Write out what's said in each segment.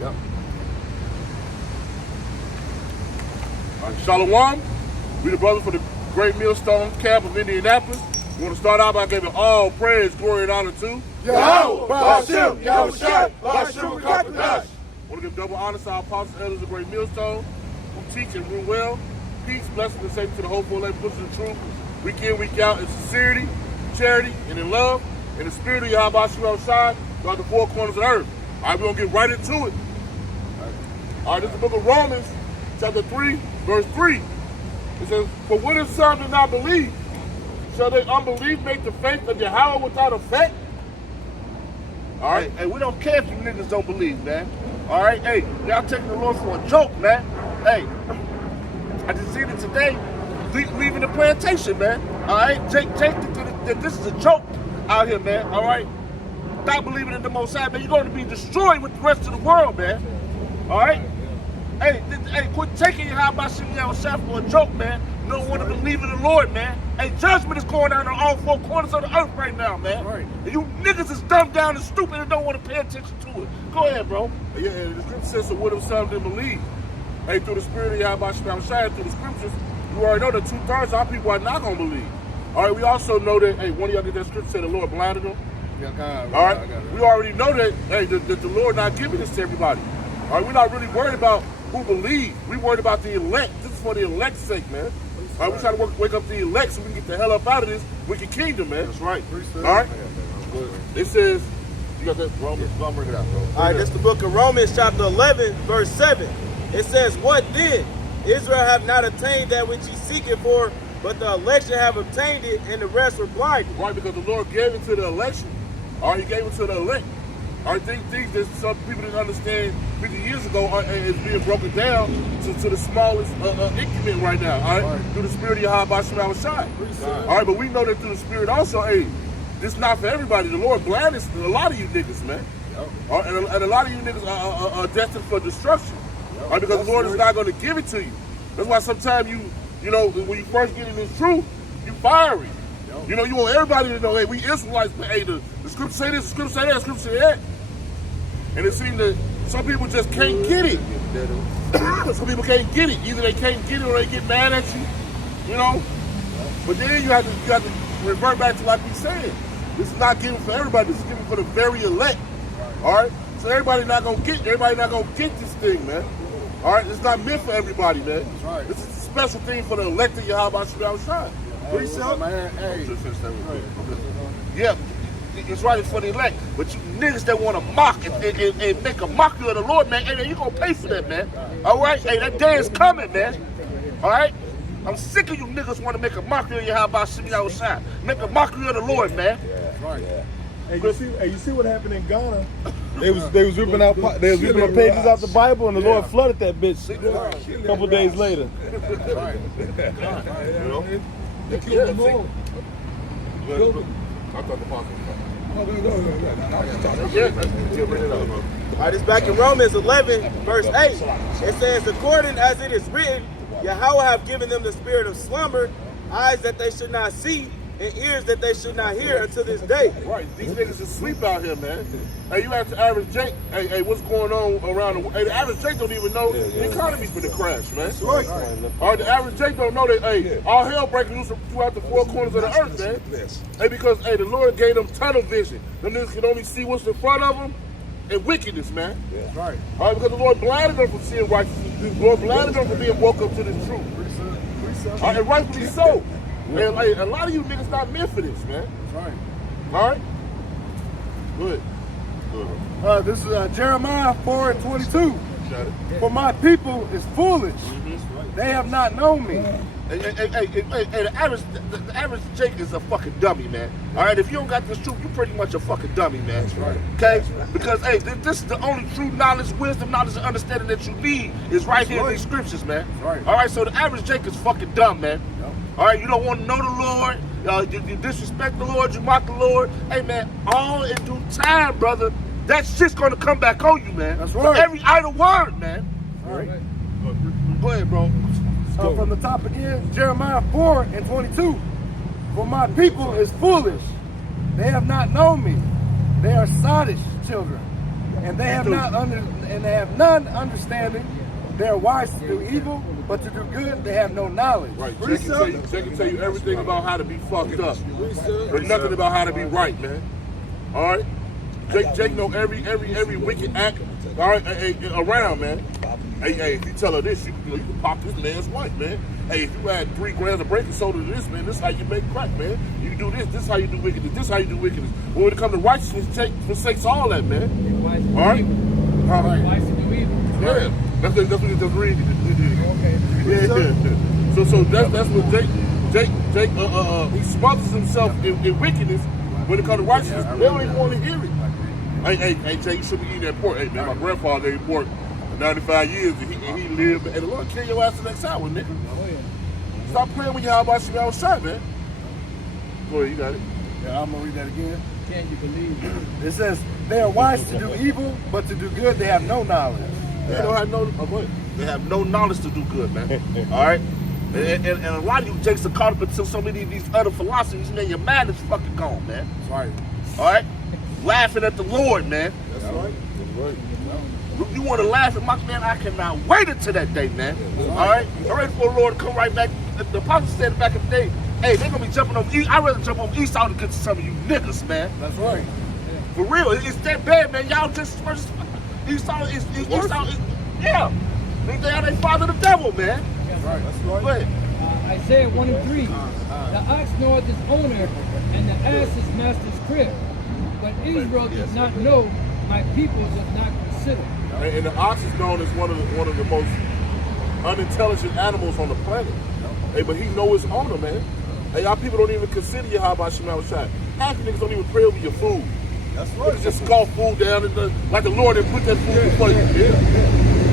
Yep. All right, Shalom. We the brothers for the Great Millstone Camp of Indianapolis. We want to start out by giving all praise, glory, and honor to Yahweh, Ba'ashem, Yahushai, Ba'ashem, Kakadash. I want to give double honor to our apostles, elders of Great Millstone, who teach and rule well. Peace, blessing, and safety to the hopeful, labor, pushing the truth, week in, week out, in sincerity, charity, and in love, in the spirit of Yahweh Yahushai, throughout the four corners of the earth. All right, we're going to get right into it. All right, this is the book of Romans, chapter 3, verse 3. It says, for what if some do not believe? Shall their unbelief make the faith of Yahweh without effect? All right, hey, we don't care if you niggas don't believe, man. All right, hey, y'all taking the Lord for a joke, man. Hey, I just seen it today, leaving the plantation, man. All right, Jake, this is a joke out here, man. All right, stop believing in the Most High, man. You're going to be destroyed with the rest of the world, man. All right, hey, quit taking your Yahweh Yahushua for a joke, man. You don't want to believe in the Lord, man. Hey, judgment is going down on all four corners of the earth right now, man. Right. And you niggas is dumbed down and stupid and don't want to pay attention to it. Go ahead, bro. Yeah, the scripture says, so what if some didn't believe? Hey, through the spirit of Yahweh Yahushua, through the scriptures, you already know that 2/3 of our people are not going to believe. All right, we also know that, hey, one of y'all get that scripture said the Lord blinded them. Yeah, all right, we already know that, hey, that the Lord not giving this to everybody. All right, we're not really worried about who believes. We worried about the elect. This is for the elect's sake, man. All right, we're trying to wake up the elect so we can get the hell up out of this wicked kingdom, man. That's right. All right? It says, you got that, Romans, go bring it out, bro. All right, that's the book of Romans, chapter 11, verse 7. It says, what then? Israel have not attained that which he seeketh for, but the election have obtained it, and the rest were blinded. Right, because the Lord gave it to the election. All right, he gave it to the elect. All right, things that some people didn't understand 50 years ago is being broken down to the smallest increment right now, all right? Through the spirit of Yahweh Shai. All right, but we know that through the spirit also, hey, this is not for everybody. The Lord blinded a lot of you niggas, man. All right, and a lot of you niggas are destined for destruction. All right, because the Lord is not going to give it to you. That's why sometimes you know, when you first get in this truth, you fiery. You know, you want everybody to know, hey, we Israelites, but hey, the scripture say this, the scripture say that, the scripture say that. And it seems that some people just can't get it. Some people can't get it. Either they can't get it or they get mad at you, you know. But then you have to revert back to like we said. This is not given for everybody. This is given for the very elect. All right. So everybody not gonna get this thing, man. All right. It's not meant for everybody, man. That's right. This is a special thing for the elected Yahweh Shai. What you say, man? Hey. Yeah. It's right, it's for the elect. But you niggas that want to mock and make a mockery of the Lord, man, hey, you gonna pay for that, man. All right? Hey, that day is coming, man. All right? I'm sick of you niggas want to make a mockery of Yahweh Shai. Make a mockery of the Lord, man. Right. Hey, you see what happened in Ghana? They was ripping out pages out the Bible, and the Lord flooded that bitch a couple days later. Right. You know? They killed them all. I thought the apostle. All right, it's back in Romans 11, verse 8. It says, according as it is written, Yahweh have given them the spirit of slumber, eyes that they should not see, and ears that they should not hear until this day. Right, these niggas is asleep out here, man. Hey, you ask the average Jake, hey, what's going on around the world? Hey, the average Jake don't even know the economy's finna crash, man. That's right. All right, the average Jake don't know that, hey, all hell breaking loose throughout the four corners of the earth, man. Hey, because, hey, the Lord gave them tunnel vision. Them niggas can only see what's in front of them and wickedness, man. That's right. All right, because the Lord blinded them from seeing righteousness. The Lord blinded them from being woke up to the truth. All right, and rightfully so. And like, a lot of you niggas not meant for this, man. That's right. All right? Good. This is Jeremiah 4:22. For my people is foolish. They have not known me. Hey, the average Jake is a fucking dummy, man. All right, if you don't got this truth, you pretty much a fucking dummy, man. That's right. Okay? Because, hey, this is the only true knowledge, wisdom, knowledge, and understanding that you need is right here in these scriptures, man. Right. All right, so the average Jake is fucking dumb, man. Yep. All right, you don't want to know the Lord. You disrespect the Lord. You mock the Lord. Hey, man, all in due time, brother. That shit's going to come back on you, man. That's right. For every idle word, man. All right. Go ahead, bro. From the top again, Jeremiah 4:22. For my people is foolish. They have not known me. They are sottish children. and they have none understanding. They are wise to do evil, but to do good they have no knowledge. Right. Jake can tell you everything about how to be fucked up, but nothing about how to be right, man. All right. Jake know every wicked act. All right, around, man. Hey, if you tell her this, you can pop this man's wife, man. Hey, if you add 3 grams of breaking soda to this, man, this is how you make crack, man. You do this is how you do wickedness, this is how you do wickedness. When it comes to righteousness, Jake forsakes all that, man. All right? Wise to do evil. Yeah, that's what you just read. Okay. Yeah. So that's what Jake he smothers himself in wickedness. When it comes to righteousness, they don't even want to hear it. Hey, Jake, you should be eating that pork. Hey, man, my grandfather ate pork for 95 years, and he lived. And the Lord kill your ass the next hour, nigga. Stop playing with your how about you outside, man. Go ahead, you got it. Yeah, I'm gonna read that again. Can you believe it? It says, they are wise to do evil, but to do good they have no knowledge. They don't have they have no knowledge to do good, man. All right? And a lot of you Jakes are caught up into so many of these other philosophies, man, your mind is fucking gone, man. That's right. All right? Laughing at the Lord, man. That's right. You want to laugh at my man? I cannot wait until that day, man. All right? I'm ready for the Lord to come right back. The apostle said back in the day, hey, they're going to be jumping over I'd rather jump over Esau to get to some of you niggas, man. That's right. For real. It's that bad, man. Y'all just Esau is yeah. They are they father the devil, man. That's right. That's right. Go ahead. Isaiah 1:3. The ox knoweth his owner, and the ass his master's crib. But Israel does not know, my people does not consider. And the ox is known as one of the most unintelligent animals on the planet. Hey, but he know his owner, man. Hey, our people don't even consider you how about Shemal Shai. Half you niggas don't even pray over your food. That's right. You just scoff food down and like the Lord and put that food before you. Yeah.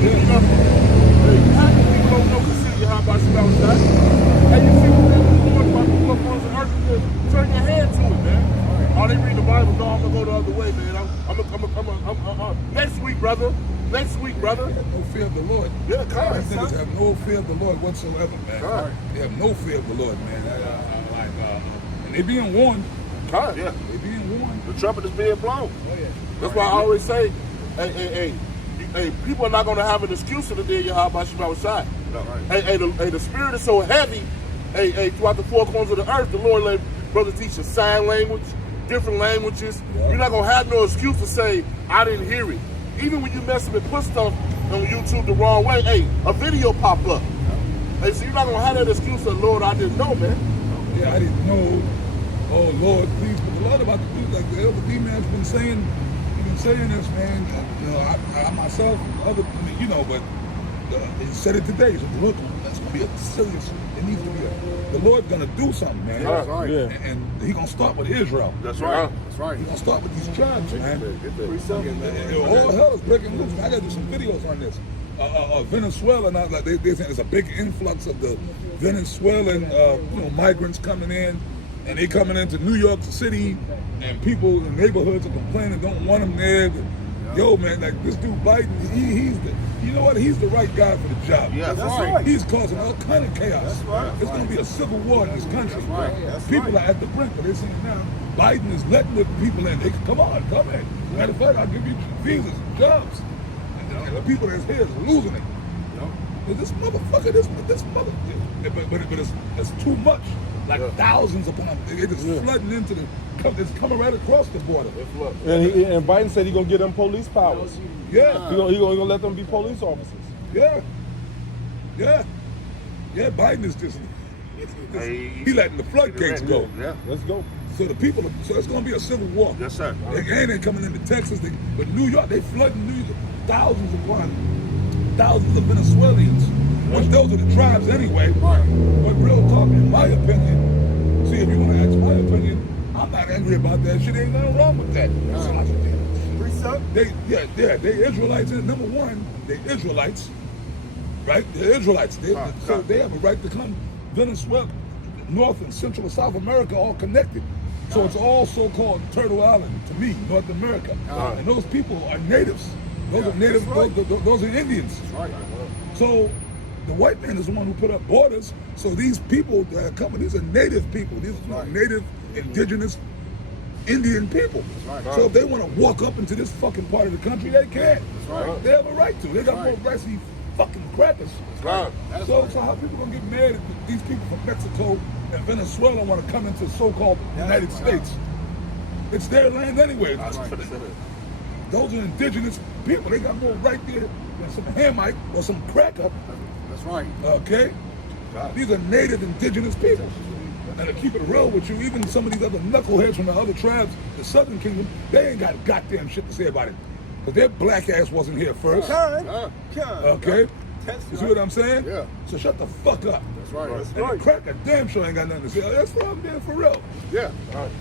You know? Hey, half you people don't know consider you how about Shemal Shai. Hey, you see what the Lord about the four corners of earth, you turn your head to it, man. Oh, they read the Bible. No, I'm gonna go the other way, man. I'm next week, brother. Next week, brother. They have no fear of the Lord. Yeah, come on. Niggas have no fear of the Lord whatsoever, man. Right. They have no fear of the Lord, man. And they being warned. God, yeah. They being warned. The trumpet is being blown. That's why I always say, hey, people are not going to have an excuse for the day of Yahweh Shemal Shai. Hey, the spirit is so heavy, hey, throughout the four corners of the earth, the Lord let brothers teach you sign language, different languages. Yeah. You're not going to have no excuse to say, I didn't hear it. Even when you mess up and put stuff on YouTube the wrong way, hey, a video pop up. Hey, so you're not going to have that excuse of, Lord, I didn't know, man. Yeah, I didn't know. Oh, Lord, please. But a lot about the people, like the Elder D-Man's been saying this, man. You know, I myself, but he said it today. He said, look, that's going to be a serious, it needs to be the Lord's going to do something, man. That's right. Yeah. And he's going to start with Israel. That's right. That's right. He's going to start with these tribes, man. All All hell is breaking loose. I got to do some videos on this. Venezuela, now, like they saying there's a big influx of the Venezuelan migrants coming in, and they coming into New York City, and people in neighborhoods are complaining, don't want them there. Yo, man, like this dude Biden, he's the right guy for the job. Yeah, that's right. He's causing all kind of chaos. That's right. It's going to be a civil war in this country. That's right. That's People are at the brink, but they're saying now, Biden is letting the people in. They can come in. Matter of fact, I'll give you visas and jobs. And the people that's here is losing it. But this motherfucker, but it's too much. Like thousands upon them. It's just flooding into it's coming right across the border. And Biden said he's gonna give them police powers. Yeah. He gonna let them be police officers. Yeah. Biden is just he letting the floodgates go. Yeah. Let's go. So it's gonna be a civil war. Yes, sir. They ain't coming into Texas, but New York, they flooding New York. Thousands of Venezuelans. Which those are the tribes anyway. But real talk, in my opinion, see if you want to ask my opinion, I'm not angry about that shit. Ain't nothing wrong with that. They Israelites. Number one, they Israelites, right? They're Israelites. So they have a right to come. Venezuela, North and Central and South America, all connected. So it's all so-called Turtle Island to me, North America. And those people are natives. Those are natives. Right. Those are Indians. That's right. So the white man is the one who put up borders. So these people that are coming, these are native people. These are native, indigenous Indian people. So if they want to walk up into this fucking part of the country, they can. They have a right to. They got more rights than these fucking crackers. Right. So how people gonna get mad if these people from Mexico and Venezuela want to come into so-called United States? It's their land anyway. Those are indigenous people. They got more right there than some Hamite or some cracker. That's right. Okay? These are native indigenous people. And to keep it real with you, even some of these other knuckleheads from the other tribes, the Southern Kingdom, they ain't got goddamn shit to say about it. Because their black ass wasn't here first. Okay? You see what I'm saying? Yeah. So shut the fuck up. That's right. And the cracker damn sure ain't got nothing to say. That's what I'm there for real. Yeah.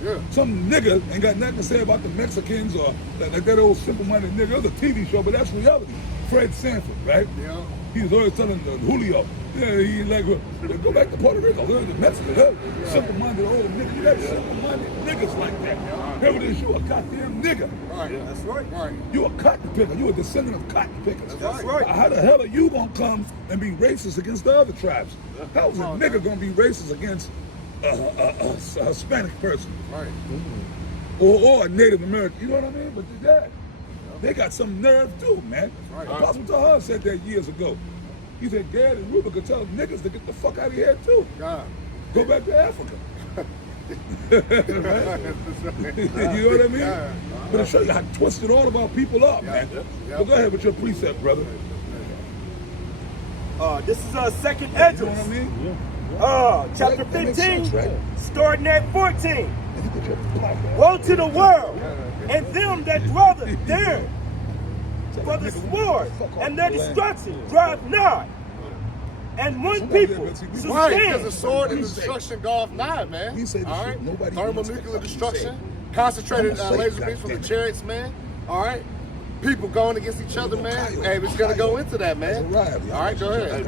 Yeah. Some nigga ain't got nothing to say about the Mexicans or like that old simple-minded nigga. It was a TV show, but that's reality. Fred Sanford, right? Yeah. He was always telling Julio, yeah, he like, go back to Puerto Rico, go to Mexico, simple-minded old nigga. You got simple-minded niggas like that. Here it is, you a goddamn nigga. Right. That's right. Right. You a cotton picker. You a descendant of cotton pickers. That's right. How the hell are you gonna come and be racist against the other tribes? How's a nigga gonna be racist against a Hispanic person? Right. Or a Native American? You know what I mean? But they got some nerve too, man. Right. Apostle Tahar said that years ago. He said, Gad and Ruben could tell niggas to get the fuck out of here too. God. Go back to Africa. Right? You know what I mean? But it shows you how twisted all of our people are, man. But go ahead with your precept, brother. This is second You know what I Esdras. mean? Chapter That makes 15, sense, right? starting at 14. And you put your black ass- Woe to the world and them that dwelleth there, for the sword and their destruction drive nigh. And one people Right, because the sustain. sword and destruction go off nigh, man. We say this All shit, right? nobody wants Thermonuclear to destruction, fucking concentrated I'm gonna say, laser beams from the goddammit. chariots, man. All right? People going against each other, man. Hey, we're just going to go into that, man. That's right. All right, go ahead.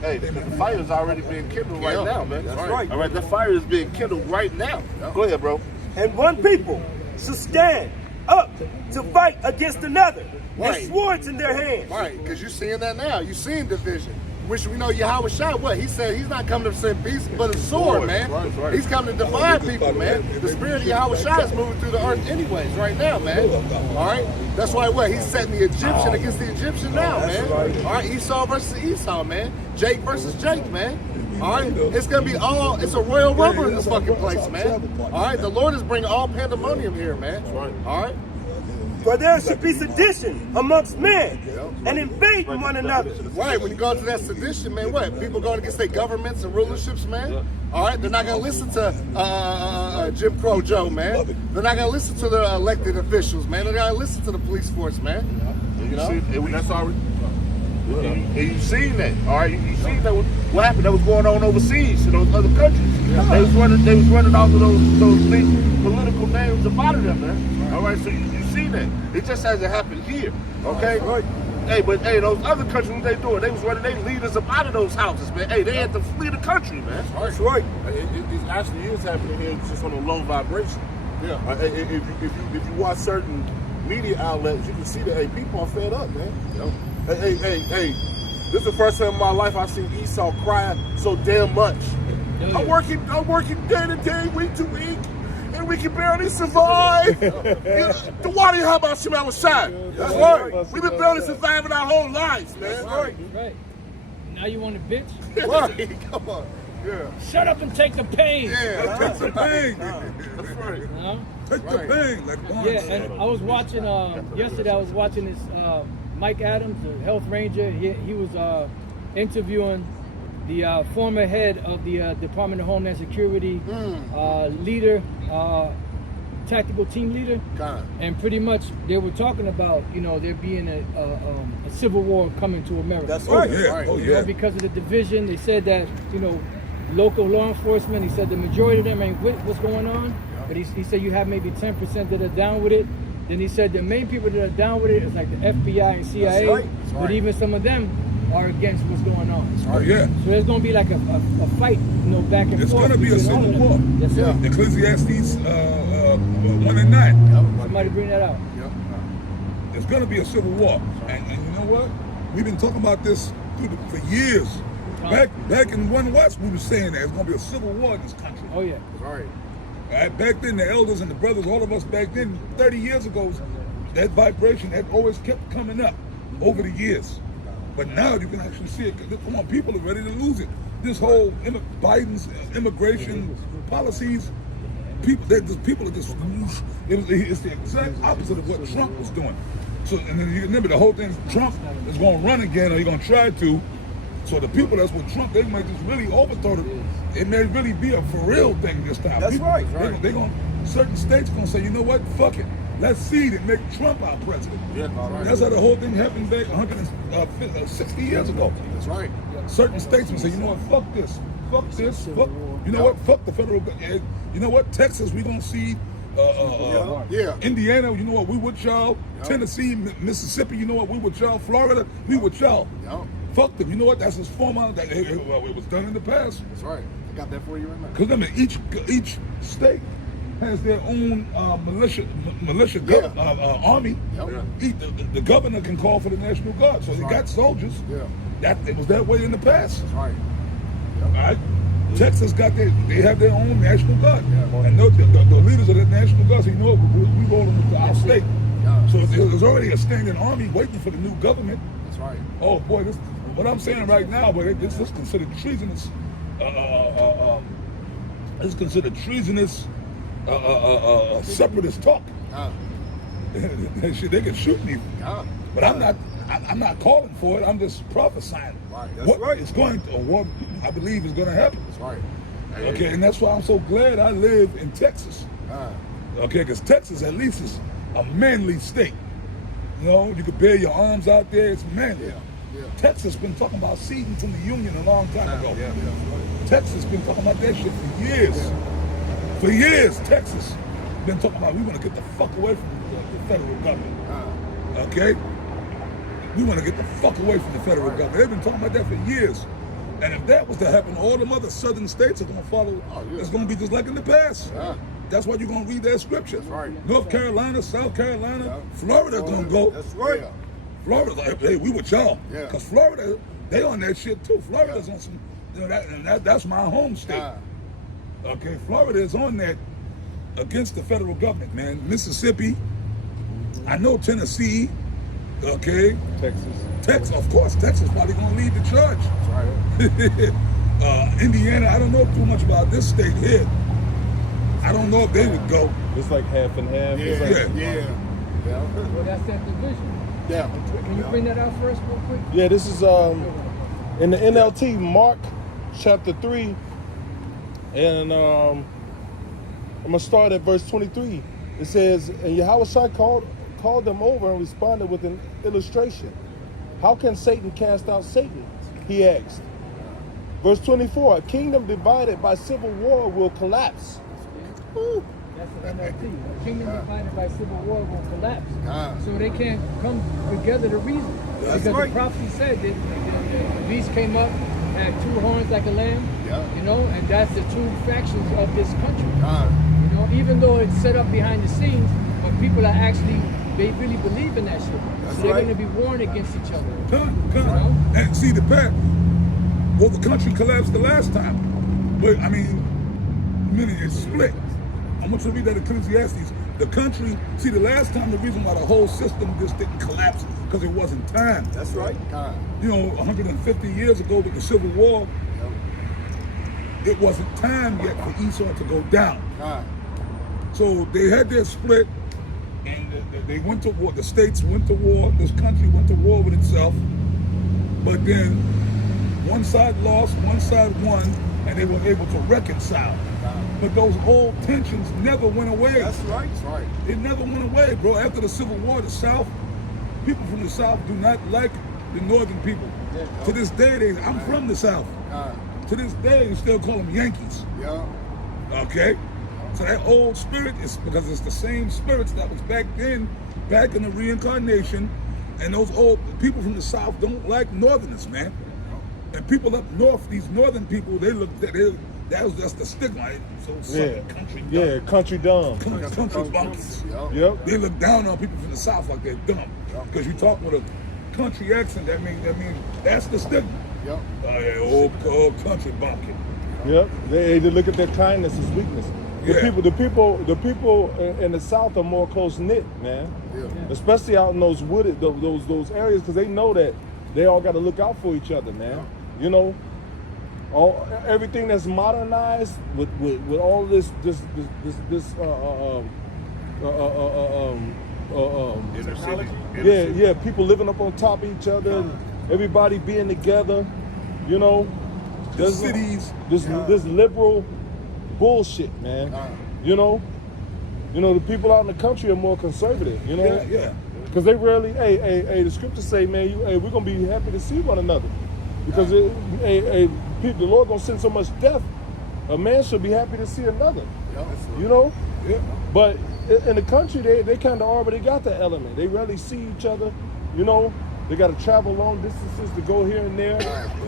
Hey, the fire is already being kindled right now, man. That's right. All right, the fire is being kindled right now. Go ahead, bro. And one people shall stand up to fight against another, Right. and swords in their hands. Right, because you're seeing that now. You're seeing division. Which we know Yahweh Shai, what? He said he's not coming to send peace, but a sword, man. Right, right. He's coming to divide people, man. The spirit of Yahweh Shai is moving through the earth anyways, right now, man. All right? That's why, what? He's setting the Egyptian against the Egyptian now, man. All right? Esau versus Esau, man. Jake versus Jake, man. All right? It's going to be it's a royal rumble in this fucking place, man. All right? The Lord is bringing all pandemonium here, man. All right? For there should be sedition amongst men, and invading one another. Right, when you go into that sedition, man, what? People going against their governments and rulerships, man. All right, they're not going to listen to Jim Crow Joe, man. They're not going to listen to the elected officials, man. They're going to listen to the police force, man. You know? That's already. And you seen that, all right? You seen that what happened that was going on overseas in those other countries. They was running off of those big political names up out of them, man. All right, so you see that. It just hasn't happened here, okay? Hey, but hey, those other countries, what they doing? They was running their leaders up out of those houses, man. Hey, they had to flee the country, man. That's right. It actually is happening here, just on a low vibration. Yeah. If you watch certain media outlets, you can see that hey, people are fed up, man. Hey, this is the first time in my life I've seen Esau cry so damn much. I'm working day to day, week to week, and we can barely survive. The water, how about Shema Shai? That's right. We've been barely surviving our whole lives, man. Right. Now you want to bitch? Right. Come on. Yeah. Shut up and take the pain. Yeah. Take the pain. That's right. You know? Take the pain. Like Bond Yeah, said. and I was watching yesterday. I was watching this Mike Adams, the health ranger. He was interviewing the former head of the Department of Homeland Security leader, tactical team leader, God. and pretty much they were talking about there being a civil war coming to America. That's Oh right. yeah. Right. Oh You know, yeah. because of the division. They said that local law enforcement. He said the majority of them ain't with what's going on, but he said you have maybe 10% that are down with it. Then he said the main people that are down with it is like the FBI and CIA, right. That's but right. even some of them are against what's going on. Oh yeah. So there's going to be like a fight, back and It's forth. gonna be a between all civil of them. war. That's right. Ecclesiastes 1:9. Somebody bring that out. There's gonna be a civil war, and you know what? We've been talking about this for years. Back in One West, we were saying that there's gonna be a civil war in this country. Oh yeah. Right. Right? Back then, the elders and the brothers, all of us back then, 30 years ago, that vibration had always kept coming up over the years. But now you can actually see it. Come on, people are ready to lose it. This whole Biden's immigration policies, people are just, it's the exact opposite of what Trump was doing. So, and then you remember the whole thing, Trump is going to run again, or he's going to try to. So the people that's with Trump, they might just really overthrow it. It may really be a for real thing this time. That's right. They're going, certain states going to say, you know what, fuck it. Let's seed and make Trump our president. Yeah, that's how the whole thing happened back 160 years ago. That's right. Certain states will say, you know what, fuck this, fuck, you know what, fuck the federal government. You know what, Texas, we gonna see, Indiana, you know what, we with y'all. Tennessee, Mississippi, you know what, we with y'all. Florida, we with y'all. Fuck them. You know what, that's his former, it was done in the past. That's right. I got that for you right now. Because I mean, each state has their own militia army. The governor can call for the National Guard, so they got soldiers. It was that way in the past. That's right. All right. Texas got they have their own National Guard, and the leaders of that National Guard say, you know what, we rolling with our state. So there's already a standing army waiting for the new government. That's right. Oh boy, what I'm saying right now, but this is considered treasonous. It's considered treasonous. Separatist talk. They can shoot me, but I'm not calling for it. I'm just prophesying what is going to, or what I believe is going to happen. That's right. Okay, and that's why I'm so glad I live in Texas. Okay, because Texas at least is a manly state. You know, you could bear your arms out there. It's manly. Texas been talking about ceding from the Union a long time ago. Texas been talking about that shit for years. For years, Texas been talking about we want to get the fuck away from the federal government. Okay? We want to get the fuck away from the federal government. They've been talking about that for years. And if that was to happen, all them other southern states are going to follow. It's going to be just like in the past. That's why you're going to read that scripture. North Carolina, South Carolina, Florida's going to go. That's right. Florida's like, hey, we with y'all. Because Florida, they on that shit too. Florida's on some, you know, that's my home state. Okay, Florida is on that against the federal government, man. Mississippi, I know Tennessee, okay. Texas, of course, Texas probably gonna lead the charge. That's right. Indiana, I don't know too much about this state here. I don't know if they would go. It's like half and half. Well, that's that division. Can you bring that out for us real quick? Yeah, this is in the NLT, Mark chapter 3, and I'm gonna start at verse 23. It says, and Yahushua called them over and responded with an illustration. How can Satan cast out Satan? He asked. Verse 24, a kingdom divided by civil war will collapse. Woo. That's the NLT. A kingdom divided by civil war will collapse. So they can't come together to reason. Because the prophecy said that the beast came up, had two horns like a lamb, you know, and that's the two factions of this country. You know, even though it's set up behind the scenes, but people are actually, they really believe in that shit. So they're going to be warned against each other. And see the path. Well, the country collapsed the last time. But, I mean, it's split. I want you to read that Ecclesiastes. The country, see, the last time, the reason why the whole system just didn't collapse, because it wasn't time. That's right. You know, 150 years ago with the Civil War, it wasn't time yet for Esau to go down. So they had their split, and they went to war. The states went to war. This country went to war with itself. But then one side lost, one side won, and they were able to reconcile. But those old tensions never went away. That's right. It never went away, bro. After the Civil War, the South, people from the South do not like the Northern people. To this day, I'm from the South. To this day, they still call them Yankees. Okay? So that old spirit is because it's the same spirits that was back then, back in the reincarnation. And those old people from the South don't like Northerners, man. And people up north, these Northern people, that's the stigma. So country dumb. Country dumb. Country bunkies. Yep. They look down on people from the South like they're dumb. Because you talk with a country accent, that means that's the stigma. Old country bumpkin. Yep. They look at their kindness as weakness. The people in the South are more close knit, man. Yeah. Especially out in those wooded, those areas, because they know that they all got to look out for each other, man. You know, everything that's modernized with all this Inner city. yeah, people living up on top of each other, and everybody being together, you know. The cities. This liberal bullshit, man. You know, the people out in the country are more conservative, you know. Yeah. Because they rarely, hey, the scriptures say, man, we're gonna be happy to see one another. Because the Lord gonna send so much death, a man should be happy to see another. You know? Yeah. But in the country, they kind of already got that element. They rarely see each other, you know. They got to travel long distances to go here and there.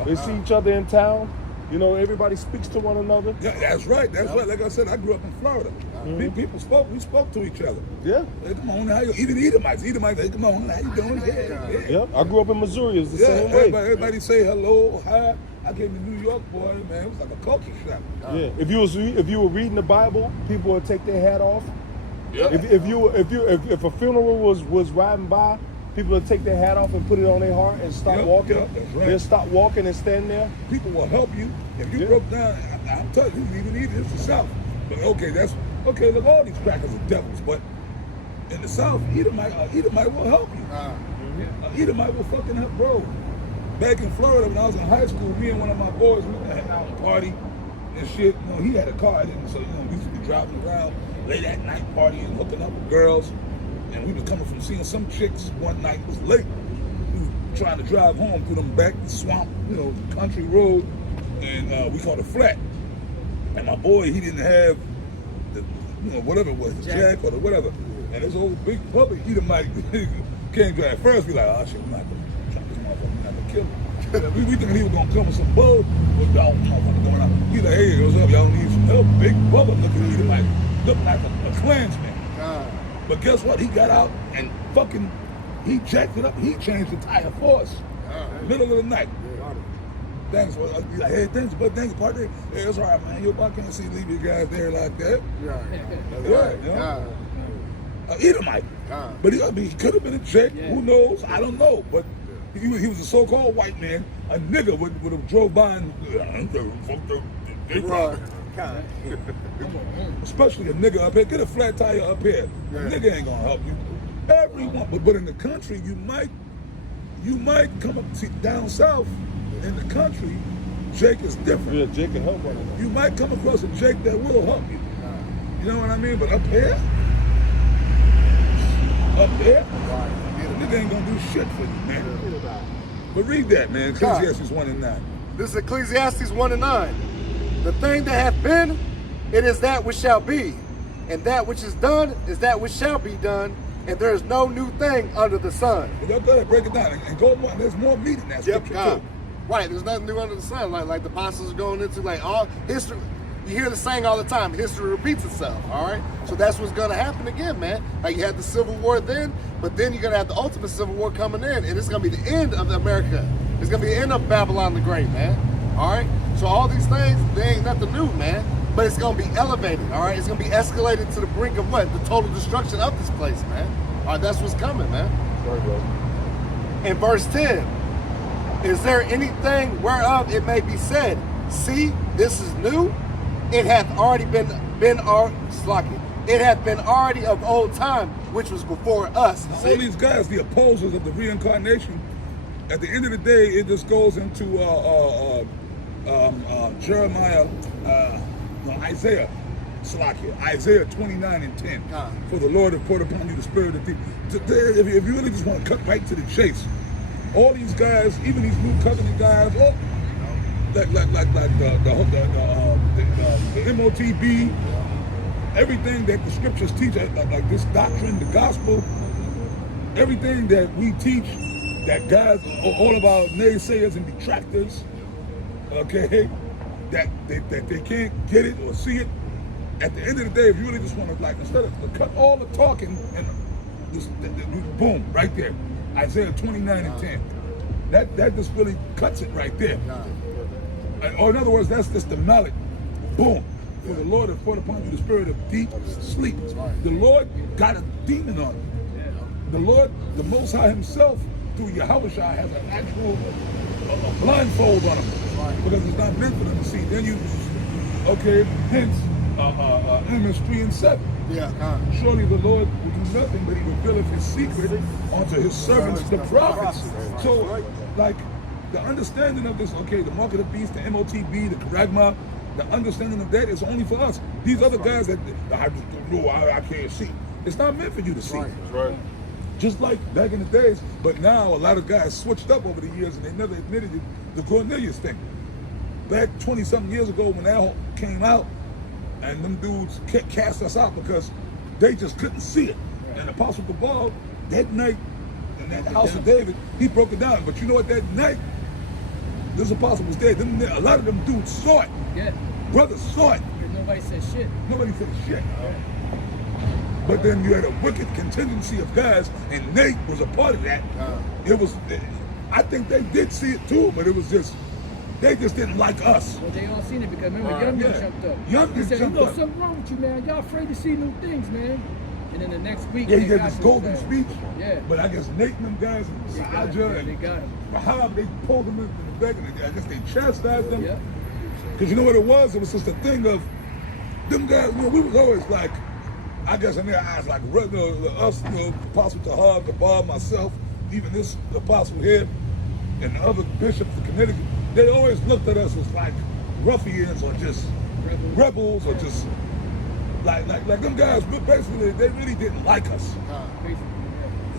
They see each other in town. You know, everybody speaks to one another. Yeah, that's right. Like I said, I grew up in Florida. We spoke to each other. Yeah. Hey, come on, how you? Even Edomites, hey, come on, how you doing? Yeah. I grew up in Missouri. It's the same way. Everybody say hello, hi. I came to New York, boy, man. It was like a culture shock. Yeah. If you were reading the Bible, people would take their hat off. Yeah. If a funeral was riding by, people would take their hat off and put it on their heart and stop walking. Yeah, that's right. They'll stop walking and stand there. People will help you. If you broke down, I'm telling you, even it's the South. But okay, look, all these crackers are devils, but in the South, Edomite will help you. Edomite will fucking help, bro. Back in Florida, when I was in high school, me and one of my boys, we went to hang out and party and shit. You know, he had a car, I didn't, so we used to be driving around late at night partying, hooking up with girls. And we was coming from seeing some chicks one night. It was late. We were trying to drive home through them back swamp, country road, and we called it flat. And my boy, he didn't have the, whatever it was, the jack or the whatever. And this old big puppy, Edomite came to at first. We like, oh shit, we're not gonna trap this motherfucker. We're not gonna kill him. we thinking he was gonna come with some bull. But y'all motherfucker going out. He like, hey, what's up? Y'all need some help? Big brother looking at Edomite, looking like a Klansman. But guess what? He got out and fucking, he jacked it up. He changed the tire for us. Middle of the night. Thanks. Well, I'd be like, hey, thanks, partner. Hey, it's all right, man. I can't see leave you guys there like that. Edomite. But he could have been a chick. Who knows? I don't know. But he was a so-called white man. A nigga would have drove by and especially a nigga up here. Get a flat tire up here. A nigga ain't gonna help you. Everyone, but in the country, you might come up down south. In the country, Jake is different. Yeah, Jake can help one another. You might come across a Jake that will help you. You know what I mean? But up here, nigga ain't gonna do shit for you, man. But read that, man. Ecclesiastes 1:9. This is Ecclesiastes 1:9. The thing that hath been, it is that which shall be. And that which is done is that which shall be done. And there is no new thing under the sun. Well, go ahead, break it down and go more. There's more meat in that scripture too. Right, there's nothing new under the sun. Like the apostles are going into all history. You hear the saying all the time, history repeats itself, all right? So that's what's going to happen again, man. Like you had the Civil War then, but then you're going to have the ultimate Civil War coming in, and it's going to be the end of America. It's going to be the end of Babylon the Great, man, all right? So all these things, they ain't nothing new, man, but it's going to be elevated, all right? It's going to be escalated to the brink of what? The total destruction of this place, man. All right, that's what's coming, man. Sorry, bro. In verse 10, is there anything whereof it may be said, see, this is new? It hath already been it hath been already of old time, which was before us. All these guys, the opposers of the reincarnation, at the end of the day, it just goes into Jeremiah, Isaiah. Isaiah 29:10. For the Lord have poured upon you the spirit of the if you really just want to cut right to the chase, all these guys, even these new covenant guys, like the MOTB, everything that the scriptures teach, like this doctrine, the gospel, everything that we teach, that guys, all of our naysayers and detractors, okay, that they can't get it or see it. At the end of the day, if you really just want to, instead of cut all the talking and just boom, right there, Isaiah 29:10. That just really cuts it right there. Or in other words, that's just the mallet. Boom. For the Lord has poured upon you the spirit of deep sleep. The Lord got a demon on him. The Lord, the Most High himself, through Yahushua, has an actual blindfold on him. Because it's not meant for them to see. Then you, okay, hence Amos 3 and 7. Surely the Lord will do nothing, but he revealeth his secret unto his servants, the prophets. So, like, the understanding of this, okay, the mark of the beast, the MOTB, the Karagma, the understanding of that is only for us. These other guys that I just don't know, I can't see. It's not meant for you to see. Right. Just like back in the days, but now a lot of guys switched up over the years and they never admitted it, the Cornelius thing. Back 20-something years ago when that came out, and them dudes cast us out because they just couldn't see it. And Apostle Cabal, that night, in that house of David, he broke it down. But you know what, that night, this apostle was there. A lot of them dudes saw it. Yeah. Brothers saw it. Because nobody said shit. Nobody said shit. But then you had a wicked contingency of guys, and Nate was a part of that. It was, I think they did see it too, but it was just, they just didn't like us. Well, they all seen it because remember, Young jumped up. Young He said, jumped you know, up. something wrong with you, man. Y'all afraid to see new things, man. And then the next week, Yeah, he they gave got this to golden it, speech. Yeah. But I guess Nate and them guys, and They got him, Saja yeah, they and got him. Rahab, they pulled them in the back, and I guess they chastised them. Yeah. Because you know what it was? It was just a thing of, them guys, you know, we was always like, I guess in their eyes, like us, Apostle Tahar, Gabar, myself, even this apostle here, and the other bishops of Connecticut, they always looked at us as like ruffians or just rebels or just like them guys. But basically, they really didn't like us.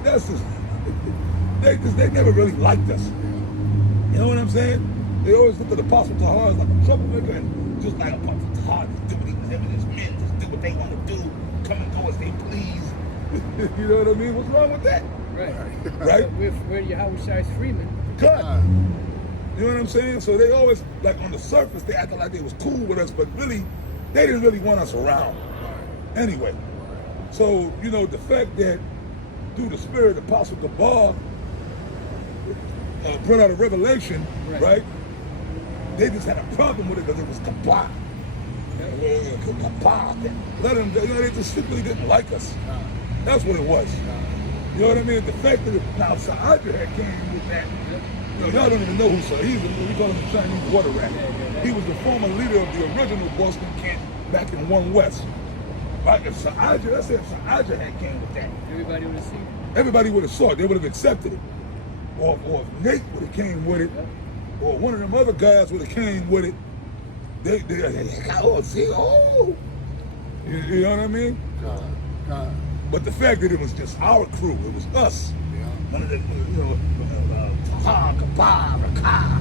That's just they never really liked us. You know what I'm saying? They always looked at Apostle Tahar as like a troublemaker, and just like Apostle Tahar, just do what him and his men just do what they want to do, come and go as they please. You know what I mean? What's wrong with that? Right. Right? We're Yahushua's freemen. Cut. You know what I'm saying? So they always, like on the surface, they acted like they was cool with us, but really, they didn't really want us around. Anyway, so, you know, the fact that through the spirit, Apostle Gabar brought out a revelation, right? They just had a problem with it because it was Gabar. Gabar. Let them, you know, they just simply didn't like us. That's what it was. You know what I mean? The fact that now Sahaja had came with that. You know, y'all don't even know who Sahaja, we call him the Chinese water rat. He was the former leader of the original Boston camp back in 1 West. Right? If Sahaja, let's say if Sahaja had came with that, Everybody would have seen it. everybody would have saw it. They would have accepted it. Or if Nate would have came with it, or one of them other guys would have came with it, they oh, see, oh. You know what I mean? But the fact that it was just our crew, it was us. None of the, you know, Tahar, Gabar, Rakah,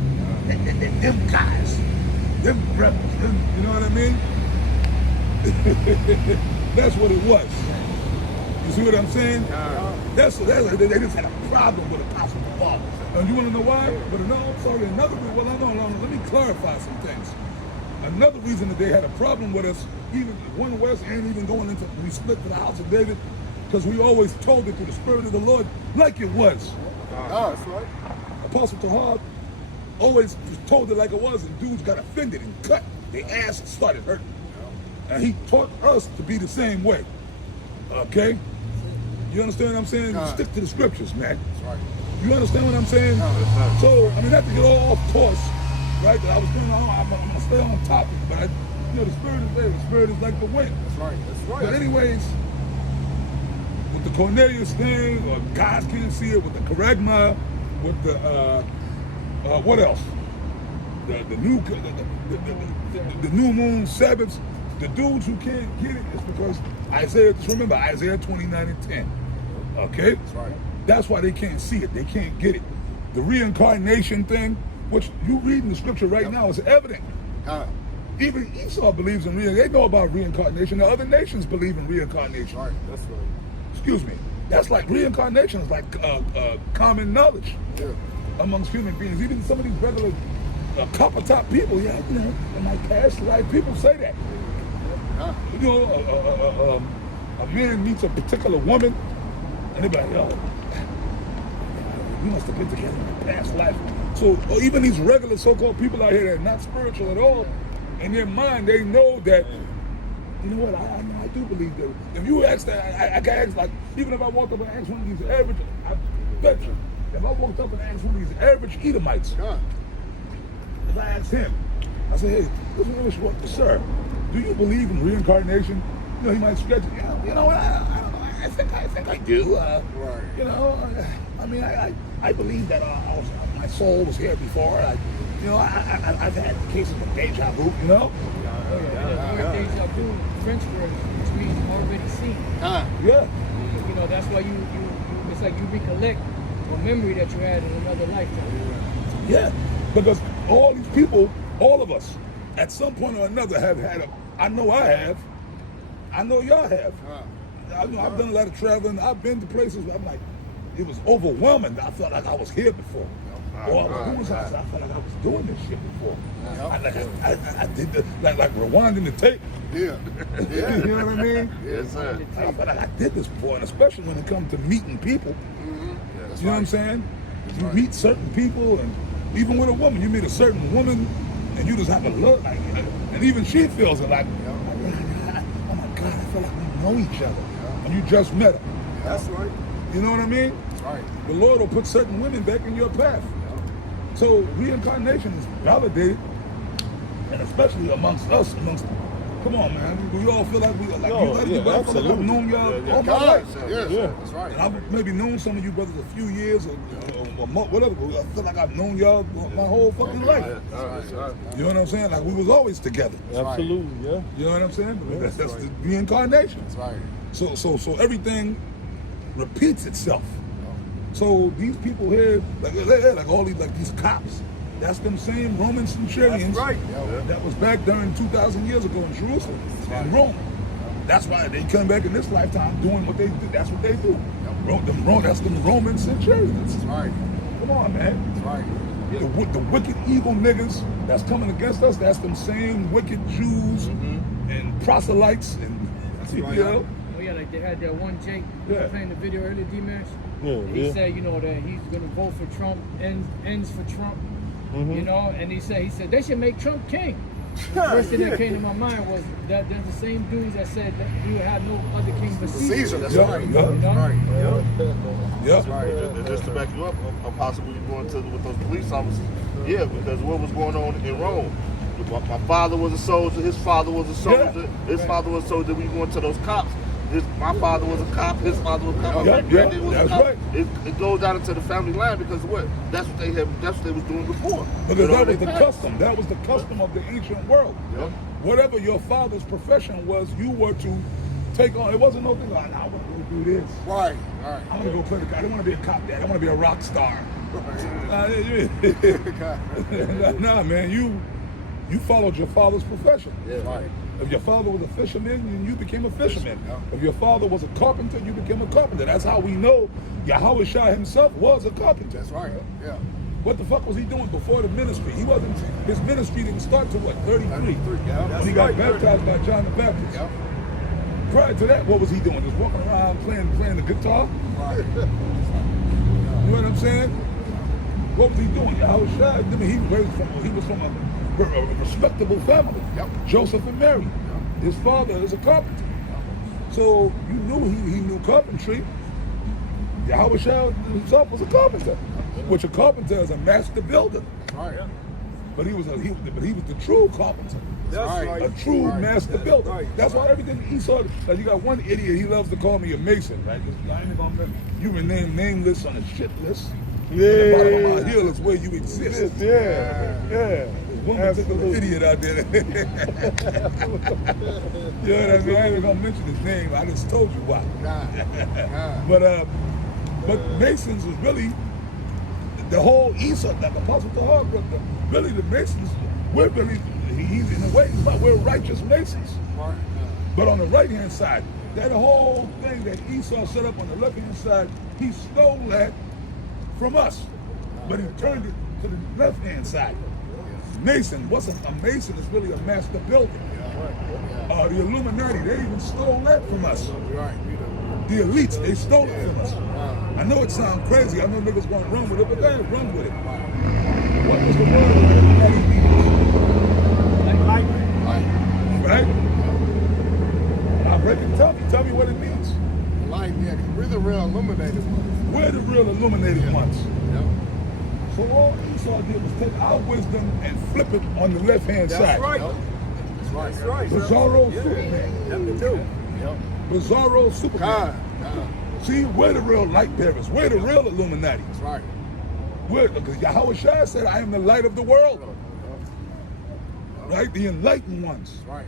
them guys, them rebels, you know what I mean? That's what it was. You see what I'm saying? That's they just had a problem with Apostle Paul. And you want to know why? But no, I'm sorry, another reason, well, no, let me clarify some things. Another reason that they had a problem with us, even 1 West and even going into, we split to the house of David, because we always told it through the Spirit of the Lord like it was. That's right. Apostle Tahar always told it like it was, and dudes got offended and cut. Their ass started hurting. And he taught us to be the same way. Okay? You understand what I'm saying? Stick to the scriptures, man. That's right. You understand what I'm saying? So, I mean, not to get all off course, right? I was going on, I'm going to stay on topic, but you know, the Spirit is there. The Spirit is like the wind. That's right. That's right. But anyways, with the Cornelius thing, or guys can't see it, with the Karagma, with the, what else? The new moon Sabbaths, the dudes who can't get it is because Isaiah, just remember Isaiah 29 and 10. Okay? That's right. That's why they can't see it. They can't get it. The reincarnation thing, which you read in the scripture right now, is evident. Even Esau believes in reincarnation. They know about reincarnation. The other nations believe in reincarnation. Right. That's right. Excuse me. That's like reincarnation is like common knowledge amongst human beings. Even some of these regular copper top people, you know, in my past life, people say that. You know, a man meets a particular woman, and they be like, yo, we must have been together in a past life. So even these regular so-called people out here that are not spiritual at all, in their mind, they know that You know what? I do believe that. If you ask that, I can ask, like, even if I walked up and asked one of these average, I bet you, if I walked up and asked one of these average Edomites, if I asked him, I said, hey, listen to this, sir, do you believe in reincarnation? You know, he might stretch it. You know, I don't know. I think I do. Right. You know, I mean, I believe that my soul was here before. I've had cases of deja vu. You know. Deja vu, French word, which means already seen. Yeah. You know, that's why you it's like you recollect a memory that you had in another lifetime. Yeah, because all these people, all of us, at some point or another have had I know I have. I know y'all have. I've done a lot of traveling. I've been to places where I'm like, it was overwhelming. I felt like I was here before. Or I was doing something. I felt like I was doing this shit before. I did like rewinding the tape. Yeah. You know what I mean? Yes, sir. I felt like I did this before, and especially when it comes to meeting people. You know what I'm saying? You meet certain people, and even with a woman, you meet a certain woman, and you just have to look like, and even she feels it like, oh my God, I feel like we know each other. And you just met her. That's right. You know what I mean? Right. The Lord will put certain women back in your path. So reincarnation is validated, and especially amongst us, come on, man, we all feel like we like absolutely. I've known y'all all my life. Yeah, that's right. And I've maybe known some of you brothers a few years or whatever. I feel like I've known y'all my whole fucking life. You know what I'm saying? Like we was always together. Absolutely, yeah. You know what I'm saying? That's the reincarnation. That's right. So everything repeats itself. So these people here, like all these cops, that's them same Roman centurions that was back during 2,000 years ago in Jerusalem, in Rome. That's why they come back in this lifetime doing what they do. That's what they do. That's them Roman centurions. That's right. Come on, man. That's right. The wicked, evil niggas that's coming against us, that's them same wicked Jews and proselytes and, you know. Oh yeah, like they had that one Jake playing the video earlier, D-Max. Yeah, He said, you know, that he's gonna vote for Trump, ends for Trump. You know, and he said they should make Trump king. The first thing that came to my mind was that there's the same dudes that said that we would have no other king but Caesar. That's Yeah, right. yeah. You know? Right. Yeah. And just to back you up, possibly going to with those police officers. Yeah, because what was going on in Rome? My father was a soldier. His father was a soldier. His father was a soldier. We went to those cops. My father was a cop. His father was a cop. My granddad was a cop. Right. It goes down into the family line because of what? That's what they have. That's what they was doing before. Because that was the custom. That was the custom of the ancient world. Yep. Whatever your father's profession was, you were to take on. It wasn't no thing like, I want to go do this. Right. Right. I want to go play the guy. I don't want to be a cop dad. I want to be a rock star. Nah, man, you followed your father's profession. Yeah. Right. If your father was a fisherman, you became a fisherman. If your father was a carpenter, you became a carpenter. That's how we know Yahweh Shai himself was a carpenter. That's right. Yeah. What the fuck was he doing before the ministry? His ministry didn't start till what, 33? When he got baptized by John the Baptist. Yep. Prior to that, what was he doing? Just walking around playing the guitar? Right. You know what I'm saying? What was he doing? Yahweh Shai, I mean, he was from a respectable family. Yep. Joseph and Mary. His father is a carpenter. So you knew he knew carpentry. Yahweh Shai himself was a carpenter, which a carpenter is a master builder. Right. But he was the true carpenter. That's right. A true master builder. Right. That's why everything Esau, like you got one idiot, he loves to call me a mason, right? You remain nameless on a shit list. Yeah. The bottom of my heel is where you exist. Yeah. There's one particular idiot out there. You know what I mean? I ain't gonna mention his name. I just told you why. But Masons was really the whole Esau, like Apostle Tahar, really the Masons. We're really, he's in a way, we're righteous Masons. But on the right hand side, that whole thing that Esau set up on the left hand side, he stole that from us, but he turned it to the left hand side. Mason, a Mason is really a master builder. The Illuminati, they even stole that from us. The elites, they stole it from us. I know it sounds crazy. I know niggas gonna run with it, but they ain't run with it. What was the word of Illuminati mean? Right? illuminated ones. So all Esau did was take our wisdom and flip it on the left-hand side. That's right. That's right. Bizarro Superman. Nothing to do. Bizarro Superman. See, we're the real light bearers. We're the real Illuminati. That's right. Because Yahweh Shai said, I am the light of the world. Right? The enlightened ones. That's right.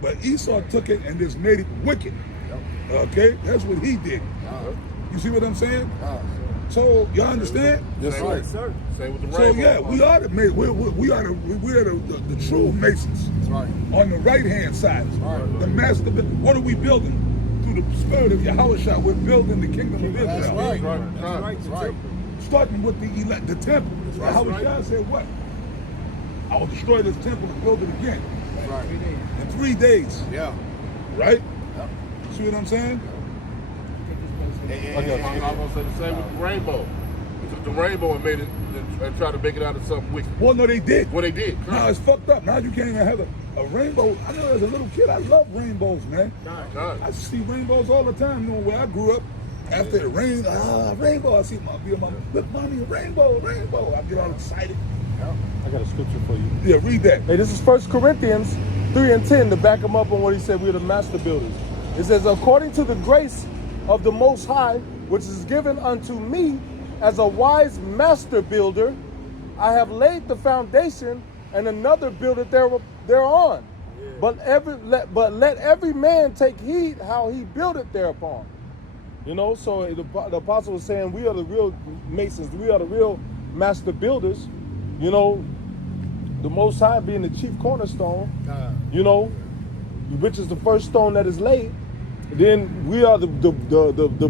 But Esau took it and just made it wicked. Okay? That's what he did. You see what I'm saying? So, y'all understand? Yes, Same sir. with- Same with the So, rainbow. yeah, we are the true Masons. That's right. On the right-hand side. right. The master, what are we building? Through the spirit of Yahweh Shai, we're building the kingdom of Israel. That's right. Right. That's right. Starting with the temple. Yahweh Shai said what? I will destroy this temple and build it again That's right. in 3 days. Yeah. Right? See what I'm saying? I'm gonna say the same with the rainbow. They took the rainbow and made it and tried to make it out of something wicked. Well, no, they did. What they did. Now it's fucked up. Now you can't even have a rainbow. I know as a little kid, I love rainbows, man. God. I see rainbows all the time. You know, where I grew up, after it rained, rainbow. I see my look, mommy, a rainbow. I get all excited. I got a scripture for you. Yeah, read that. Hey, this is 1 Corinthians 3:10 to back him up on what he said. We're the master builders. It says, according to the grace of the Most High, which is given unto me as a wise master builder, I have laid the foundation, and another buildeth thereon. But let every man take heed how he buildeth thereupon. You know, so the apostle was saying we are the real masons, we are the real master builders. You know, the Most High being the chief cornerstone. You know, which is the first stone that is laid. Then we are the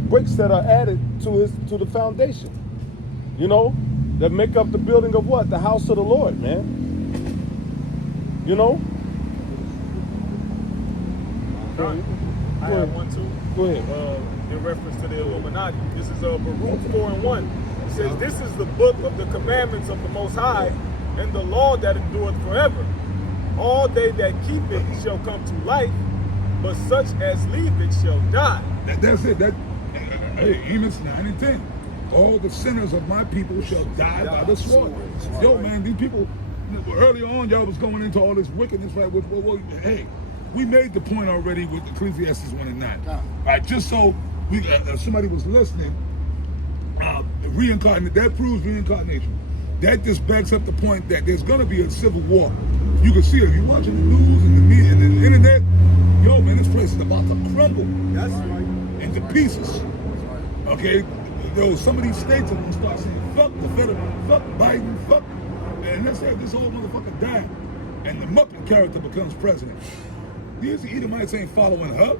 bricks that are added to the foundation. You know, that make up the building of what? The house of the Lord, man. You know? I have one too. Go ahead. In reference to the Illuminati. This is Baruch 4:1. It says, this is the book of the commandments of the Most High and the law that endureth forever. All they that keep it shall come to life, but such as leave it shall die. That's it. Hey, Amos 9:10. All the sinners of my people shall die by the sword. Yo, man, these people, earlier on, y'all was going into all this wickedness, right? Hey, we made the point already with Ecclesiastes 1:9. All right, just so somebody was listening, that proves reincarnation. That just backs up the point that there's going to be a civil war. You can see it if you're watching the news and the media and the internet. Yo, man, this place is about to crumble into pieces. Okay, yo, some of these states are gonna start saying, fuck the federal, fuck Biden, fuck, and let's say this whole motherfucker died, and the Muppet character becomes president. These Edomites ain't following her.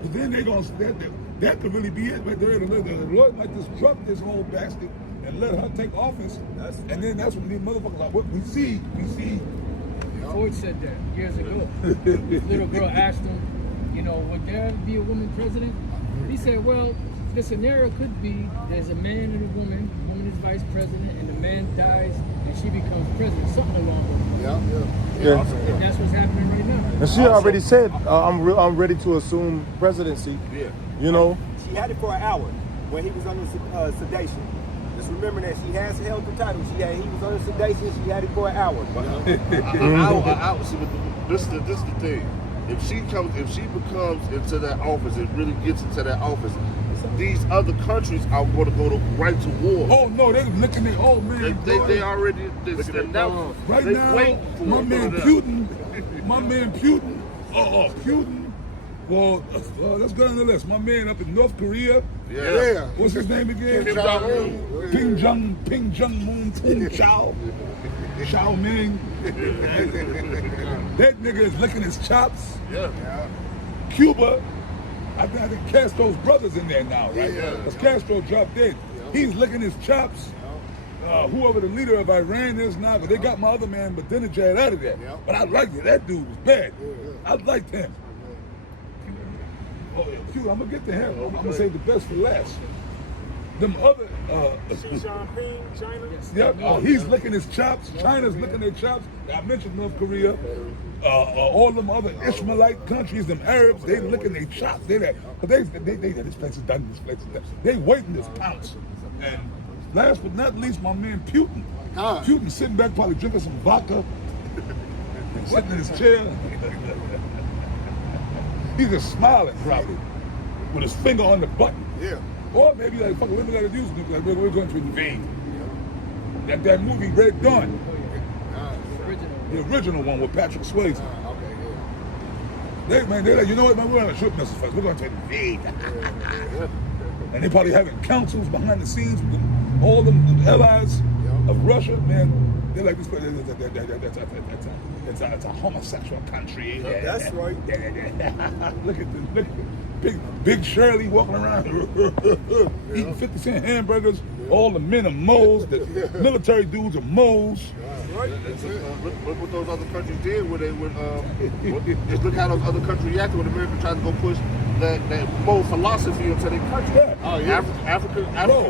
But then they gonna, that could really be it right there. The Lord might just drop this whole bastard and let her take office, and then that's when these motherfuckers like, what we see. Ford said that years ago. This little girl asked him, you know, would there be a woman president? He said, well, the scenario could be there's a man and a woman is vice president, and the man dies and she becomes president, something along those lines. Yeah. And that's what's happening right now. And she already said, I'm ready to assume presidency. Yeah. You know? She had it for an hour when he was under sedation. Just remember that she has held the title. He was under sedation. She had it for an hour. See, but this is the thing. If she becomes into that office, and really gets into that office, these other countries are going to go right to war. Oh no, they're looking at, oh man, They already now. right They now, wait for my it. man Putin, Putin. Well, let's go on the list. My man up in North Korea. Yeah. What's his name again? Kim Jong-un. Ping Jong Moon, Ping Chow, Chow Ming. That nigga is licking his chops. Yeah. Cuba, I think Castro's brother's in there now, right? Because Castro dropped dead. He's licking his chops. Whoever the leader of Iran is now, but they got my other man, Ahmadinejad, out of there. But I liked it. That dude was bad. I liked him. Oh, yeah, Cuba, I'm gonna get to him. I'm gonna save the best for last. Them other, Xi Jinping, China. yeah, he's licking his chops. China's licking their chops. I mentioned North Korea. All them other Ishmaelite countries, them Arabs, they licking their chops. This place is done. This place is done. They waiting to pounce. And last but not least, my man Putin. Putin sitting back probably drinking some vodka, and sitting in his chair. He's just smiling probably, with his finger on the button. Yeah. Or maybe like, fuck, what we gotta do is like, we're going to invade. That movie Red Dawn, the original one with Patrick Swayze. They're like, you know what, man, we're on a ship message first. We're going to invade. And they probably having councils behind the scenes with all the allies of Russia, man. They're like, this place, it's a homosexual country. That's right. Look at this. Big Shirley walking around eating 50-cent hamburgers. All the men are moles. The military dudes are moles. Right. Look what those other countries did with it. Just look how those other countries reacted when America tried to go push that mole philosophy into their country. Yeah. Oh, yeah. Africa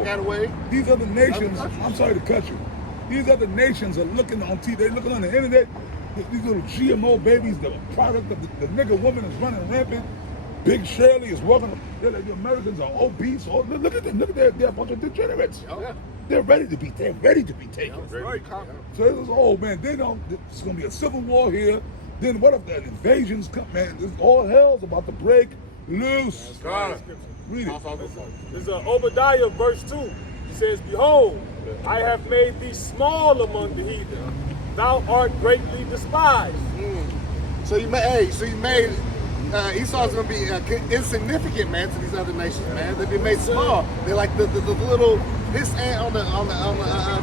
got away. These other nations, I'm sorry to cut you. These other nations are looking on TV, they're looking on the internet. These little GMO babies, the product of the nigger woman is running rampant. Big Shirley is walking. They're like, the Americans are obese. Oh, look at them. Look at them. They're a bunch of degenerates. Yeah. They're ready to be taken. That's right. So it was, oh man, it's going to be a civil war here. Then what if the invasions come, man? All hell's about to break loose. God. Read it. This is Obadiah verse 2. He says, behold, I have made thee small among the heathen. Thou art greatly despised. So you made Esau's gonna be insignificant, man, to these other nations, man. They've been made small. They're like the little piss ant on the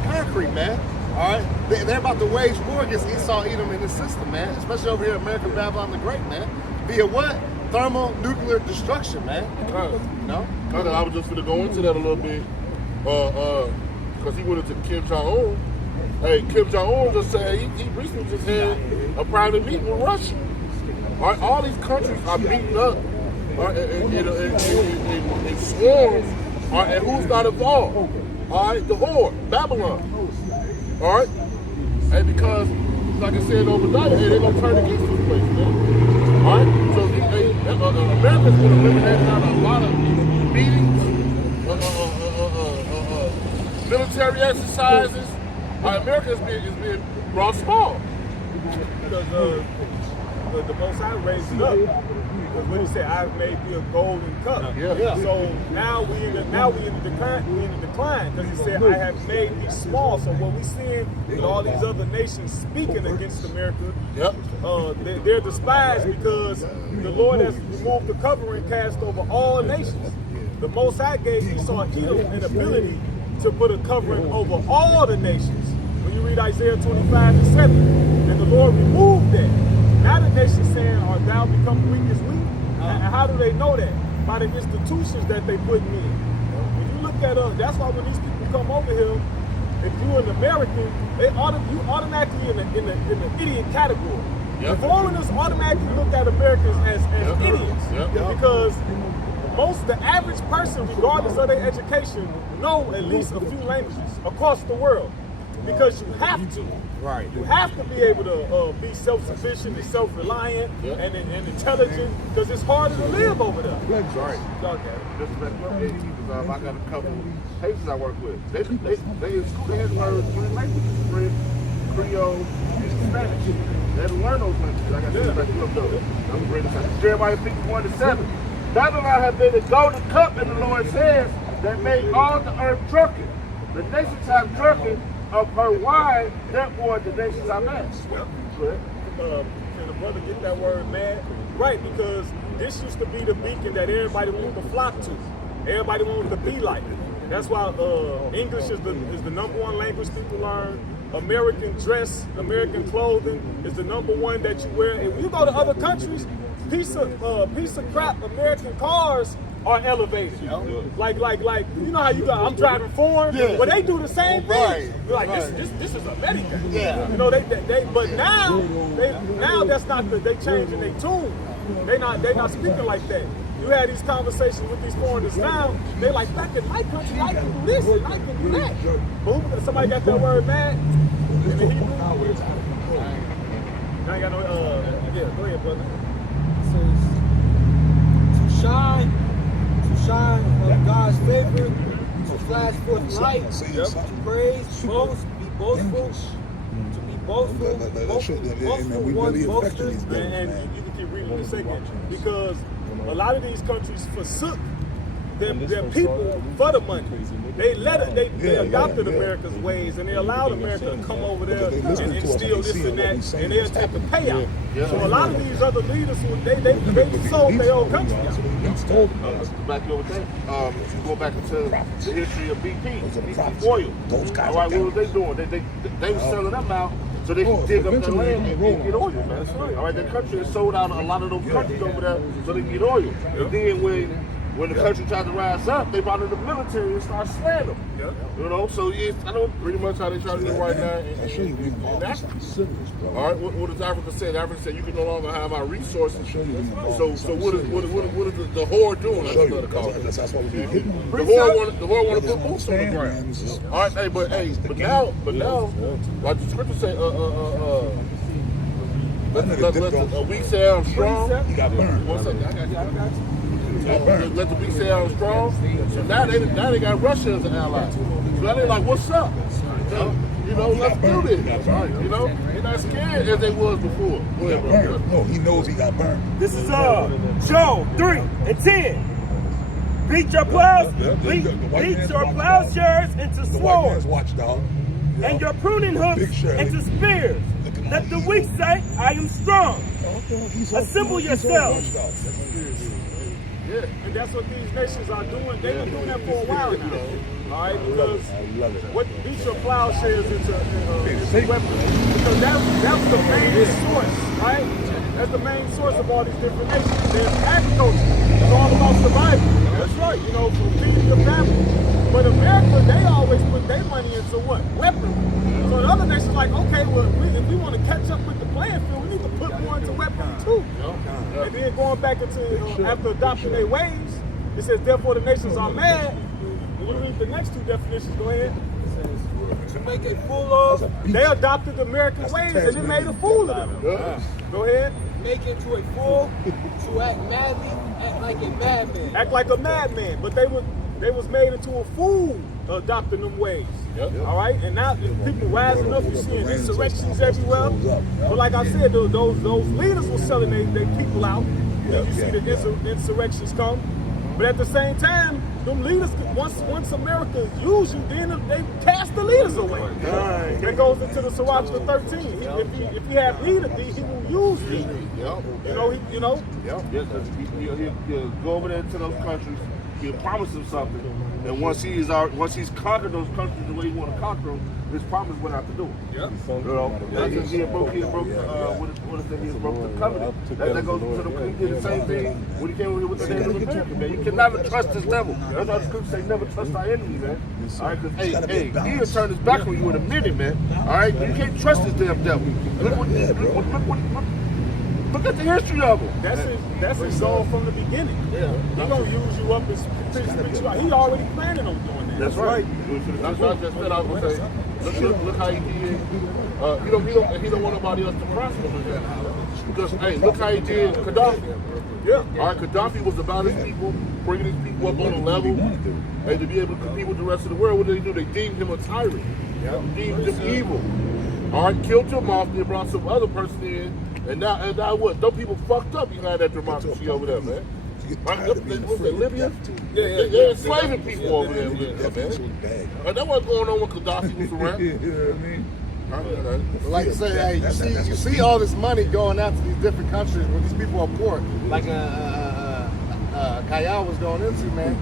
concrete, man. All right, they're about to wage war against Esau, Edom, in the system, man. Especially over here, in America, Babylon the Great, man. Via what? Thermonuclear destruction, man. No. I was just gonna go into that a little bit, because he went into Kim Jong-un. Hey, Kim Jong-un just said he recently just had a private meeting with Russia. All these countries are beaten up in swarms, and who's not involved? All right, the horde, Babylon. All right, and because, like I said, Obadiah, they're gonna turn against this place, man. All right, so America's gonna eliminate out a lot of meetings, military exercises. America is being brought small. Because the Most High raised it up. Because when he said, "I've made thee a golden cup," so now we in the decline. Because he said, "I have made thee small." So what we seeing with all these other nations speaking against America, they're despised because the Lord has removed the covering cast over all nations. The Most High gave Esau and Edom an ability to put a covering over all the nations. When you read Isaiah 25:7, and the Lord removed that. Now the nation's saying, "Art thou become weak as we?" And how do they know that? By the institutions that they put in. When you look at that's why when these people come over here, if you're an American, you automatically in the idiot category. The foreigners automatically look at Americans as idiots. Because the average person, regardless of their education, know at least a few languages across the world. Because you have to. Right. You have to be able to be self-sufficient and self-reliant and intelligent, because it's harder to live over there. Right. Okay. I got a couple patients I work with. They in school they had to learn 3 languages: French, Creole, and Spanish. They had to learn those languages. I got to back up though. I'm ready to say Jeremiah 51:7. Babylon have been a golden cup in the Lord's hands that made all the earth drunken. The nations have drunken of her wine, therefore the nations are mad. Can the brother get that word mad? Right, because this used to be the beacon that everybody wanted to flock to. Everybody wanted to be like. That's why English is the _1 language people learn. American dress, American clothing is the #1 that you wear. And when you go to other countries, piece of crap American cars are elevated. Like you know how you got, I'm driving foreign, but they do the same thing. Right. Like this is America. You know they but now that's not they changing their tune. They not speaking like that. You had these conversations with these foreigners now, they like, back in my country I can do this and I can do that. But somebody got that word mad in the Hebrew? I ain't got no go ahead, brother. It says, to shine God's favor, to flash forth light, praise, boast, be boastful, to be boastful, we really affecting these brothers, and man. you can keep reading in a second, because a lot of these countries forsook their people for the money. They adopted America's ways, and they allowed America to come over there and instill this and that, and they'll take the payout. So a lot of these other leaders, they sold their own country out. Back over there. If you go back into the history of BP oil. All right, what was they doing? They were selling them out so they could dig up the land and get oil, man. That's right. All right, the country has sold out a lot of those countries over there so they can get oil. And then when the country tried to rise up, they brought in the military and started slaying them. Yeah. You know, so I don't Pretty much how they try to do right now. I'll show you in Africa. serious, bro. All right, what does Africa say? Africa said you can no longer have our resources. So what is the horde doing? That's what they call it. That's why we be hitting them. The horde want to put boots on the ground. All right, but now, like the scripture say, let the weak say I'm strong. He got burned. One second, I got you. Let the weak say I'm strong. So now they got Russia as an ally. So now they like, what's up? So, let's do this. Right, they're not scared as they was before. Go ahead, bro. No, he knows he got burned. This is Job 3 and 10. Beat your plows, beat your plowshares into The white man's swords, watchdog. and your pruning hooks Big Shirley. into spears. Let the weak say, I am strong. Assemble yourselves. Yeah, and that's what these nations are doing. They've been doing that for a while now. All right, because what beat your plowshares into weapons? Because that's the main source, right? That's the main source of all these different nations. There's agriculture. It's all about survival. That's right, for feeding the family. But America, they always put their money into what? Weaponry. So the other nations like, okay, well, if we want to catch up with the playing field, we need to put more into weaponry too. And then going back into after adopting their ways, it says, therefore the nations are mad. When you read the next two definitions, go ahead. To make a fool of, they adopted American ways and it made a fool of them. Go ahead. Make into a fool, to act madly, act like a madman. Act like a madman, but they was made into a fool adopting them ways. All right, and now people rising up. You seeing insurrections everywhere. But like I said, those leaders were selling their people out. You see the insurrections come. But at the same time, them leaders, once America use you, then they cast the leaders away. That goes into the Sirach 13. If he have need of thee, he will use thee. He'll go over there to those countries. He'll promise them something. And once he's conquered those countries the way he want to conquer them, his promise went out to do it. He broke the covenant. That goes to the, he did the same thing when he came over here with the Native American, man. You cannot trust this devil. That's why the scripture say never trust our enemy, man. All right, because he'll turn his back on you in a minute, man. All right, you can't trust this damn devil. Look at the history of him. That's his goal from the beginning. He's gonna use you up and spit you out. He already planning on doing that. That's right. That's what I just said. I was gonna say, look how he did. He don't want nobody else to prosper with that. Because look how he did Gaddafi. Yeah. All right, Gaddafi was about his people, bringing his people up on a level, and to be able to compete with the rest of the world. What did they do? They deemed him a tyrant. Deemed him evil. All right, killed him off. They brought some other person in. And now what? Those people fucked up behind that democracy over there, man. Was it Libya? They're enslaving people over there in Libya, man. And that wasn't going on when Gaddafi was around. Like I say, hey, you see all this money going out to these different countries where these people are poor. Like Kayal was going into, man.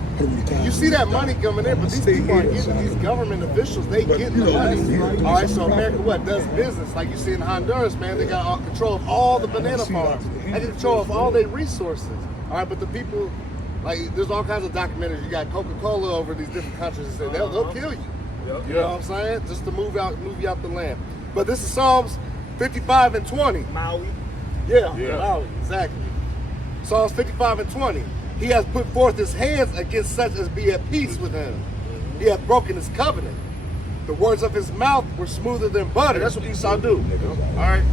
You see that money coming in, but these people are getting, these government officials, they get the money. All right, so America does business. Like you see in Honduras, man, they got control of all the banana farms. They get control of all their resources. All right, but the people, like, there's all kinds of documentaries. You got Coca-Cola over these different countries and say they'll kill you. You know what I'm saying? Just to move you out the land. But this is Psalms 55 and 20. Maui. Yeah. Maui, exactly. Psalms 55 and 20. He has put forth his hands against such as be at peace with him. He hath broken his covenant. The words of his mouth were smoother than butter. That's what Esau do. All right.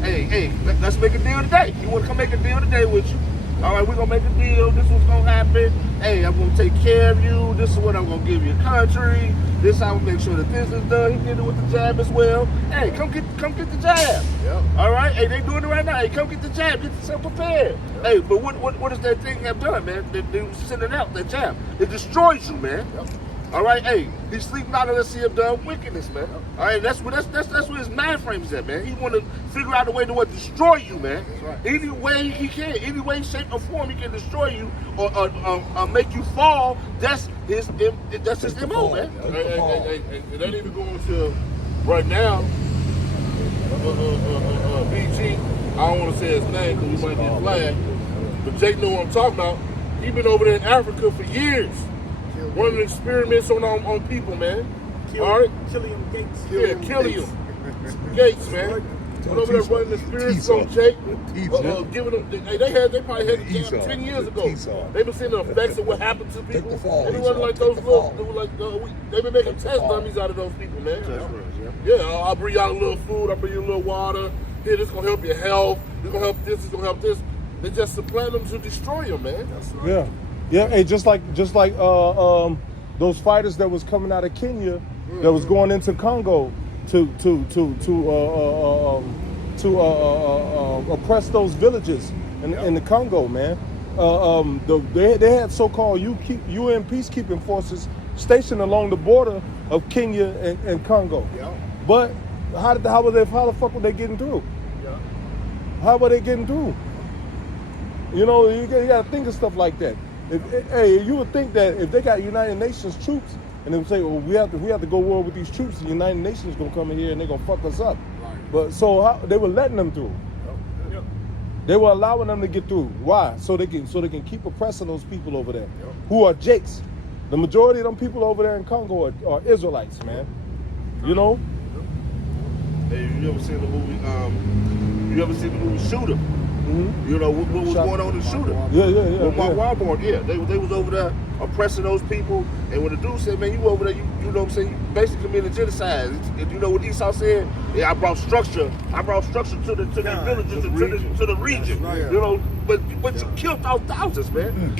Hey, let's make a deal today. You want to come make a deal today with you? All right, we're gonna make a deal. This is what's gonna happen. Hey, I'm gonna take care of you. This is what I'm gonna give you country. This how I'm gonna make sure that this is done. He did it with the jab as well. Hey, come get the jab. Yep. All right. Hey, they doing it right now. Hey, come get the jab. Get yourself prepared. Yep. Hey, but what does that thing have done, man? They sending out that jab. It destroys you, man. Yep. All right, hey, he's sleeping out unless he have done wickedness, man. All right, that's where his mind frame is at, man. He want to figure out a way to destroy you, man. Right. Any way he can, any way, shape, or form, he can destroy you or make you fall. That's his MO, man. Hey, it ain't even going to right now. BG, I don't want to say his name because we might get flagged, but Jake know what I'm talking about. He been over there in Africa for years. Running experiments on people, man. All right? Killian Gates. Yeah, Killian Gates, man. Went over there running experiments on Jake. Giving them, they probably had the jab 10 years ago. They've been seeing the effects of what happened to people. They been running like those little, they've been making test dummies out of those people, man. Yeah, I'll bring y'all a little food, I'll bring you a little water. Here, this gonna help your health. This gonna help this, this gonna help this. They just supplant them to destroy them, man. Yeah. Yeah, hey, just like those fighters that was coming out of Kenya that was going into Congo to oppress those villages in the Congo, man. They had so-called UN peacekeeping forces stationed along the border of Kenya and Congo. Yeah. But how the fuck were they getting through? Yeah. How were they getting through? You know, you got to think of stuff like that. Hey, you would think that if they got United Nations troops and they would say, well, we have to go war with these troops, the United Nations is gonna come in here and they're gonna fuck us up. Right. But so they were letting them through. Yep. They were allowing them to get through. Why? So they can keep oppressing those people over there, who are Jakes. The majority of them people over there in Congo are Israelites, man. You know? Hey, you ever seen the movie Shooter? Mm-hmm. You know what was going on in Shooter? Yeah. With Mark Wahlberg, they was over there oppressing those people, and when the dude said, "Man, you over there, you know what I'm saying? You basically committed genocide." And you know what Esau said? Yeah, I brought structure to the villages and to the region. Right. You know, but you killed those thousands, man.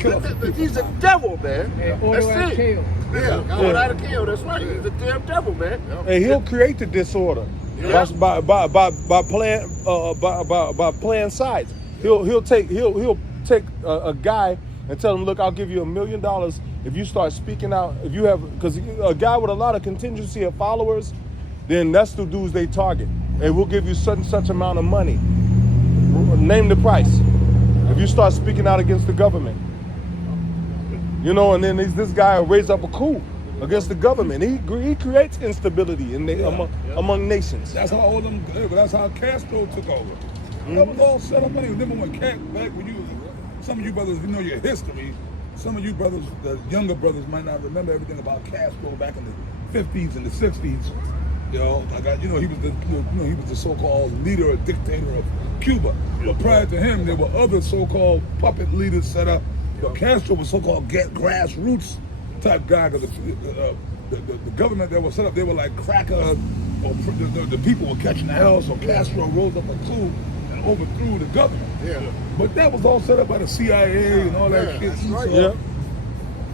He's a devil, man. That's it. Kill. Yeah, order out of kill. That's right. He's a damn devil, man. And he'll create the disorder by playing sides. He'll take a guy and tell him, look, I'll give you $1 million if you start speaking out. If you have, because a guy with a lot of contingency of followers, then that's the dudes they target. And we'll give you such amount of money. Name the price. If you start speaking out against the government, you know, and then this guy will raise up a coup against the government. He creates instability among nations. That's how that's how Castro took over. That was all set up. Remember when some of you brothers, you know your history. Some of you brothers, the younger brothers, might not remember everything about Castro back in the 50s and the 60s. You know, he was the so-called leader or dictator of Cuba. But prior to him, there were other so-called puppet leaders set up. But Castro was so-called grassroots type guy, because the government that was set up, they were like cracker, or the people were catching the hell, so Castro rose up a coup and overthrew the government. Yeah. But that was all set up by the CIA and all that shit. Right. Yeah.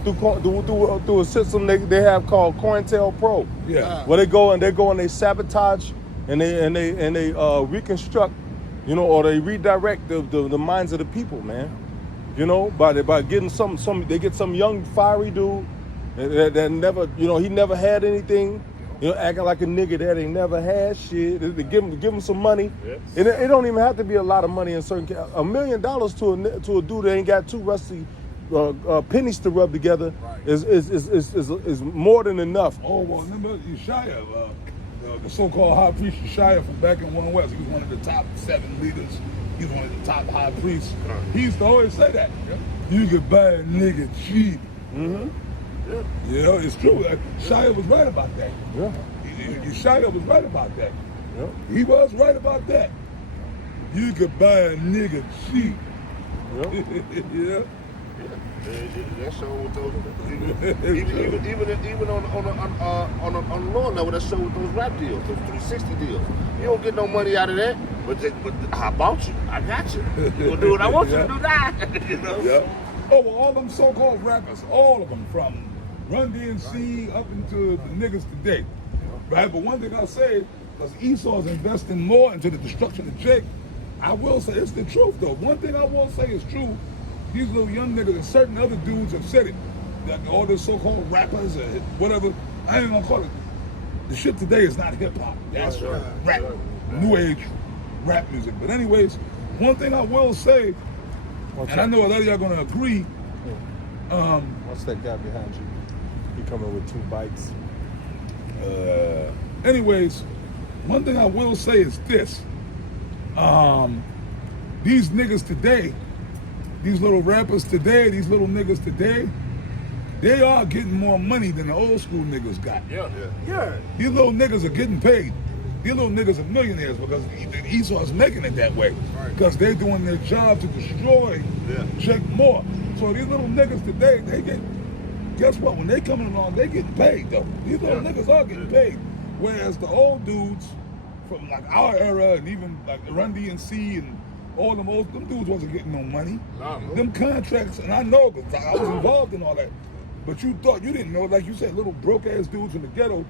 Through a system they have called COINTELPRO. Yeah. Where they go and they sabotage and they reconstruct, you know, or they redirect the minds of the people, man. You know, by getting they get some young fiery dude that never, you know, he never had anything, you know, acting like a nigga that ain't never had shit. They give him some money. Yes. And it don't even have to be a lot of money in certain cases. $1 million to a dude that ain't got two rusty pennies to rub together is more than enough. Oh, well, remember Yeshaya, the so-called high priest Yeshaya from back in One West. He was one of the top 7 leaders. He was one of the top high priests. He used to always say that. You could buy a nigga cheap. Mm-hmm. Yeah. You know, it's true. Shia was right about that. Yeah. Shia was right about that. Yeah. He was right about that. You could buy a nigga cheap. Yeah. Yeah. That show with those, even on the lower level, that show with those rap deals, those 360 deals. You don't get no money out of that, but I bought you, I got you. You gonna do what I want you to do now. You know? Yeah. Oh, well, all them so-called rappers, all of them, from Run DMC up into the niggas today, right? But one thing I'll say, because Esau's investing more into the destruction of Jake, I will say it's the truth though. One thing I will say is true. These little young niggas and certain other dudes have said it. Like all the so-called rappers or whatever. I ain't gonna call it. The shit today is not hip hop. That's rap, new age rap music. But anyways, one thing I will say, and I know a lot of y'all gonna agree. What's that guy behind you? He coming with 2 bikes. Anyways, one thing I will say is this. These niggas today, these little rappers today, these little niggas today, they are getting more money than the old school niggas got. Yeah. These little niggas are getting paid. These little niggas are millionaires because Esau is making it that way. Because they're doing their job to destroy Jake Moore. So these little niggas today, they get, guess what? When they coming along, they getting paid though. These little niggas are getting paid. Whereas the old dudes from like our era and even like Run DMC and all them dudes wasn't getting no money. Them contracts, and I know because I was involved in all that. But you thought, you didn't know, like you said, little broke ass dudes from the ghetto.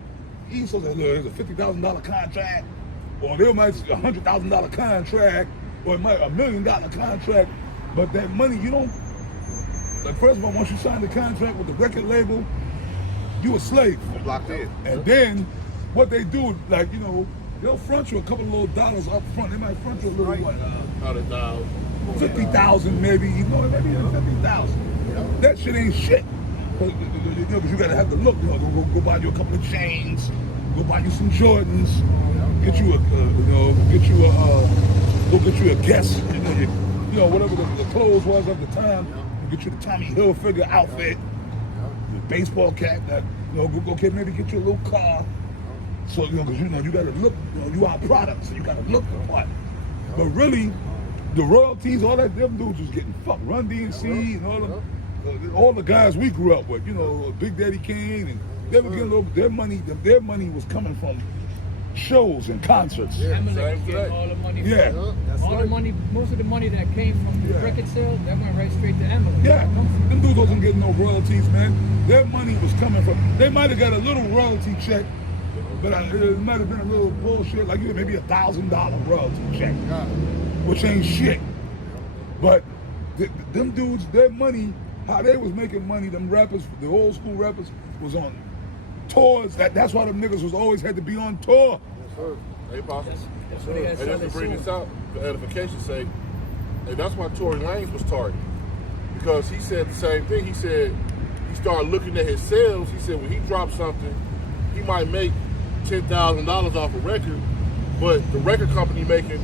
Esau said, look, there's a $50,000 contract, or there might be a $100,000 contract, or it might $1 million contract. But that money, you don't, like first of all, once you sign the contract with the record label, you a slave. Locked in. And then what they do, like, you know, they'll front you a couple of little dollars up front. They might front you a little, what, 50,000 maybe, you know, maybe even 50,000. That shit ain't shit. Because you gotta have the look, you know, go buy you a couple of chains, go buy you some Jordans, get you a Guess, you know, whatever the clothes was at the time, get you the Tommy Hilfiger outfit, your baseball cap, that, you know, go maybe get you a little car. So, you know, because, you know, you gotta look, you know, you are products, so you gotta look the part. But really, the royalties, all that, them dudes was getting fucked. Run DMC and all the guys we grew up with, you know, Big Daddy Kane, and they were getting their money was coming from shows and concerts. Eminem was getting all the money. Yeah. All the money, most of the money that came from the record sales, that went right straight to Eminem. Yeah, them dudes wasn't getting no royalties, man. Their money was coming from, they might have got a little royalty check, but it might have been a little bullshit, like maybe $1,000 royalty check, which ain't shit. But them dudes, their money, how they was making money, them rappers, the old school rappers, was on tours. That's why them niggas was always had to be on tour. Yes, sir. Hey, boss. That's what they had And just to bring soon. this out, for edification's sake, and that's why Tory Lanez was targeted. Because he said the same thing. He said he started looking at his sales. He said when he dropped something, he might make $10,000 off a record, but the record company making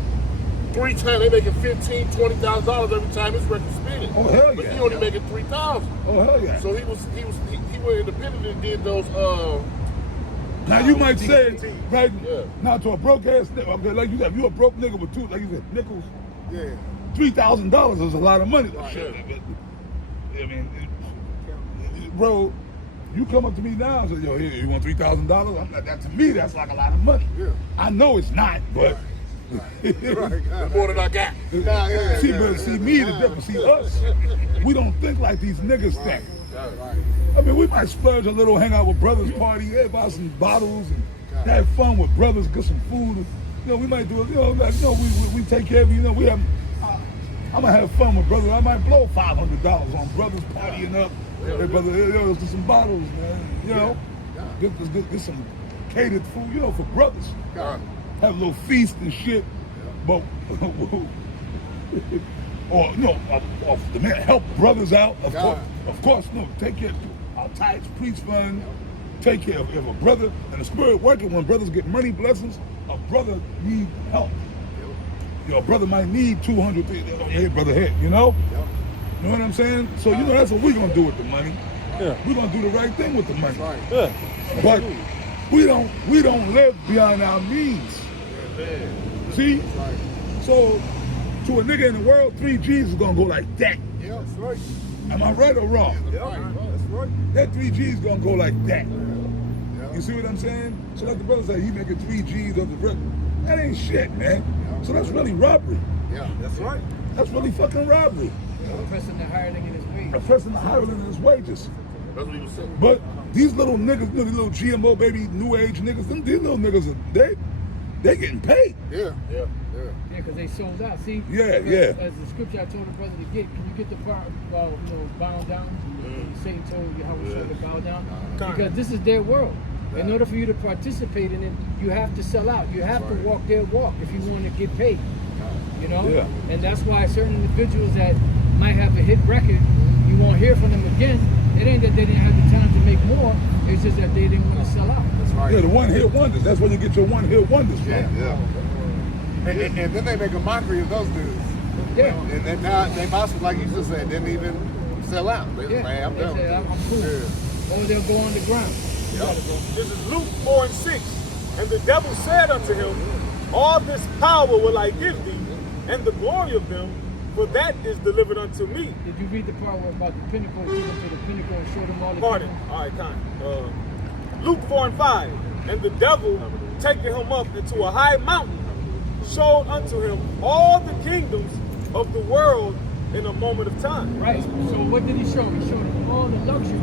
3 times, they making $15,000, $20,000 every time his record's spinning. Oh, hell But yeah. he only making $3,000. Oh, hell yeah. So he went independent and did those Now you might say, right, Yeah. now to a broke ass nigga, okay, like you said, if you a broke nigga with two, like you said, nickels, $3,000 is a lot of money. Shit, I mean, bro, you come up to me now and say, yo, here, you want $3,000? I'm like, that to me, that's like a lot of money. Yeah. I know it's not, but more than I got. see me, the difference. See us, we don't think like these niggas think. I mean, we might splurge a little, hang out with brothers, party, buy some bottles, and have fun with brothers, get some food. You know, we might do it. You know, like, you know, we take care of you. You know, we have. I'm gonna have fun with brothers. I might blow $500 on brothers partying up. Hey, brother, yo, let's do some bottles, man. You know, get some catered food. You know, for brothers. Have a little feast and shit, but or no, the man help brothers out. Of course, no. Take care of our tithes, priest fund. Take care of a brother and the spirit working. When brothers get money blessings, a brother need help. Your brother might need 200. Hey, brother, hey, you know. You know what I'm saying? So you know that's what we're gonna do with the money. Yeah. We're gonna do the right thing with the money. Yeah. But we don't live beyond our means. See? So to a nigga in the world, 3 G's is gonna go like that. Yeah, that's right. Am I right or wrong? That's right. That 3 G's gonna go like that. You see what I'm saying? So like the brother said, he making 3 G's of the record. That ain't shit, man. So that's really robbery. Yeah, that's right. That's really fucking robbery. Oppressing the hireling in his wages. Oppressing the hireling in his wages. That's what he was saying. But these little niggas, these little GMO baby, new age niggas, these little niggas, they getting paid. Yeah. Yeah, because they sold out. See? Yeah, As the scripture I told the brother to get, can you get the part about, bowing down? Satan told you how we should bow down. Because this is their world. In order for you to participate in it, you have to sell out. You have to walk their walk if you want to get paid. You know? Yeah. And that's why certain individuals that might have a hit record, you won't hear from them again. It ain't that they didn't have the time to make more. It's just that they didn't want to sell out. That's right. Yeah, the one-hit wonders. That's where you get your one-hit wonders from. Yeah. And then they make a mockery of those dudes. Yeah. And now they also, like you just said, didn't even sell out. They Yeah. man, I'm They done. say, I'm cool. Yeah. Or they'll go on the ground. This is Luke 4:6. And the devil said unto him, all this power will I give thee, and the glory of them, for that is delivered unto me. Did you read the part where about the pinnacle, he went to the pinnacle and showed them all the Pardon. kingdoms? All right, kind. Luke 4:5. And the devil, taking him up into a high mountain, showed unto him all the kingdoms of the world in a moment of time. Right. So what did he show him? He showed him all the luxuries.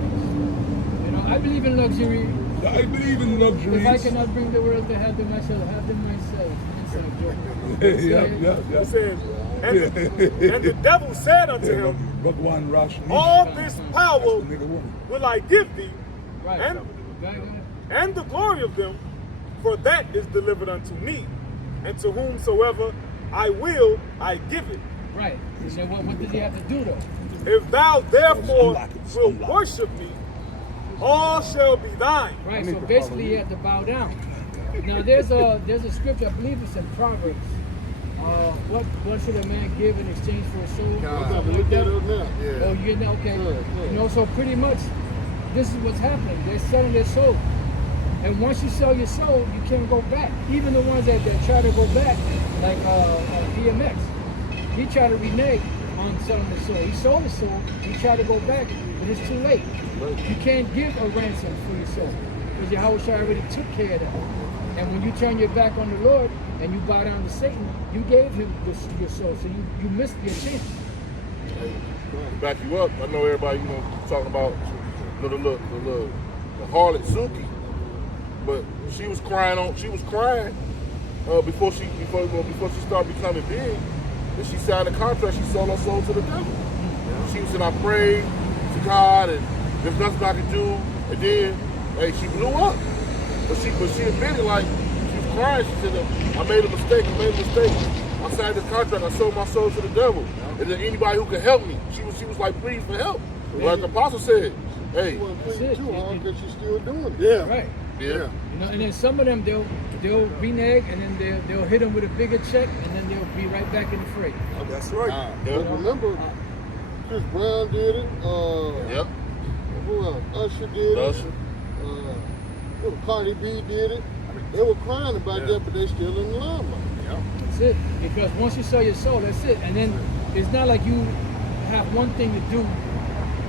I believe in luxury. I believe in luxuries. If I cannot bring the world to have them myself, have them myself. Inside joke. yeah. It says, and the devil said unto him, Bhagwan Rashmi. all this power That's the nigga woman. will I give thee, Right. and the glory of them, for that is delivered unto me, and to whomsoever I will, I give it. Right. So what did he have to do though? If thou therefore Unlock it, wilt unlock it. worship me, all shall be thine. Right. So basically he had to bow down. Now there's a scripture, I believe it's in Proverbs. What should a man give in exchange for a soul? Something like that. Yeah. Oh, you know, okay. Yeah. So pretty much, this is what's happening. They're selling their soul. And once you sell your soul, you can't go back. Even the ones that try to go back, like DMX, he tried to renege on selling the soul. He sold his soul, he tried to go back, but it's too late. You can't give a ransom for your soul, because Yahweh already took care of that. And when you turn your back on the Lord and you bow down to Satan, you gave him your soul, so you missed your chance. To back you up, I know everybody, talking about the harlot Suki, but she was crying before she started becoming big, and she signed a contract. She sold her soul to the devil. She said, I prayed to God, and there's nothing I can do. And then, hey, she blew up. But she admitted, like, she was crying. She said, I made a mistake. I signed this contract. I sold my soul to the devil. And then anybody who could help me, she was like pleading for help. Like the apostle said, hey. She wasn't pleading too hard because she's still doing it. Yeah. Right. Yeah. And then some of them they'll renege, and then they'll hit them with a bigger check, and then they'll be right back in the fray. That's right. But remember, Chris Brown did it. Yep. Who else? Usher did Usher. it. Cardi B did it. They were crying about that, but they still in the limelight. That's it. Because once you sell your soul, that's it. And then it's not like you have one thing to do,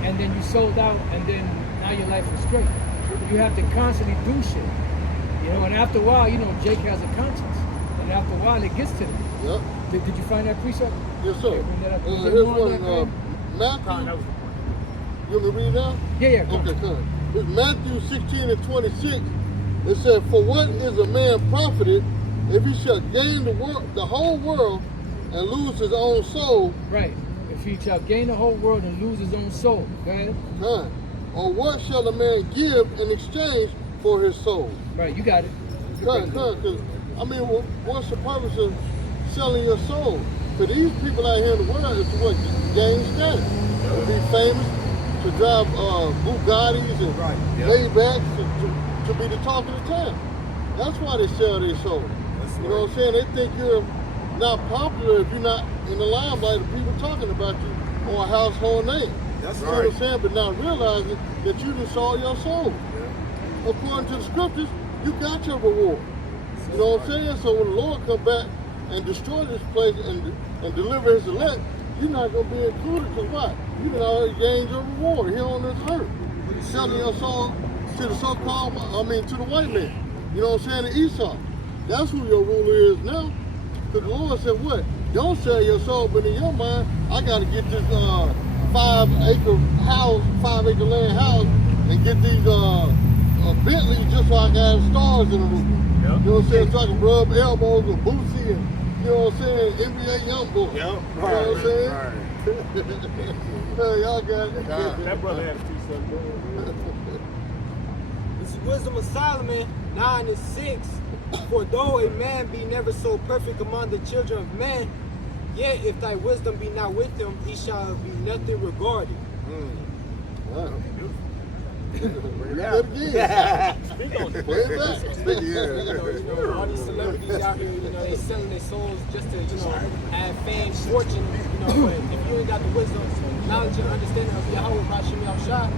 and then you sold out, and then now your life is straight. You have to constantly do shit. And after a while, Jake has a conscience. And after a while, it gets to them. Yep. Did you find that precept? Yes, sir. Bring that up. Is there Here's more on that, one. Craig? Matthew. You want me to read that? Yeah, go Okay, on. come. It's Matthew 16 and 26. It said, for what is a man profited if he shall gain the whole world and lose his own soul? Right. If he shall gain the whole world and lose his own soul. Go ahead. Huh? Or what shall a man give in exchange for his soul? Right, you got it. Because, what's the purpose of selling your soul? For these people out here in the world, is to what? Gain status. To be famous, to drive Bugattis and Maybachs, to be the talk of the town. That's why they sell their soul. You know what I'm saying? They think you're not popular if you're not in the limelight of people talking about you or a household name. That's You know what I'm saying? But not realizing that you just sold your soul. According to the scriptures, you got your reward. You know what I'm saying? So when the Lord come back and destroy this place and deliver his elect, you're not gonna be included because what? You can already gain your reward here on this earth. Selling your soul to the so-called, to the white man. You know what I'm saying? To Esau. That's who your ruler is now. Because the Lord said, what? Don't sell your soul, but in your mind, I got to get this 5-acre house, 5-acre land house, and get these Bentleys just so I can have stars in the roof. Yep. You know what I'm saying? So I can rub elbows with Boosie and, you know what I'm saying, NBA Youngboy. Yep. You know what I'm saying? Right. Hey, y'all got it. That brother has 2 sons. This is Wisdom of Solomon 9:6. For though a man be never so perfect among the children of men, yet if thy wisdom be not with him, he shall be nothing regarded. Wow. Bring it out. All these celebrities out here, they selling their souls just to, have fame, fortune, but if you ain't got the wisdom, knowledge, and understanding of Yahweh Bashim Yahshua,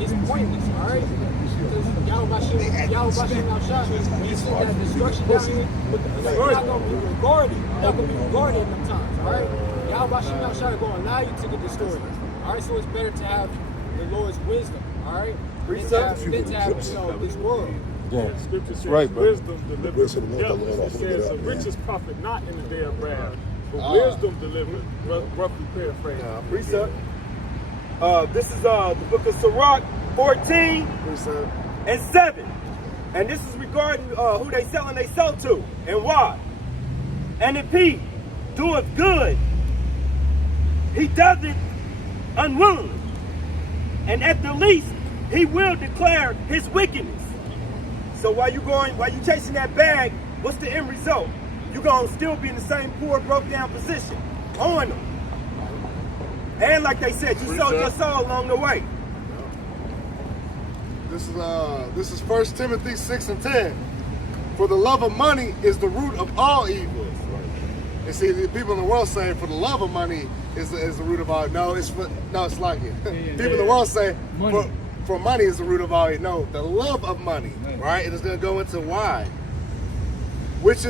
it's pointless, all right? Because Yahweh Bashim Yahshua, he sent that destruction down here, but you're not going to be regarded. You're not going to be regarded in them times, all right? Yahweh Bashim Yahshua is going to allow you to get destroyed, all right? So it's better to have the Lord's wisdom, all right? Than to have this world. Yeah. The scripture says wisdom delivers from death. It says the richest profit not in the day of wrath, but wisdom delivered, roughly paraphrased. Precept. This is the book of Sirach 14 and 7. And this is regarding who they selling they soul to and why. And if he doeth good, he does it unwillingly. And at the least, he will declare his wickedness. So while you chasing that bag, what's the end result? You're gonna still be in the same poor, broke down position, owing them. And like they said, you sold your soul along the way. This is 1 Timothy 6:10. For the love of money is the root of all evil. And see, the people in the world say, for the love of money is the root of all. No, it's like it. People in the world say, for money is the root of all evil. No, the love of money, right? It is going to go into why. Which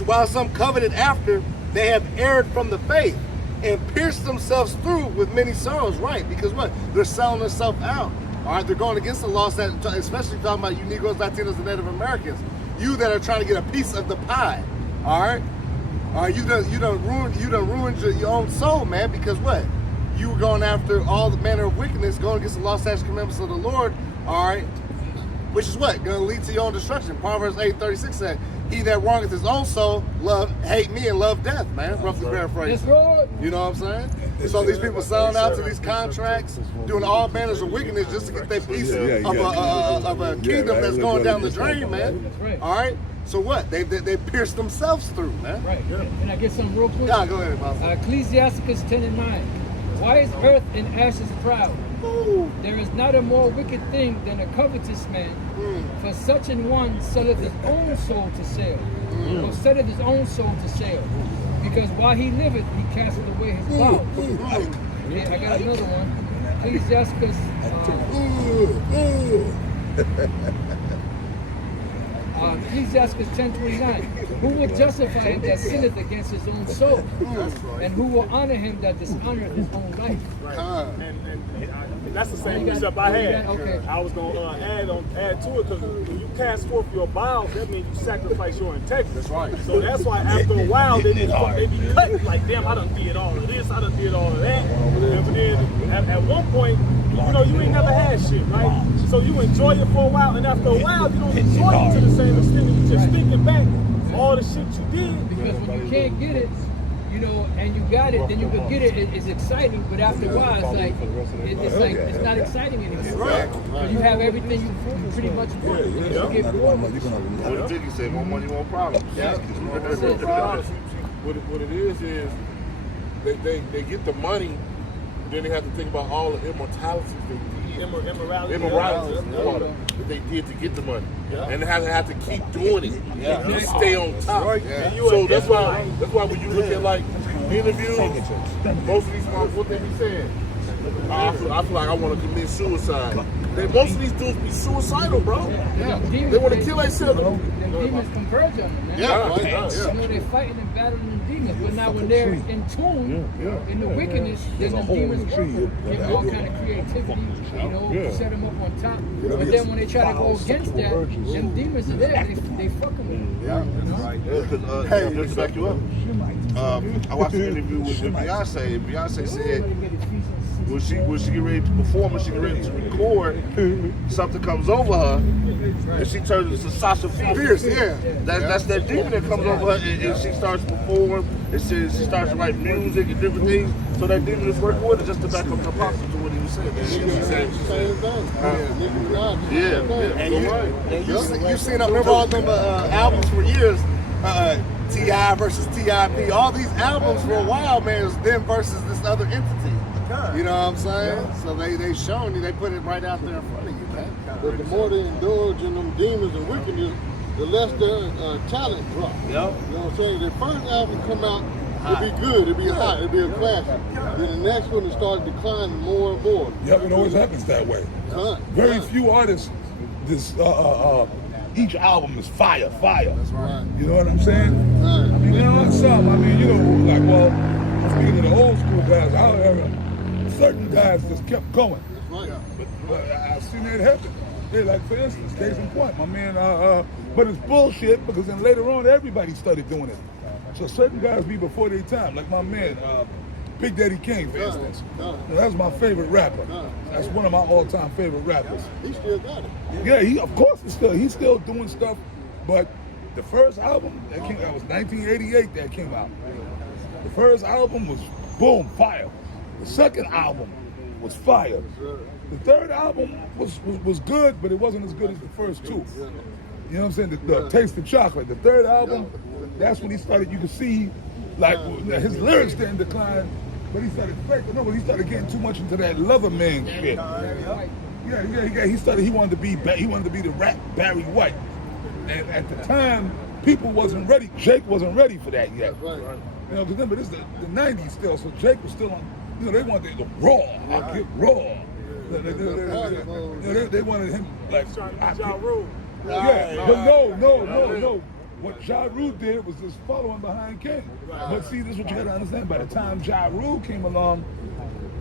while some coveted after, they have erred from the faith and pierced themselves through with many sorrows, right? Because what? They're selling themselves out. All right, they're going against the laws that, especially talking about you Negroes, Latinos, and Native Americans. You that are trying to get a piece of the pie. All right. You done ruined your own soul, man, because what? You were going after all the manner of wickedness, going against the law, statutes, commandments of the Lord, all right, which is what? Going to lead to your own destruction. Proverbs 8:36 said, he that wrongeth his own soul, hate me and love death, man, roughly paraphrased. You know what I'm saying? So these people selling out to these contracts, doing all manners of wickedness just to get their piece of a kingdom that's going down the drain, man. All right? So what? They pierced themselves through, man. Right. Can I get something real quick? Yeah, go ahead, Pastor. Ecclesiasticus 10:9. Why is earth and ashes proud? There is not a more wicked thing than a covetous man. For such an one selleth his own soul to sale. Or setteth his own soul to sale. Because while he liveth, he casteth away his vows. Yeah, I got another one. Ecclesiasticus. Ecclesiasticus 10:29. Who will justify him that sinneth against his own soul? And who will honor him that dishonoreth his own life? And that's the same precept I had. Okay. I was going to add to it because when you cast forth your bowels, that means you sacrifice your integrity. That's right. So that's why after a while, they be cutting like, damn, I done did all of this, I done did all of that. And then at one point, you ain't never had shit, right? So you enjoy it for a while, and after a while, you don't enjoy it to the same extent. You just thinking back all the shit you did. Because when you can't get it, and you got it, then you can get it. It's exciting, but after a while, it's not exciting anymore. Right. You have everything you pretty much want. You get bored. What the Jiggy say? More money, more problems. Yeah. What it is they get the money, then they have to think about all the immortalities they did. Immorality that they did to get the money. Yeah. And they have to keep doing it to stay on top. Right. Yeah. So that's why when you look at like interviews, most of these moms, what they be saying, I feel like I want to commit suicide. Most of these dudes be suicidal, bro. Yeah. They want to kill themselves. The demons converge on them, man. Yeah. You know, they're fighting and battling the demons, but now when they're in tune in the wickedness, then the demons give them all kind of creativity, set them up on top. But then when they try to go against that, them demons are there, they fucking with them. Hey, just to back you up. I watched an interview with Beyonce, and Beyonce said when she get ready to perform and she get ready to record, something comes over her, and she turns into Sasha Fierce. That's that demon that comes over her, and she starts to perform. And she starts to write music and different things. So that demon is working with her just to back up the apostle to what he was saying. And you seen, I remember all them albums for years. T.I. versus T.I.P. All these albums for a while, man, was them versus this other entity. You know what I'm saying? So they shown you, they put it right out there in front of you, man. But the more they indulge in them demons and wickedness, the less their talent drop. You know what I'm saying? The first album come out, it'll be good, it'll be hot, it'll be a classic. Then the next one will start declining more and more. Yeah, it always happens that way. Very few artists, each album is fire. That's right. You know what I'm saying? Right. I mean, there are some, speaking of the old school guys, our era, certain guys just kept going. That's right. But I've seen that happen. Yeah, like for instance, case in point, my man, but it's bullshit because then later on everybody started doing it. So certain guys be before their time, like my man, Big Daddy Kane, for instance. That's my favorite rapper. That's one of my all-time favorite rappers. He still got it. Yeah, of course he's still doing stuff, but the first album that was 1988 that came out. The first album was boom, fire. The second album was fire. The third album was good, but it wasn't as good as the first two. You know what I'm saying? The Taste of Chocolate. The third album, that's when he started, you could see, like, his lyrics didn't decline, but he started getting too much into that Lover Man shit. Yeah, he wanted to be the rap Barry White. And at the time, people wasn't ready. Jake wasn't ready for that yet. You know, because remember, this is the 90s still, so Jake was still on, they wanted the raw, I get raw. They wanted him like Ja Rule. Yeah, but no. What Ja Rule did was just following behind King. But see, this is what you gotta understand. By the time Ja Rule came along,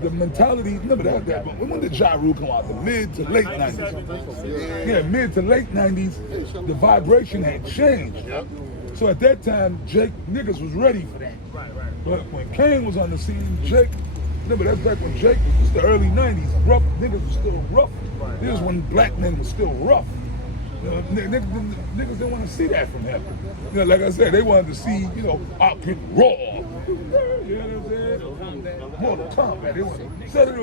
the mentality, remember that, but when did Ja Rule come out? The mid to late 90s. Yeah, mid to late 90s, the vibration had changed. So at that time, Jake niggas was ready for that. But when Kane was on the scene, Jake, remember that's back when Jake was the early 90s. Rough niggas was still rough. This is when black men was still rough. Niggas didn't want to see that from him. Like I said, they wanted to see, I get raw. You know what I'm saying? Mortal Kombat. They wanted to set it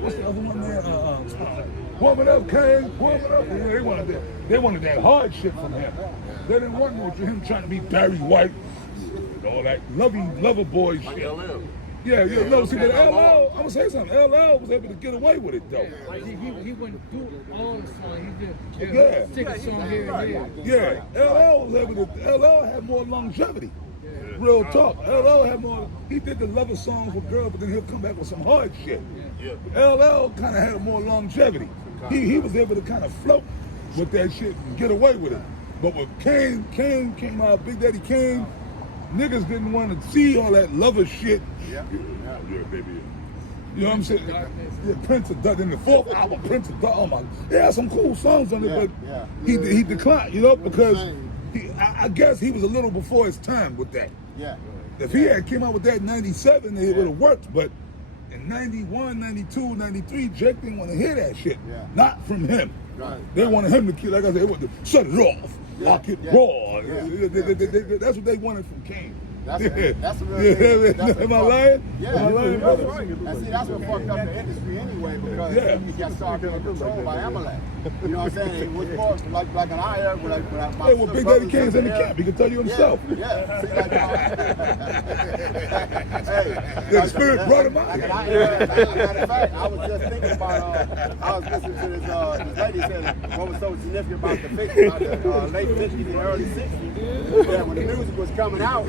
what's the other one there? Woman Up King, Woman Up. They wanted that hard shit from him. They didn't want him trying to be Barry White, all that lover boy shit. Yeah, see, but LL, I'm gonna say something. LL was able to get away with it though. Like he went through all the songs. He did stick a song here and there. Yeah, LL was able to. LL had more longevity. Real talk. LL had more. He did the lover songs with girls, but then he'll come back with some hard shit. LL kind of had more longevity. He was able to kind of float with that shit and get away with it. But when Kane came out, Big Daddy Kane, niggas didn't want to see all that lover shit. Yeah, baby. You know what I'm saying? Yeah, Prince of Dark. In the fourth album, Prince of Dark. Oh my, he had some cool songs on it, but he declined. Because I guess he was a little before his time with that. Yeah. If he had came out with that in '97, it would have worked. But in '91, '92, '93, Jake didn't want to hear that shit. Not from him. They wanted him to kill. Like I said, they wanted to shut it off. Lock it raw. That's what they wanted from Kane. That's a real thing. Am I lying? Yeah, Am I lying, brother? And see, that's what fucked up the industry anyway, because you got started being controlled by Amalek. You know what I'm saying? It was more like an eye when my well, Big Daddy Kane's in the camp. He can tell you himself. Yeah. See, like, the spirit brought him out. Matter of fact, I was just thinking about, I was listening to this lady said what was so significant about the late 50s and early 60s, that when the music was coming out,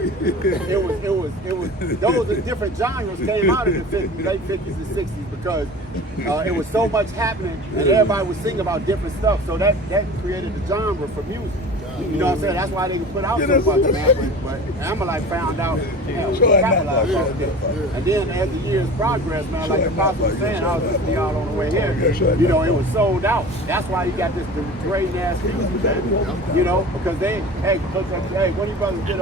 those are different genres came out in the 50s, late 50s and 60s because it was so much happening and everybody was singing about different stuff. So that created the genre for music. You know what I'm saying? That's why they can put out so much, man. But Amalek found out, damn, we capitalized on this. And then as the years progressed, man, like the Apostle was saying, I was listening y'all on the way here, you know, it was sold out. That's why you got this Dre Nash music, man. You know, because they, hey, when you brothers get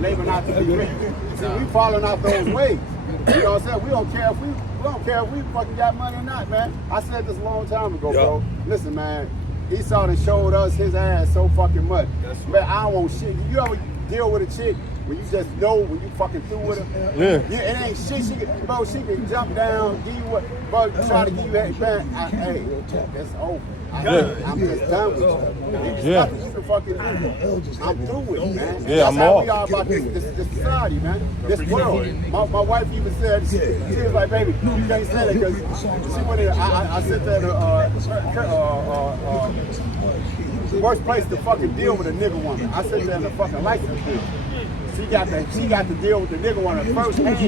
labor not to be rich, see, we following out those ways. You know what I'm saying? We don't care if we fucking got money or not, man. I said this a long time ago, bro. Listen, man. Esau done showed us his ass so fucking much. Man, I don't want shit. You ever deal with a chick when you just know when you fucking through with her? Yeah. It ain't shit. She can jump down, give you what, bro, try to give you that back. Hey, that's over. I'm just done with you. Yeah. You can fucking do. I'm through with it, man. Yeah, that's I'm how off. we are about this society, man. This world. My wife even said, she was like, baby, you can't say that because she went in. I said that worst place to fucking deal with a nigga woman. I said that in the fucking license deal. She got to deal with the nigga woman first hand.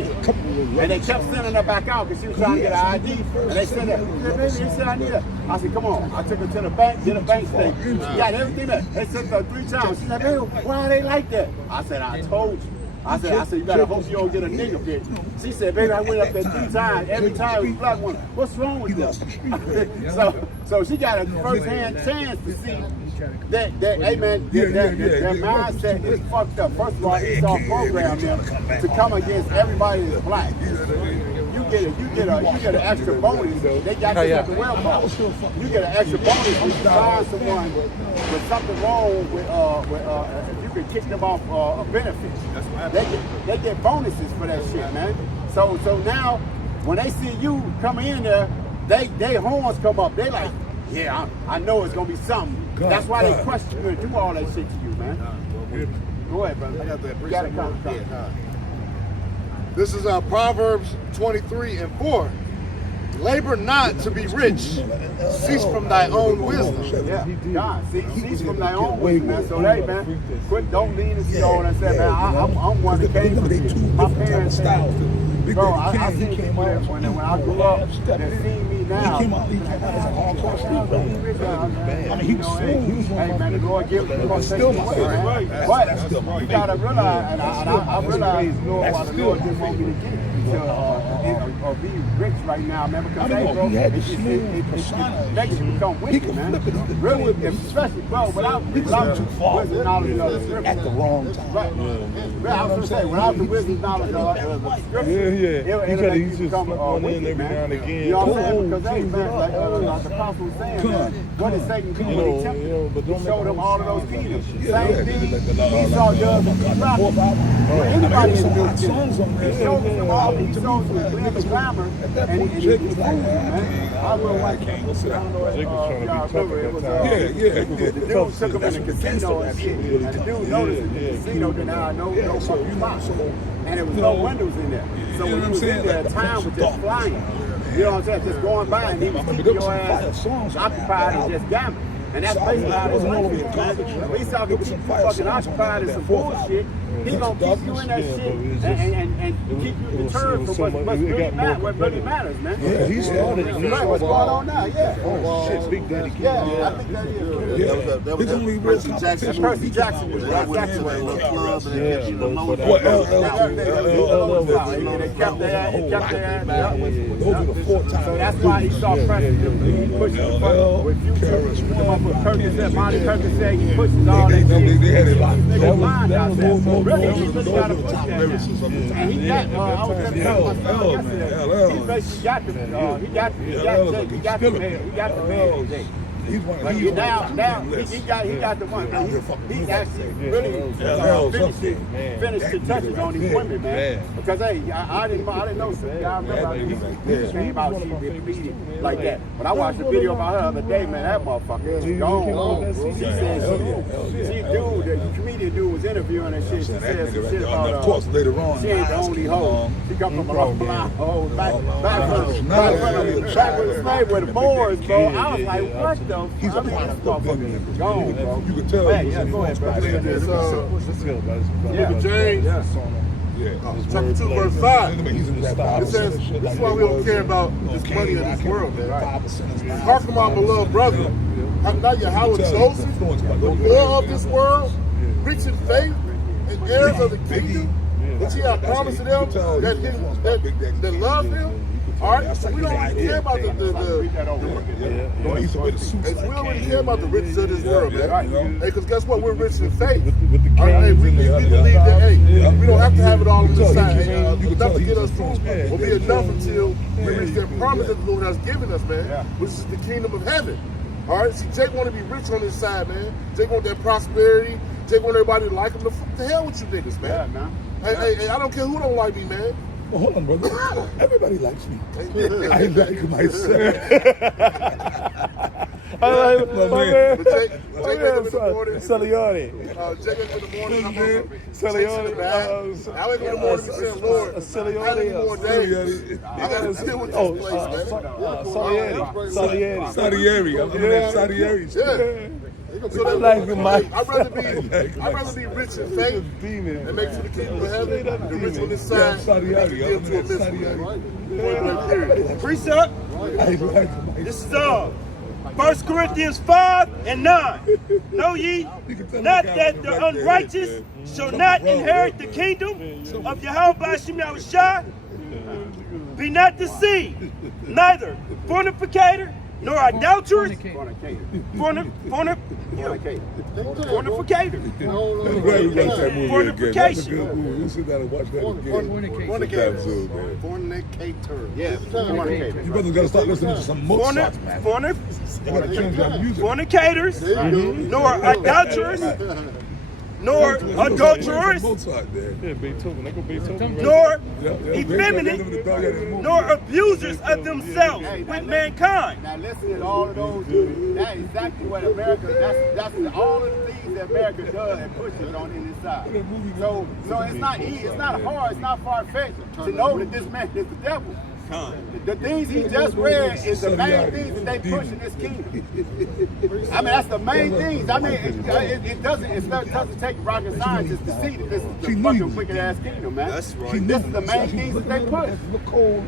And they kept sending her back out because she was trying to get her ID. And they said that. Baby, he said I need her. I said, come on. I took her to the bank, did a bank statement. Got everything there. They sent her 3 times. She said, baby, why are they like that? I said, I told you. I said, you better hope you don't get a nigga bitch. She said, baby, I went up there 3 times. Every time it was a black woman. What's wrong with this? So she got a first-hand chance to see that hey man, that mindset is fucked up. First of all, Esau programmed them to come against everybody that's black. You get an extra bonus. They got this at the welfare. You get an extra bonus if you find someone with something wrong with if you can kick them off a benefit. They get bonuses for that shit, man. So now when they see you coming in there, they horns come up. They like, yeah, I know it's gonna be something. That's why they question you and do all that shit to you, man. Go ahead, brother. I got that. You gotta come. This is Proverbs 23:4. Labor not to be rich. Cease from thy own wisdom. Yeah, God, cease from thy own wisdom, man. So hey, man, quit, don't lean into all that stuff, man. I'm one that came from this. My parents style. Bro, I seen people that when I grew up, they seen me now. He came out as a hardcore style. I mean, he was hey, man, the Lord give it. But you gotta realize, and I realize, Lord, why the Lord didn't want me to get or be rich right now, man, because hey, bro, it makes you become wicked, man. Really, especially, bro, without wisdom, knowledge of the scripture. At the wrong time. Right. I was gonna say, without the wisdom, knowledge of the scripture, it'll make you become wicked, man. You know what I'm saying? Because hey, man, like the apostle was saying, man, what did Satan do when he tempted him? He showed him all of those kingdoms. Same thing Esau does with the prophet. Anybody can do it. He showed them all. He showed them the glamour, and he was fooling, man. I will like him. The dude took him in the casino and shit. And the dude noticed in the casino that now no fucking spots. And there was no windows in there. So when he was in there, time was just flying. You know what I'm saying? Just going by, and he was keeping your ass occupied and just gambling. And that's basically how this life is, man. When he's talking to keep you fucking occupied in some bullshit, he gonna keep you in that shit and keep you deterred from what really matters, man. Yeah, he started. Right, what's going on now? Yeah. Oh, shit, Big Daddy. Yeah, I think that is. Yeah, that was Percy Jackson. Percy Jackson was right. Went to a little club and they kept you the low. They kept their Those are the 4 times. So that's why he saw pressing him. He pushed him with Future. Come up with Percocet, Monty Percocet. He pushes all that shit. They had it locked. Niggas mind out there. Really, he just got to push that. And he got, I was going to tell my son yesterday. He basically got the man today. But he got the one. He actually really finished the touches on these women, man. Because hey, I didn't know. I remember he came out and she did comedian like that. But I watched a video about her the other day, man. That motherfucker is gone. She said the comedian dude was interviewing and shit. She said some shit about of course later on. she ain't the only hoe. She come from a blind hoe back with the slave with the boys, bro. I was like, what the know, He's a this motherfucker gone, bro. You can tell. Man, yeah, go ahead, bro. Book of James, chapter 2, verse 5. It says, this is why we don't care about this money of this world, man. Hearken, my beloved brother. Have not Yahweh chosen the poor of this world, rich in faith, and heirs of the kingdom, which he hath promised to them that love him? All right, so we don't really care about the riches of this world, man. Hey, because guess what? We're rich in faith. All right, hey, we believe that, hey, we don't have to have it all on the side. Hey, enough to get us through will be enough until we reach that promise that the Lord has given us, man, which is the kingdom of heaven. All right, see, Jake want to be rich on his side, man. Jake want that prosperity. Jake want everybody to like him. The hell with you niggas, man. Hey, I don't care who don't like me, man. Well, hold on, brother. Everybody likes me. I like myself. I like my man. Jake wake up in the morning. Salioni. Jake wake up in the morning. Salioni. I wake up in the morning and say, Lord, how many more days? I got to deal with this place, man. Salieri. I'm gonna name Salieri. Yeah. So I like my. I'd rather be rich in faith and make it to the kingdom of heaven than rich on this side and make it to a mystery. Precept. This is all. 1 Corinthians 5 and 9. Know ye not that the unrighteous shall not inherit the kingdom of Yahweh Bashim Yahushua? Be not deceived, neither fornicator, nor adulterers, fornicator. Fornicator. Yeah. You brothers gotta start listening to some Mozart, man. Fornicators, nor adulterers, nor adulterers, nor effeminate, nor abusers of themselves with mankind. Now listen to all of those. That's exactly what America. That's all of the things that America does and pushes on the inside. So it's not easy. It's not hard. It's not far fetched to know that this man is the devil. The things he just read is the main things that they push in this kingdom. I mean, that's the main things. I mean, it doesn't take rocket scientists to see that this is the fucking wicked ass kingdom, man. That's right. This is the main things that they push. All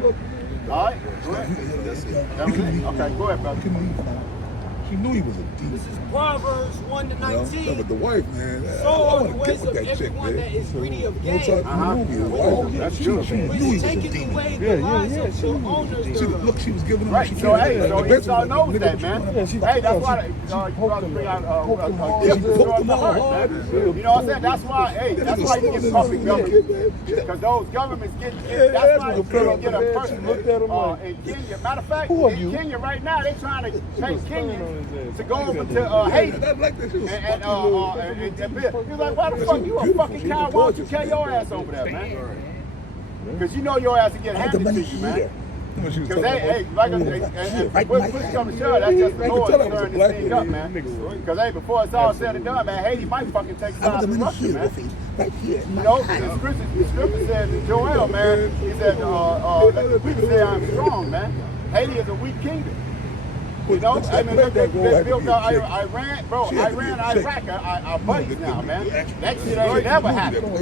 right, go ahead. That's it. Okay, go ahead, brother. He knew he was a demon. This is Proverbs 1 to 19. No, but the wife, man, So I are the want to ways get with of that chick, everyone man. that is greedy of gain. That's true. She knew he Which was a taketh demon. away the lives of the owners thereof. Look, she was giving him. Right, She so hey, gave him so the Esau knows that, man. Hey, that's why you brought to bring out the heart, man. You know what I'm saying? That's why, hey, that's why you get public government. Because those governments that's why you get a person in Kenya. Matter of fact, in Kenya right now, they're trying to take Kenyans to go over to Haiti. And he's like, why the fuck you a fucking coward? Why don't you carry your ass over there, man? Because you know your ass will get handed to you, man. Because hey, like push come to shove, that's just the Lord stirring this thing up, man. Because hey, before it's all said and done, man, Haiti might fucking take sides from Russia, man. You know, the scripture says in Joel, man, he said, let the weak say I'm strong, man. Haiti is a weak kingdom. You know, I mean, they built out Iran, bro. Iran, Iraq are buddies now, man. That shit ain't never happened.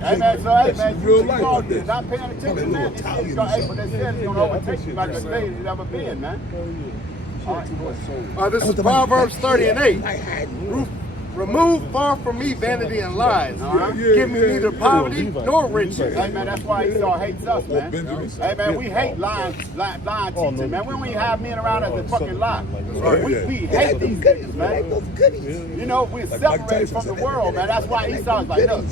Hey, man, so, hey, man, you not paying attention, man. These things but they said it's going to overtake you like the state has ever been, man. All right, this is Proverbs 30 and 8. Remove far from me vanity and lies. Give me neither poverty nor riches. Hey man, that's why Esau hates us, man. Hey man, we hate lying teaching, man. We don't even have men around us that fucking lie. We hate these things, man. You know, we're separated from the world, man. That's why Esau's like, look,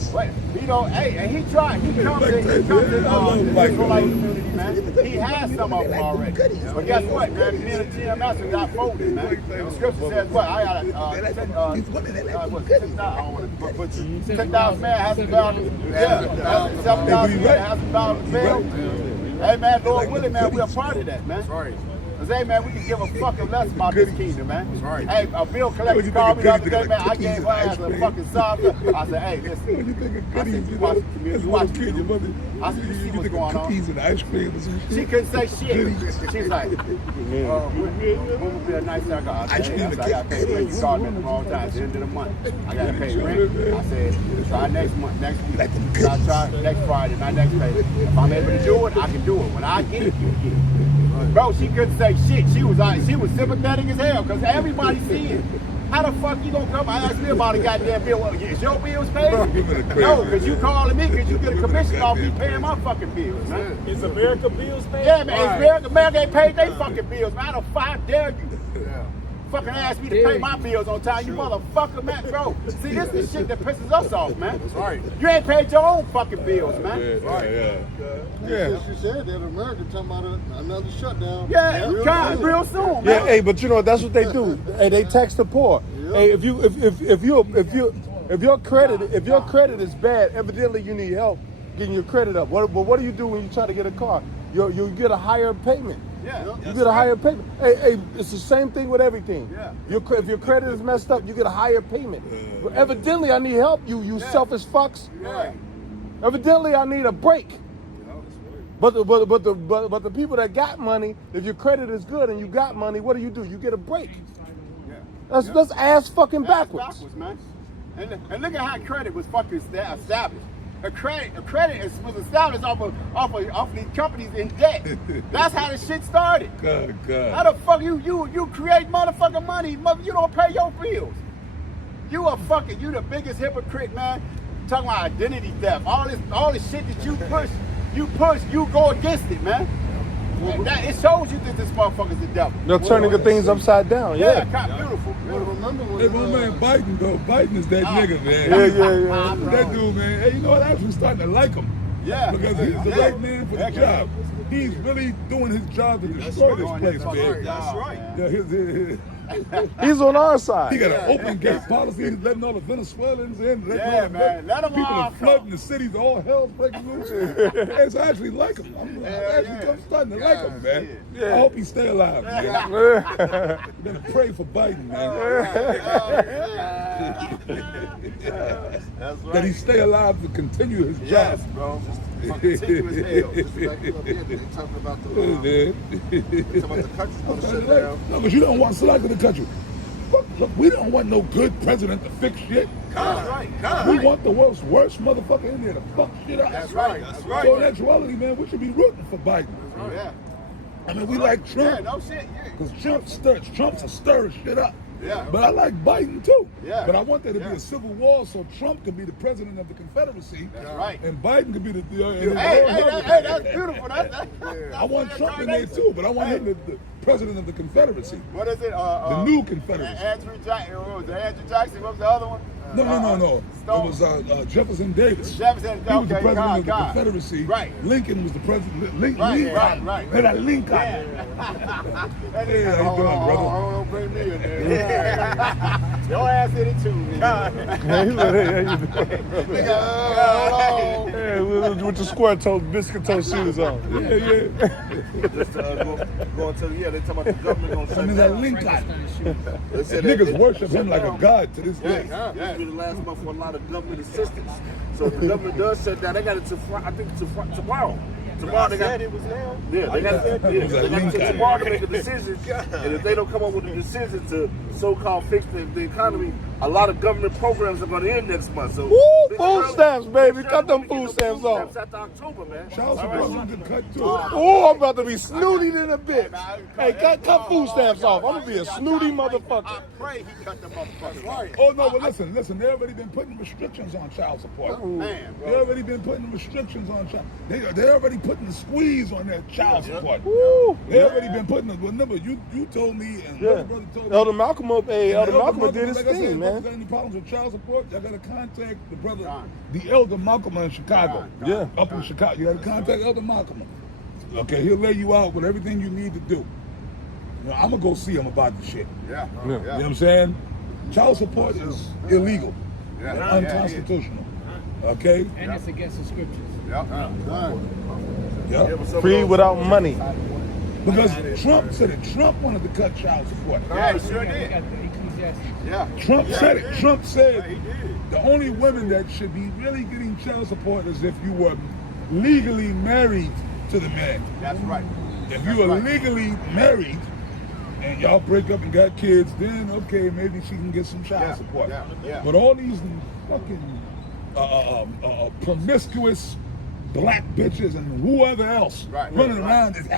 you know, hey, and he comes in the Israelite community, man. He has some of them already. But guess what, man? Me and the GMS got folded, man. The scripture says what? I got 10,000 man hasn't bowed to 7,000 man hasn't bowed to Baal. Hey man, Lord willing, man, we're a part of that, man. Cause hey man, we can give a fucking less about this kingdom, man. That's right. Hey, a bill collector called me the other day, man. I gave her ass a fucking sub. I said, hey, listen. You think of I goodies, said, you watch the community, you watch the kid, your mother. I said, you see what's think going of on. cookies and ice cream or some She shit. couldn't say shit. She's like, when would be a nice time? I said, hey, I gotta pay rent. You called me at the wrong time. It's the end of the month. I gotta pay rent. I said, try next month, next week. Try next Friday, not next pay. If I'm able to do it, I can do it. When I get it, you get it. Bro, she couldn't say shit. She was sympathetic as hell because everybody seeing. How the fuck you gonna come? I asked me about a goddamn bill. Well, is your bills paid? No, because you calling me because you get a commission off me paying my fucking bills, man. Is America bills paid? Yeah, man. America ain't paid their fucking bills, man. How the fuck dare you? Fucking ask me to pay my bills on time, you motherfucker, man, bro. See, this is the shit that pisses us off, man. That's right. You ain't paid your own fucking bills, man. Yeah. She said that America talking about another shutdown. Yeah, real soon, man. Yeah, hey, but you know that's what they do. Hey, they tax the poor. Hey, if your credit is bad, evidently you need help getting your credit up. What do you do when you try to get a car? You get a higher payment. Yeah, you get a higher payment. Hey, it's the same thing with everything. Yeah. If your credit is messed up, you get a higher payment. But evidently, I need help. You selfish fucks. Yeah. Evidently, I need a break. But the people that got money, if your credit is good and you got money, what do? You get a break. Yeah. That's ass fucking backwards. Backwards, man. And look at how credit was fucking established. A credit was established off of these companies in debt. That's how the shit started. God. How the fuck you create motherfucking money, you don't pay your bills. You the biggest hypocrite, man. Talking about identity theft, all this shit that you push, you go against it, man. And it shows you that this motherfucker's the devil. They're turning the things upside down. Yeah, beautiful. Remember Hey, my man Biden, though. Biden is that nigga, man. Yeah. That dude, man. Hey, you know what? I'm actually starting to like him. Yeah. Because he's the right man for the job. He's really doing his job to destroy this place, man. That's right. Yeah, He's on our side. he got an open gate policy. He's letting all the Venezuelans in. Yeah, man. Let 'em people all are flooding the cities. All hell's breaking loose. It's actually like him. I'm starting to like him, man. I hope he stay alive, man. We're gonna pray for Biden, man. That's right. That he stay alive to continue his job. Yes, bro. Continue as hell. they talking about the country's gonna shut down. No, but you don't want Salaka to cut you. Look, we don't want no good president to fix shit. That's right. We want the worst motherfucker in there to fuck shit up. That's right. So in actuality, man, we should be rooting for Biden. Yeah. I mean, we like Trump. Yeah, no shit. Yeah. Because Trump's a stirring shit up. Yeah. But I like Biden too. Yeah. But I want there to be a civil war so Trump could be the president of the Confederacy. That's right. And Biden could be the. Hey, that's beautiful. I want Trump in there too, but I want him the president of the Confederacy. What is it? The new Confederacy. Andrew Jackson. What was the other one? No. Stone. It was Jefferson Davis. Jefferson, He was the okay, president of the God. Confederacy. Right. Lincoln was the president. Lincoln. Right. Hey, that Lincoln. Hey, how you doing, brother? Don't bring me in there. Your ass hit it too, man. Hey, with the square toe, biscuit toe shoes on. Yeah. Just going to they talking about the government gonna I shut mean, down. that Lincoln. Niggas worship him like a god to this day. This will be the last month for a lot of government assistance. So if the government does shut down, they got it to tomorrow. Tomorrow they got it was now. Yeah, they got it tomorrow to make a decision. And if they don't come up with a decision to so-called fix the economy, a lot of government programs are going to end next month. So Food stamps, baby. Cut them food stamps off. After October, man. Child support can cut too. Oh, I'm about to be snooty in a bitch. Hey, cut food stamps off. I'm gonna be a snooty motherfucker. I pray he cut them motherfuckers. Right. Oh no, but listen, they already been putting restrictions on child support. Man, They already been putting restrictions on child. They already putting the squeeze on their child support. Woo. They already been putting it. Remember, you told me and your brother told me. Elder Malcolm did his like I said, thing, if you man. got any problems with child support, y'all gotta contact the brother, the Elder Malcolm in Chicago. Yeah. Up in Chicago. You gotta contact Elder Malcolm. Okay, he'll lay you out with everything you need to do. You know, I'm gonna go see him about the shit. Yeah. You know what I'm saying? Child support is illegal. And unconstitutional. Okay? And it's against the scriptures. Yeah. Free without money. Because Trump said it. Trump wanted to cut child support. Yeah, he sure did. Yeah. Trump said it. Trump Yeah, said he did. the only women that should be really getting child support is if you were legally married to the man. That's right. If you are legally married and y'all break up and got kids, then okay, maybe she can get some child support. Yeah. But all these fucking promiscuous black bitches and whoever else running around is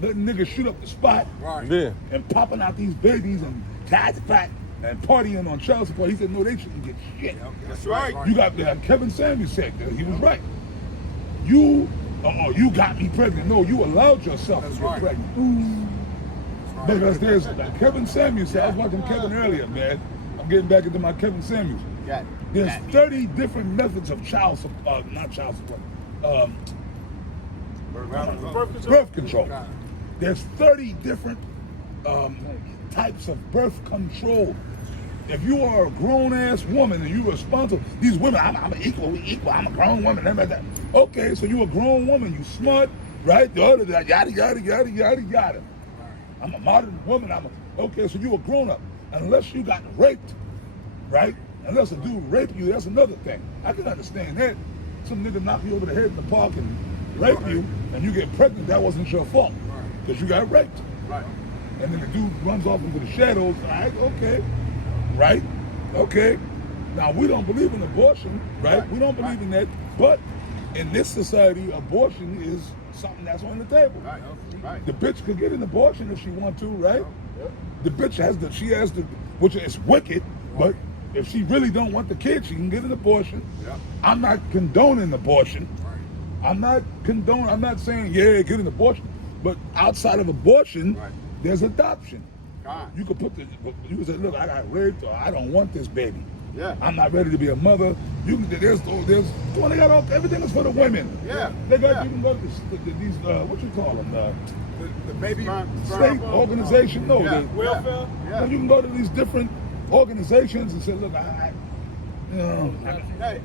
letting niggas shoot up the spot Yeah. and popping out these babies and and partying on child support. He said no, they shouldn't get shit. That's right. You got Kevin Samuels said that. He was right. You got me pregnant. No, you allowed yourself to get pregnant. Because there's Kevin Samuels said, I was watching Kevin earlier, man. I'm getting back into my Kevin Samuels. There's 30 different methods of birth control. There's 30 different types of birth control. If you are a grown-ass woman and you're responsible, these women, I'm equal, I'm a grown woman, everything. Okay, so you're a grown woman, you smart, right? Yada, yada, yada, yada, yada. I'm a modern woman, okay, so you're a grown-up. Unless you got raped, right? Unless a dude raped you, that's another thing. I can understand that. Some nigga knock you over the head in the park and rape you, and you get pregnant, that wasn't your fault. Because you got raped. Right. And then the dude runs off into the shadows, all right, okay. Right? Okay. Now, we don't believe in abortion, right? We don't believe in that. But in this society, abortion is something that's on the table. Right. The bitch could get an abortion if she want to, right? The bitch has the, which is wicked, but if she really don't want the kid, she can get an abortion. I'm not condoning abortion. I'm not saying, yeah, get an abortion. But outside of abortion, there's adoption. You could you could say, look, I got raped, or I don't want this baby. I'm not ready to be a mother. They got everything is for the women. They got, you can go to these, what you call them, The baby state organization. No, welfare. You can go to these different organizations and say, look,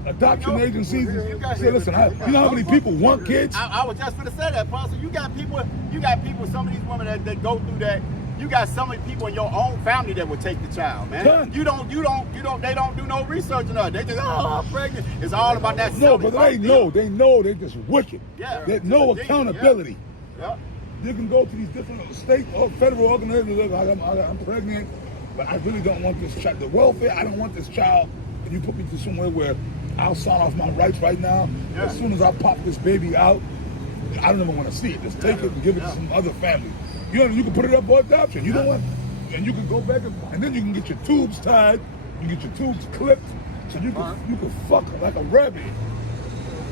adoption agencies. Say, listen, you know how many people want kids? I was just going to say that, Pastor. You got people. Some of these women that go through that. You got so many people in your own family that would take the child, man. Done. They don't do no research on that. They just, I'm pregnant. It's all about that. No, but they know they're just wicked. There's no accountability. You can go to these different state or federal organizations. Look, I'm pregnant, but I really don't want this child. The welfare, I don't want this child. And you put me to somewhere where I'll sign off my rights right now. As soon as I pop this baby out, I don't even want to see it. Just take it and give it to some other family. You know, you can put it up for adoption. You know what? And you can go back and then you can get your tubes tied. You get your tubes clipped, so you can fuck like a rabbit,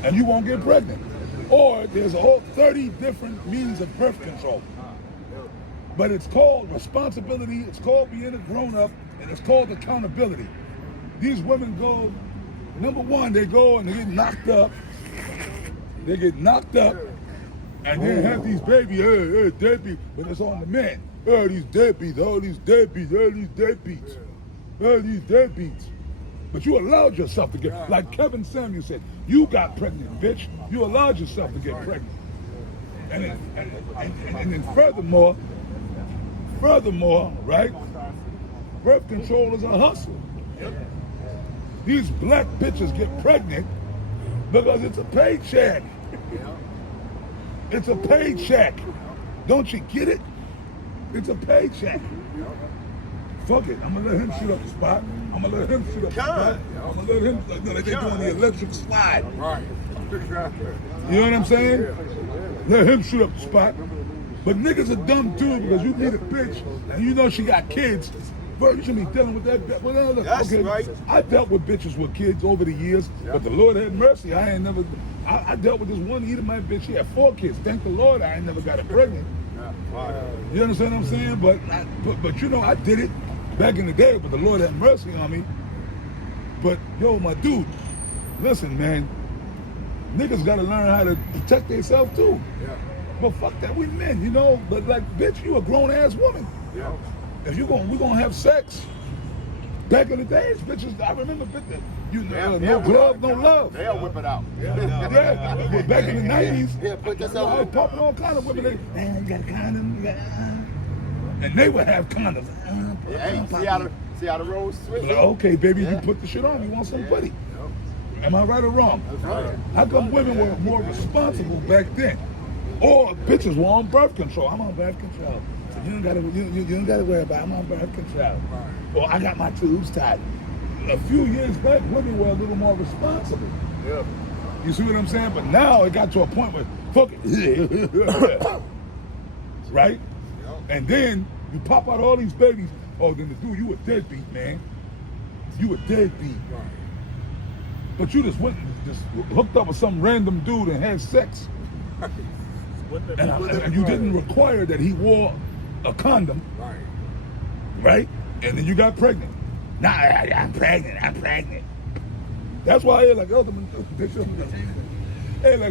and you won't get pregnant. Or there's a whole 30 different means of birth control. But it's called responsibility. It's called being a grown-up, and it's called accountability. These women go, number one, they go and they get knocked up. They get knocked up. And then have these babies, deadbeats, but it's on the men. These deadbeats, all these deadbeats. But you allowed yourself to get, like Kevin Samuels said, you got pregnant, bitch. You allowed yourself to get pregnant. And then furthermore, right? Birth control is a hustle. These black bitches get pregnant because it's a paycheck. It's a paycheck. Don't you get it? It's a paycheck. Fuck it. I'm going to let him shoot up the spot. I'm going to let him shoot up the spot. I'm going to let him, they're doing the electric slide. Right. You know what I'm saying? Let him shoot up the spot. But niggas are dumb too, because you meet a bitch and you know she got kids. Bro, you shouldn't be dealing with that. That's right. I dealt with bitches with kids over the years, but the Lord had mercy. I dealt with this one Edomite bitch. She had 4 kids. Thank the Lord I ain't never got her pregnant. You understand what I'm saying? But you know, I did it back in the day, but the Lord had mercy on me. But yo, my dude, listen, man, niggas gotta learn how to protect themselves too. But fuck that, we men, you know. But like, bitch, you a grown ass woman. If we're gonna have sex. Back in the days, bitches, I remember You know, no glove, no love. They'll whip it out. Yeah, but back in the 90s, Yeah, put I yourself was popping all kind of women. Man, you got a condom? You got, and they would have condoms. Hey, see how the roads switch? Like, okay, baby, you put the shit on. You want some putty? Am I right or wrong? That's right. How come women were more responsible back then? Or bitches were on birth control. I'm on birth control. So you don't gotta worry about it. I'm on birth control. Or I got my tubes tied. A few years back, women were a little more responsible. Yeah. You see what I'm saying? But now it got to a point where, fuck it. Right? And then you pop out all these babies. Oh, then the dude, you a deadbeat, man. You a deadbeat. But you just went and just hooked up with some random dude and had sex. And you didn't require that he wore a condom. Right? And then you got pregnant. Nah, I'm pregnant. That's why I like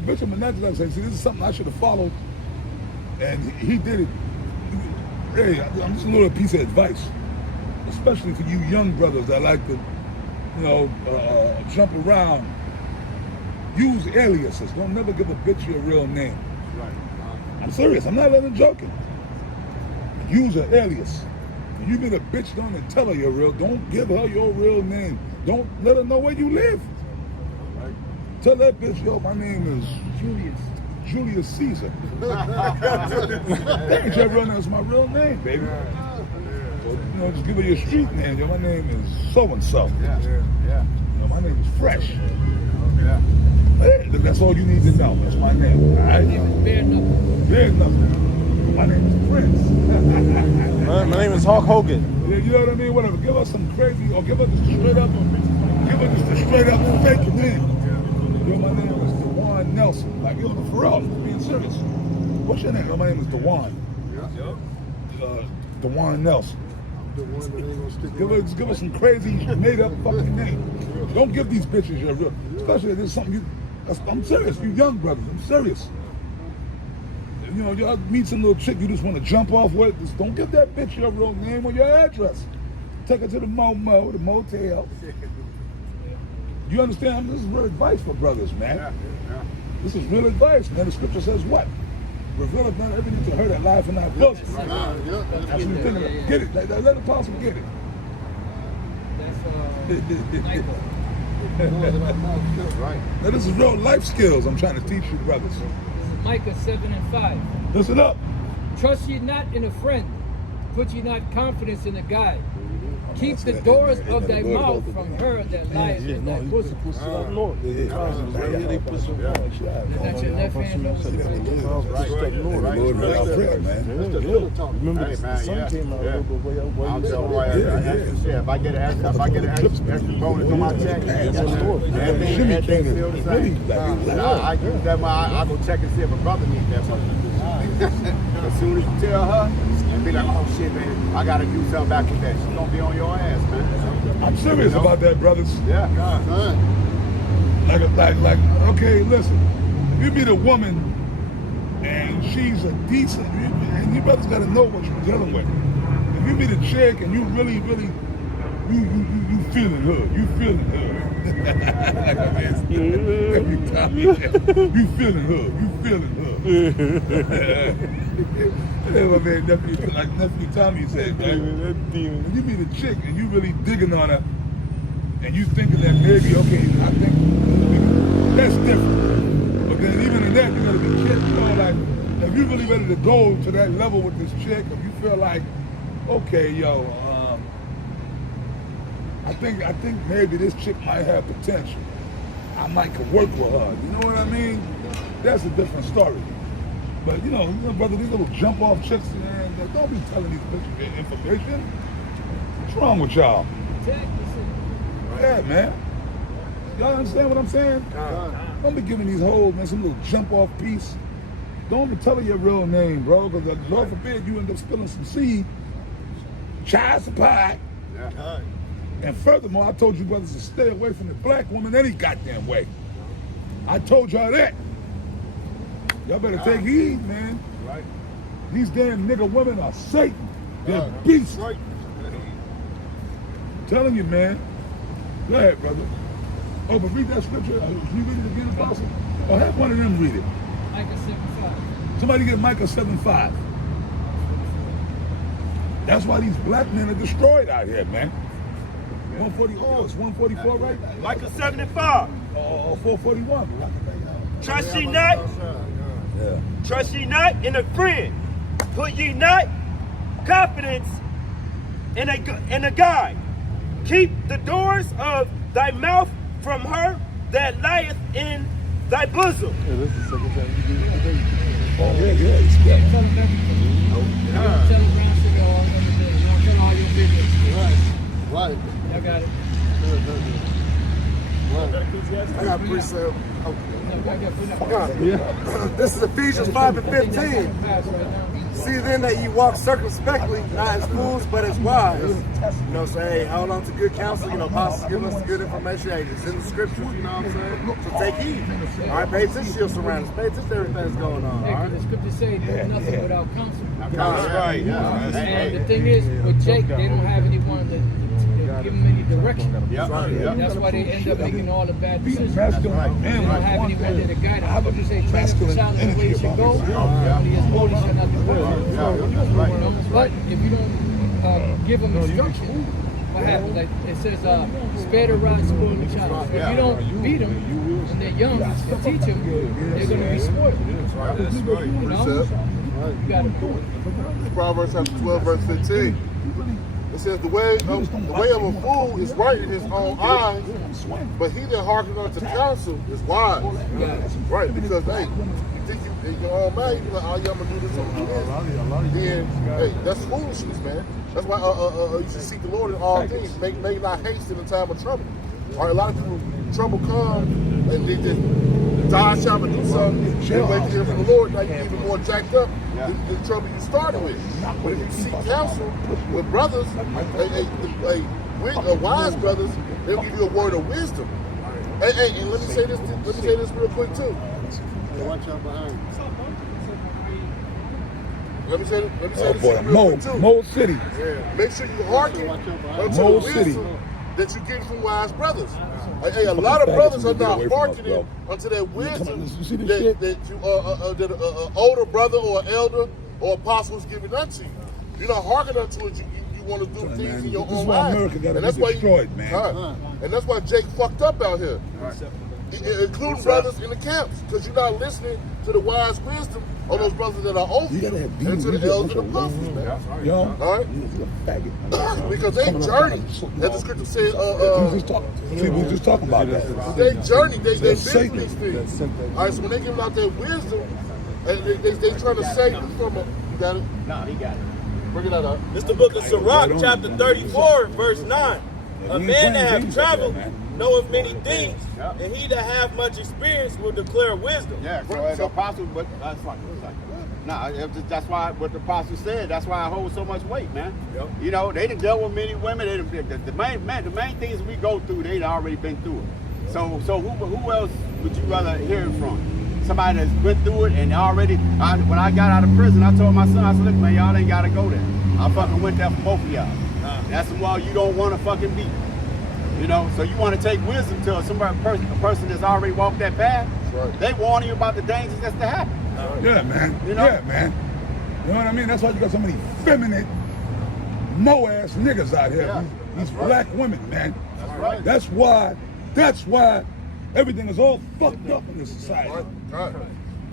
Bishop Menendez said, see, this is something I should have followed. And he did it. Hey, I'm just a little piece of advice, especially for you young brothers that like to, jump around. Use aliases. Don't never give a bitch your real name. I'm serious. I'm not even joking. Use an alias. When you meet a bitch, don't tell her your real. Don't give her your real name. Don't let her know where you live. Tell that bitch, yo, my name is Julius Caesar. That ain't your real name. It's my real name, baby. Or, just give her your street name. Yo, my name is so and so. My name is Fresh. That's all you need to know. That's my name. All right? My name is Bare Knuckle. Bare Knuckle. My name is Prince. My name is Hulk Hogan. Yeah, you know what I mean? Whatever. Give us some crazy, or give us just a straight up fake name. Yo, my name is DeJuan Nelson. Like, yo, for real, I'm being serious. What's your name? Yo, my name is DeJuan. DeJuan Nelson. Give us some crazy made up fucking name. Don't give these bitches your real, especially if there's something I'm serious, you young brothers, I'm serious. Y'all meet some little chick you just want to jump off with, just don't give that bitch your real name or your address. Take her to the motel. You understand? This is real advice for brothers, man. This is real advice, man. The scripture says what? Reveal not everything to her that lies in our bosom. That's what you're thinking about. Get it. Let the apostle get it. That's right. Now this is real life skills I'm trying to teach you, brothers. This is Micah 7:5. Listen up. Trust ye not in a friend, put ye not confidence in a guide. Keep the doors of thy mouth from her that lieth in thy bosom. Is that your left hand over the Remember, the sun came out a little bit way up. I'll tell you why. If I get an extra bonus on my check, I use that. I go check and see if a brother needs that money. As soon as you tell her, and be like, oh shit, man, I gotta do something back with that. She's gonna be on your ass, man. I'm serious about that, brothers. Yeah. Like, okay, listen. If you meet a woman and she's a decent, and you brothers gotta know what you're dealing with. If you meet a chick and you really, you feeling her, you feeling her. Like my man said, every time you feeling her, you feeling her. That's my man nephew Tommy said, man. When you meet a chick and you really digging on her, and you thinking that maybe, okay, I think that's different. But then even in that, you gotta be careful. Like, if you really ready to go to that level with this chick, if you feel like, okay, yo, I think maybe this chick might have potential. I might could work with her. You know what I mean? That's a different story. But brother, these little jump off chicks, man, don't be telling these bitches their information. What's wrong with y'all? Yeah, man. Y'all understand what I'm saying? Don't be giving these hoes, man, some little jump off piece. Don't be telling your real name, bro, because Lord forbid you end up spilling some seed. Child supply. Yeah. And furthermore, I told you brothers to stay away from the black woman any goddamn way. I told y'all that. Y'all better take heed, man. Right. These damn nigga women are Satan. They're beasts. Right. I'm telling you, man. Go ahead, brother. Oh, but read that scripture. Can you read it again, Apostle? Or have one of them read it. Micah 7:5. Somebody get Micah 7:5. That's why these black men are destroyed out here, man. 140. Oh, it's 144, right? Micah 7:5. Oh, 441. Trust ye not. Yeah. Trust ye not in a friend. Put ye not confidence in a guide. Keep the doors of thy mouth from her that lieth in thy bosom. Yeah, this is the second time you do it. Oh, yeah. It's Yeah, good. tell them everything. You don't tell them brown sugar all everything. You don't tell all your business. Right. I got it. I got precept. Yeah. This is Ephesians 5:15. See then that ye walk circumspectly, not as fools, but as wise. You know what I'm saying? Hold on to good counsel. You know, apostles giving us good information. Hey, it's in the scriptures, you know what I'm saying? So take heed. All right, pay attention to your surroundings. Pay attention to everything that's going on. All Yeah, right? 'cause the scriptures say there's nothing without counsel. That's right. And the thing is, with Jake, they don't have anyone to give them any direction. That's why they end up making all the bad decisions. They don't have anyone there to guide them. How would you say, train up the child in the way he should go? When he is old, he shall not depart. But if you don't give them instruction, what happens? Like it says, spare the rod, spoil the child. If you don't beat them when they're young and teach them, they're going to be spoiled. You know? You got to do it. Proverbs chapter 12, verse 15. It says, the way of a fool is right in his own eyes, but he that hearkens unto counsel is wise. Right, because, hey, you think in your own mind, you're like, oh, yeah, I'm going to do this, I'm going to do this. Then, hey, that's foolishness, man. That's why you should seek the Lord in all things. Make not haste in the time of trouble. All right, a lot of people, trouble comes, and they just die trying to do something. They wait to hear from the Lord, now you're even more jacked up than the trouble you started with. But if you seek counsel with brothers, wise brothers, they'll give you a word of wisdom. Hey, and let me say this real quick too. Watch out behind you. Let me say this boy, real quick too. Mo City. Make sure you hearken unto Mo the City. wisdom that you get from wise brothers. Hey, a lot of brothers are not hearkening unto that wisdom that an older brother or elder or apostle is giving unto you. You're not hearkening unto it. You want to do things in your own why eyes. America got to And that's be why destroyed, man. And that's why Jake fucked up out here. Including brothers in the camps, because you're not listening to the wise wisdom of those brothers that are over you and to the elders and apostles, man. All right? Because they journey, as the scripture said. we were just talking about that. They journey, they business these things. All right, so when they give out that wisdom, and they trying to save you from it. You got it? No, he got it. Bring it out. This is the book of Sirach, chapter 34, verse 9. A man that hath traveled knoweth many things, and he that hath much experience will declare wisdom. Yeah, so as apostle, but that's that's why what the apostle said. That's why I hold so much weight, man. You know, they done dealt with many women. The main things we go through, they'd already been through it. So who else would you rather hear it from? Somebody that's been through it and already. When I got out of prison, I told my son, I said, look, man, y'all ain't gotta go there. I fucking went there for both of y'all. That's the wall you don't want to fucking be. You know, so you want to take wisdom to a person that's already walked that path. Right. They warn you about the dangers that's to happen. Yeah, man. You know? Yeah, man. You know what I mean? That's why you got so many feminine, mo-ass niggas out here. These black women, man. That's right. That's why everything is all fucked up in this society. All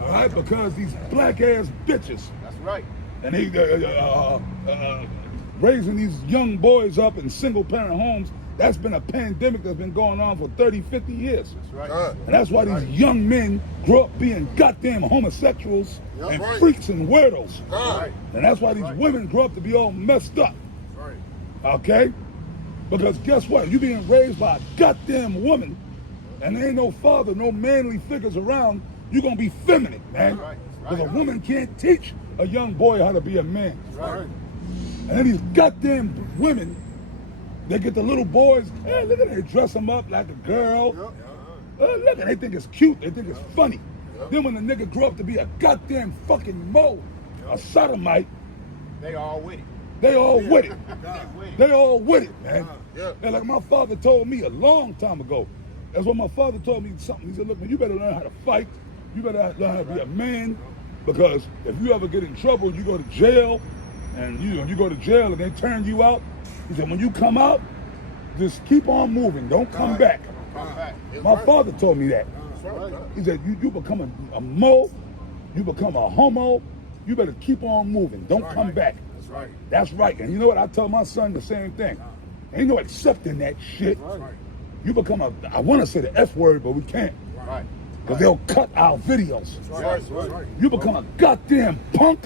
right? Because these black-ass bitches. That's right. And they raising these young boys up in single-parent homes. That's been a pandemic that's been going on for 30, 50 years. That's right. And that's why these young men grow up being goddamn homosexuals and freaks and weirdos. And that's why these women grow up to be all messed up. Okay? Because guess what? You being raised by a goddamn woman and there ain't no father, no manly figures around, you're going to be feminine, man. Because a woman can't teach a young boy how to be a man. And then these goddamn women, they get the little boys, hey, look at them, they dress them up like a girl. Look at they think it's cute, they think it's funny. Then when the nigga grow up to be a goddamn fucking mo, a sodomite, they all with it. They all with it. They all with it, man. And like my father told me a long time ago, That's what my father told me something. He said, look, man, you better learn how to fight. You better learn how to be a man, because if you ever get in trouble, you go to jail, and you go to jail and they turn you out. He said, when you come out, just keep on moving. Don't come back. My father told me that. He said, you become a mo, you become a homo, you better keep on moving. Don't come back. That's right. That's right. And you know what? I tell my son the same thing. Ain't no accepting that shit. You become I want to say the F word, but we can't. Right. Because they'll cut our videos. That's right. You become a goddamn punk.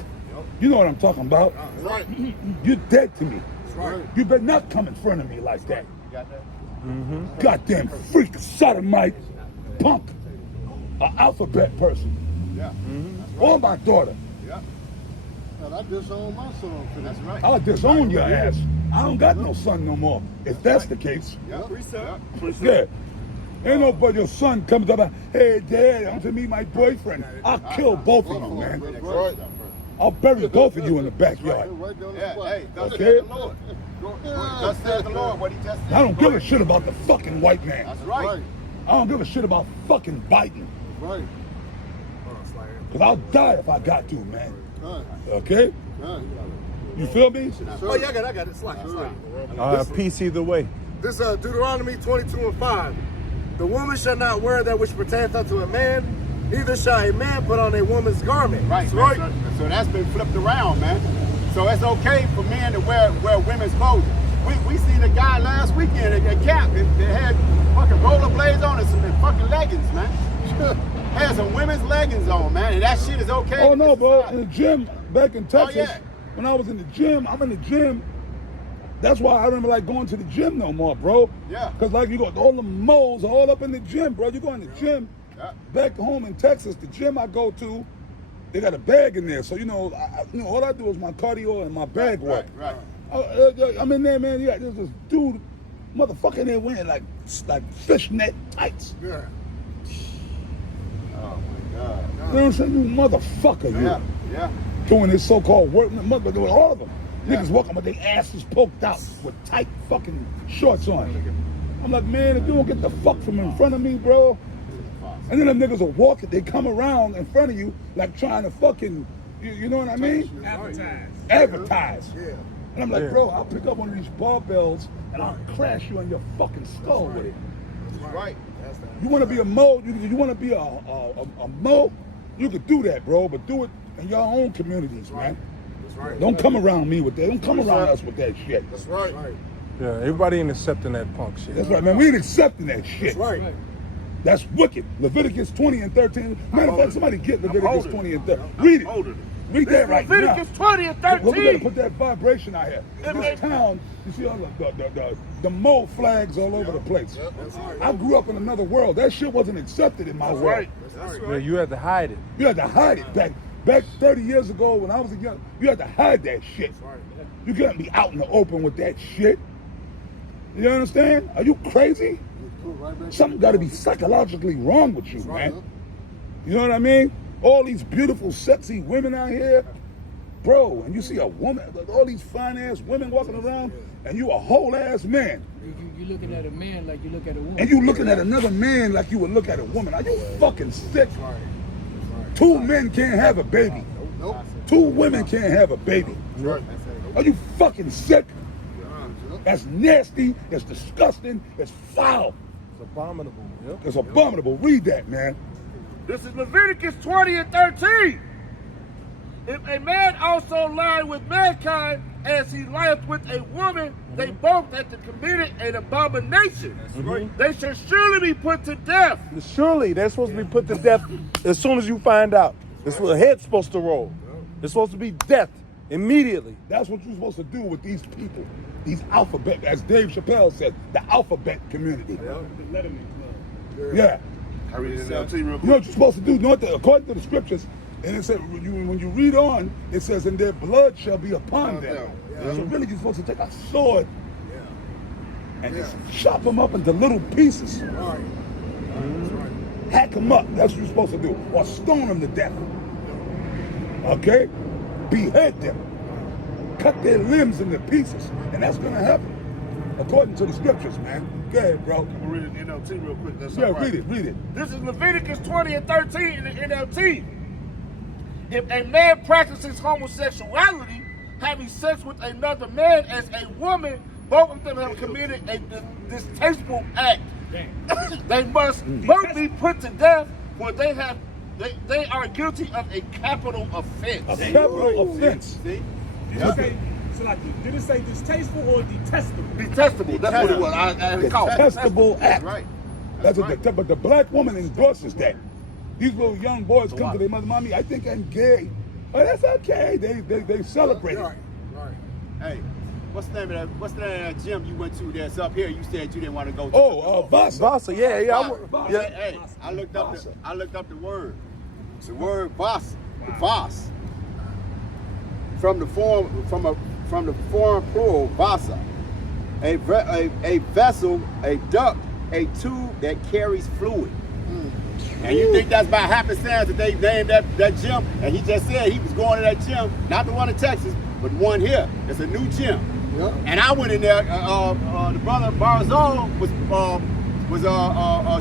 You know what I'm talking about. That's right. You're dead to me. That's right. You better not come in front of me like that. You got that? Goddamn freak, sodomite, punk, an alphabet person. Yeah. Or my daughter. Yeah. And I disown my son for That's this. right. I'll disown your ass. I don't got no son no more. If that's the case. Yeah. Yeah. Ain't nobody, your son comes up and, hey, Dad, I'm to meet my boyfriend. I'll kill both of you, man. That's right. I'll bury both of you in the backyard. Right down the Yeah, spot. hey, thus Okay. says the Lord. Thus says the Lord, what he just said. I don't give a shit about the fucking white man. That's right. I don't give a shit about fucking Biden. Right. Because I'll die if I got to, man. Right. Okay? Right. You feel me? Oh, yeah, I got it. Slide. Peace either way. This Deuteronomy 22:5. The woman shall not wear that which pertaineth unto a man, neither shall a man put on a woman's garment. Right, That's man. right. So that's been flipped around, man. So it's okay for men to wear women's clothing. We seen a guy last weekend at Cap that had fucking rollerblades on and some fucking leggings, man. Had some women's leggings on, man, and that shit is okay. Oh, no, bro. In the gym, back in Texas, yeah. when I was in the gym, I'm in the gym. That's why I don't even like going to the gym no more, bro. Yeah. Because, like, you got all the moles are all up in the gym, bro. You go in the gym. Yeah. Back home in Texas, the gym I go to, they got a bag in there. So, all I do is my cardio and my bag work. Right. I'm in there, man. Yeah, there's this dude, motherfucker in there wearing like fishnet tights. Yeah. Oh my God. You know what I'm saying? You motherfucker, Yeah. you. Yeah. Doing this so-called work, doing all of them. Yeah. Niggas walking with their asses poked out with tight fucking shorts on. I'm like, man, if you don't get the fuck from in front of me, bro. And then them niggas will walk it, they come around in front of you like trying to fucking, you know what I mean? Advertise. Yeah. And I'm like, bro, I'll pick up one of these barbells and I'll crash you on your fucking skull with it. Right. You want to be a mo? You want to be a mo? You could do that, bro, but do it in your own communities, man. That's right. Don't come around me with that. Don't come around us with that shit. That's right. Yeah, everybody ain't accepting that punk shit. That's right, man. We ain't accepting that shit. That's right. That's wicked. Leviticus 20 and 13. Matter of fact, somebody get Leviticus holding 20 and 13. Read it. Holding it. Read that right now. Leviticus 20 and Well, we gotta 13. put that vibration out here. This town, you see all the Mo flags all over the place. I grew up in another world. That shit wasn't accepted in my world. Right. Yeah, you had to hide it. You had to hide it back 30 years ago when I was a young. You had to hide that shit. You can't be out in the open with that shit. You understand? Are you crazy? Something got to be psychologically wrong with you, man. You know what I mean? All these beautiful, sexy women out here, bro, and you see a woman, all these fine-ass women walking around, and you a whole-ass man. You looking at a man like you look at a woman. And you looking at another man like you would look at a woman. Are you fucking sick? Two men can't have a baby. Two women can't have a baby. Are you fucking sick? That's nasty, it's disgusting, it's foul. It's abominable. Yep. It's abominable. Read that, man. This is Leviticus 20 and 13. If a man also lie with mankind as he lieth with a woman, they both have committed an abomination. They shall surely be put to death. Surely they're supposed to be put to death as soon as you find out. That's what the head's supposed to roll. It's supposed to be death immediately. That's what you're supposed to do with these people. These alphabet, as Dave Chappelle said, the alphabet community. Yeah. I read it down to you real You know quick. what you're supposed to do? You know what according to the scriptures, and it said when you read on, it says, "And their blood shall be upon them." So really, you're supposed to take a sword and just chop them up into little pieces. Hack them up. That's what you're supposed to do, or stone them to death. Okay, behead them, cut their limbs into pieces, and that's gonna happen. according to the scriptures, man. Go ahead, bro. We'll read it in NLT real quick. That's Yeah, all right. read it. This is Leviticus 20 and 13 in the NLT. If a man practices homosexuality, having sex with another man as a woman, both of them have committed a distasteful act. They must both be put to death, for they are guilty of a capital offense. A capital offense. See? Did it say distasteful or detestable? Detestable. That's what it was. I had it called. Detestable act. Right. That's what but the black woman endorses that. These little young boys come to their mother, mommy, I think I'm gay. Oh, that's okay. They celebrate it. Hey, what's the name of that gym you went to that's up here? You said you didn't want to go to. Oh, Vasa. Vasa, yeah. Hey, I looked up the word. The word Vasa. Vas. From the form plural, Vasa. A vessel, a duct, a tube that carries fluid. And you think that's by happenstance that they named that gym? And he just said he was going to that gym, not the one in Texas, but one here. It's a new gym. Yep. And I went in there. The brother Barzal was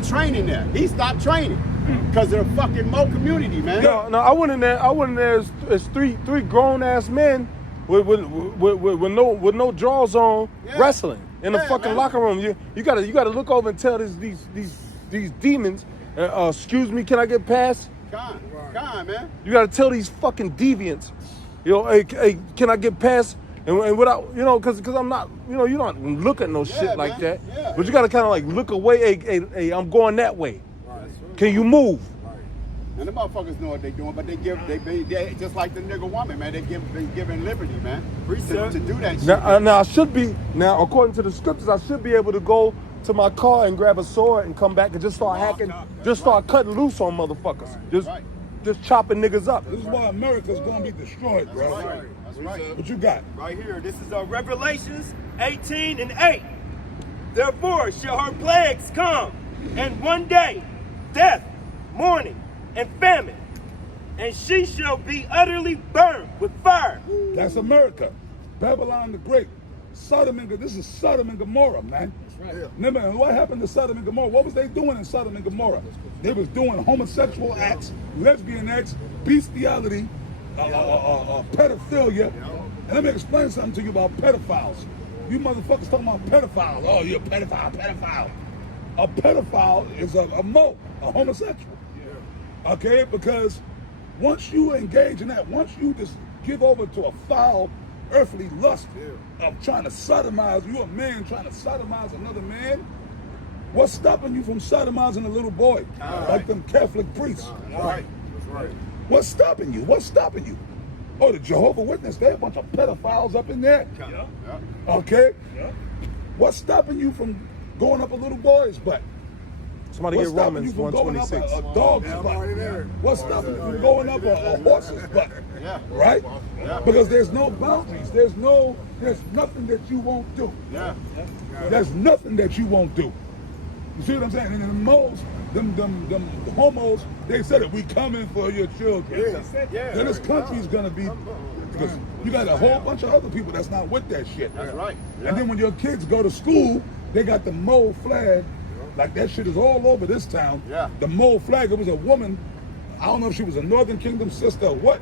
training there. He stopped training because of the fucking Mo community, man. No, I went in there. It's three grown ass men with no drawers on, wrestling in the fucking locker room. You gotta look over and tell these demons. Excuse me, can I get past? Come on, man. You gotta tell these fucking deviants, hey, can I get past? And without, because I'm not, you don't look at no shit like that. Yeah. But you gotta kind of like look away. Hey, I'm going that way. Right. Can you move? Right. And the motherfuckers know what they're doing, but they just like the nigga woman, man. They giving liberty, man, to do that shit. Now, according to the scriptures, I should be able to go to my car and grab a sword and come back and just start hacking, start cutting loose on motherfuckers, just chopping niggas up. This is why America's gonna be destroyed, bro. That's right. What you got? Right here. This is Revelations 18 and 8. Therefore shall her plagues come, and one day death, mourning, and famine, and she shall be utterly burned with fire. That's America. Babylon the Great. This is Sodom and Gomorrah, man. That's right. Remember, what happened to Sodom and Gomorrah? What was they doing in Sodom and Gomorrah? They was doing homosexual acts, lesbian acts, bestiality, pedophilia. And let me explain something to you about pedophiles. You motherfuckers talking about pedophiles. Oh, you're a pedophile. A pedophile is a homosexual. Okay? Because once you engage in that, once you just give over to a foul, earthly lust of trying to sodomize, you a man trying to sodomize another man, what's stopping you from sodomizing a little boy? Like them Catholic priests. Right. That's right. What's stopping you? Oh, the Jehovah Witness, they're a bunch of pedophiles up in there. Okay? What's stopping you from going up a little boy's butt? Somebody get Romans 126. A dog's butt. What's stopping you from going up a horse's butt? Right? Because there's no boundaries. There's nothing that you won't do. There's nothing that you won't do. You see what I'm saying? And the moles, them homos, they said that we coming for your children. Then this country's gonna be, because you got a whole bunch of other people that's not with that shit. That's right. And then when your kids go to school, they got the mole flag. Like that shit is all over this town. The mole flag, it was a woman, I don't know if she was a Northern Kingdom sister or what.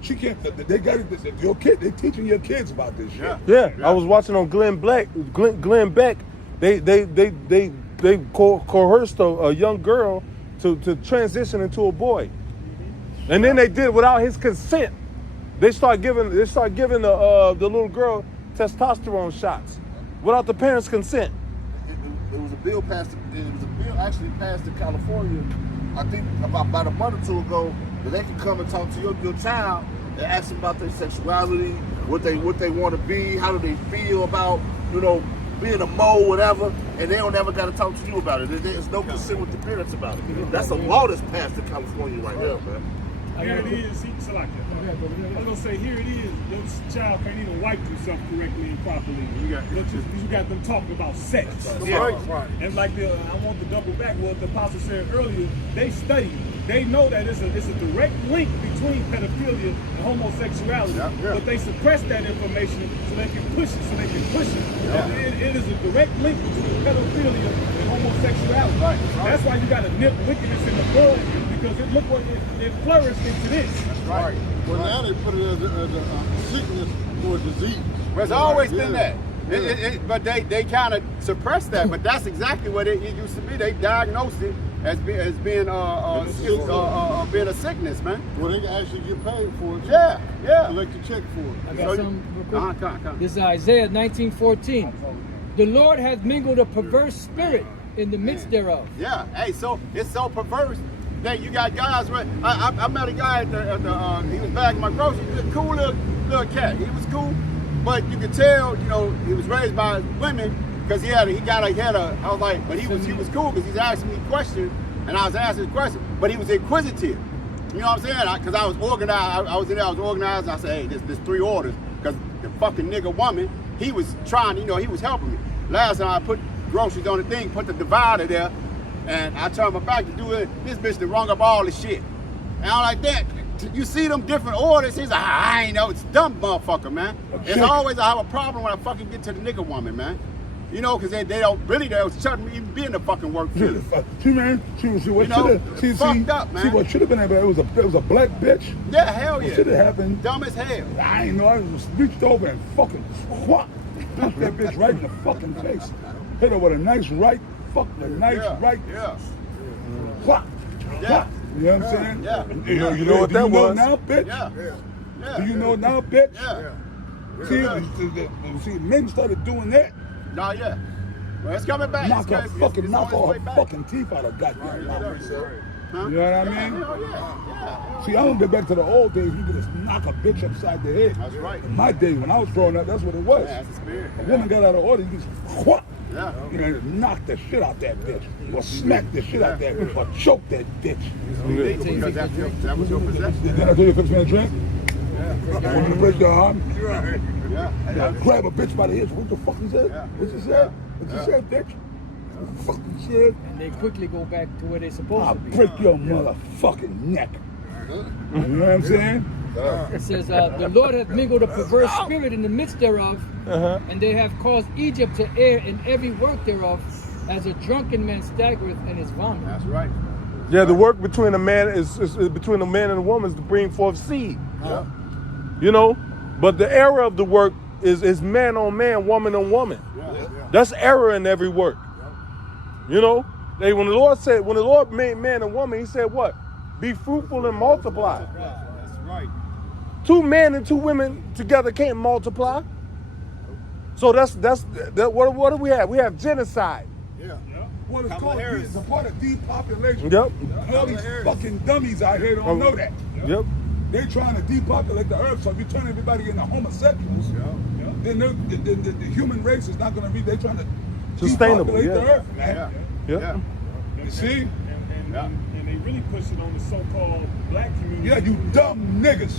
She can't, they got it, your kid, they teaching your kids about this shit. Yeah. I was watching on Glenn Beck. They coerced a young girl to transition into a boy. And then they did it without his consent. They start giving the little girl testosterone shots without the parents' consent. It was a bill actually passed in California, I think about a month or two ago, that they can come and talk to your child and ask them about their sexuality, what they want to be, how do they feel about, being a mole, whatever, and they don't ever got to talk to you about it. There's no consent with the parents about it. That's a law that's passed in California right now, man. Here it is. I was gonna say, here it is. Your child can't even wipe himself correctly and properly. You got them talking about sex. Right. And like I want to double back what the apostle said earlier. They study. They know that it's a direct link between pedophilia and homosexuality, but they suppress that information so they can push it. It is a direct link between pedophilia and homosexuality. Right. That's why you got to nip wickedness in the bud, because it flourished into this. Right. Well, now they put it as a sickness or a disease. Well, it's always been that. But they kind of suppressed that. But that's exactly what it used to be. They diagnosed it as being a sickness, man. Well, they can actually get paid for it. Yeah. Collect a check for it. I got some real quick. Come. This is Isaiah 19:14. The Lord hath mingled a perverse spirit in the midst thereof. Yeah. Hey, so it's so perverse that you got guys. I met a guy at the he was bagging my groceries. He was a cool little cat. He was cool, but you could tell, he was raised by women because he had a. I was like, but he was cool because he's asking me questions, and I was asking questions, but he was inquisitive. You know what I'm saying? Because I was organized. I was in there. I was organized. And I said, hey, there's 3 orders because the fucking nigga woman. He was trying. He was helping me. Last time I put groceries on the thing, put the divider there, and I turned my back to do it. This bitch done rung up all the shit. And I'm like, that. You see them different orders. He's like, I ain't know. It's dumb motherfucker, man. It's always I have a problem when I fucking get to the nigga woman, man. Because they don't really, they was shutting me even be in the fucking work field. See, man, fucked up, man. See what should have been happening. It was a black bitch. Yeah, hell yeah. What should have happened? Dumb as hell. I ain't know. I just reached over and fucking punched that bitch right in the fucking face. Hit her with a nice right. Yeah. Whop. Yeah. You know what I'm saying? Yeah. You know what that was? Now, bitch? Yeah. Do you know now, bitch? Yeah. See, men started doing that. No, yeah. Well, it's coming back. Knock all her back. fucking teeth out of goddamn mouth. Huh? You know what I mean? Yeah. See, I don't get back to the old days. You could just knock a bitch upside the head. That's right. In my days, when I was growing up, that's what it was. Yeah, that's the spirit. A woman got out of order, you just whop. Yeah. You know, just knock the shit out that bitch. Or smack the shit out that bitch. Or choke that bitch. Because that was your possession. Did I tell you 15 minute drink? I want you to break your arm. Yeah. Grab a bitch by the ears. What the fuck is that? What you said? What you said, bitch? Fucking shit. And they quickly go back to where they're supposed I'll to be. break your motherfucking neck. You know what I'm saying? It says, the Lord hath mingled a perverse spirit in the midst thereof, and they have caused Egypt to err in every work thereof, as a drunken man staggereth in his vomit. That's right. Yeah, the work between a man is between a man and a woman is to bring forth seed. Yeah. But the error of the work is man on man, woman on woman. That's error in every work. When the Lord made man and woman, he said what? Be fruitful and multiply. That's right. 2 men and 2 women together can't multiply. So that's what do we have? We have genocide. Yeah. What it's called is a part of depopulation. Yep. All these fucking dummies out here don't know that. Yep. They're trying to depopulate the earth, so if you turn everybody into homosexuals, then the human race is not going to be. They're trying to Sustainable, depopulate the yeah. earth, man. Yep. You see? And they really push it on the so-called black community. Yeah, you dumb niggas.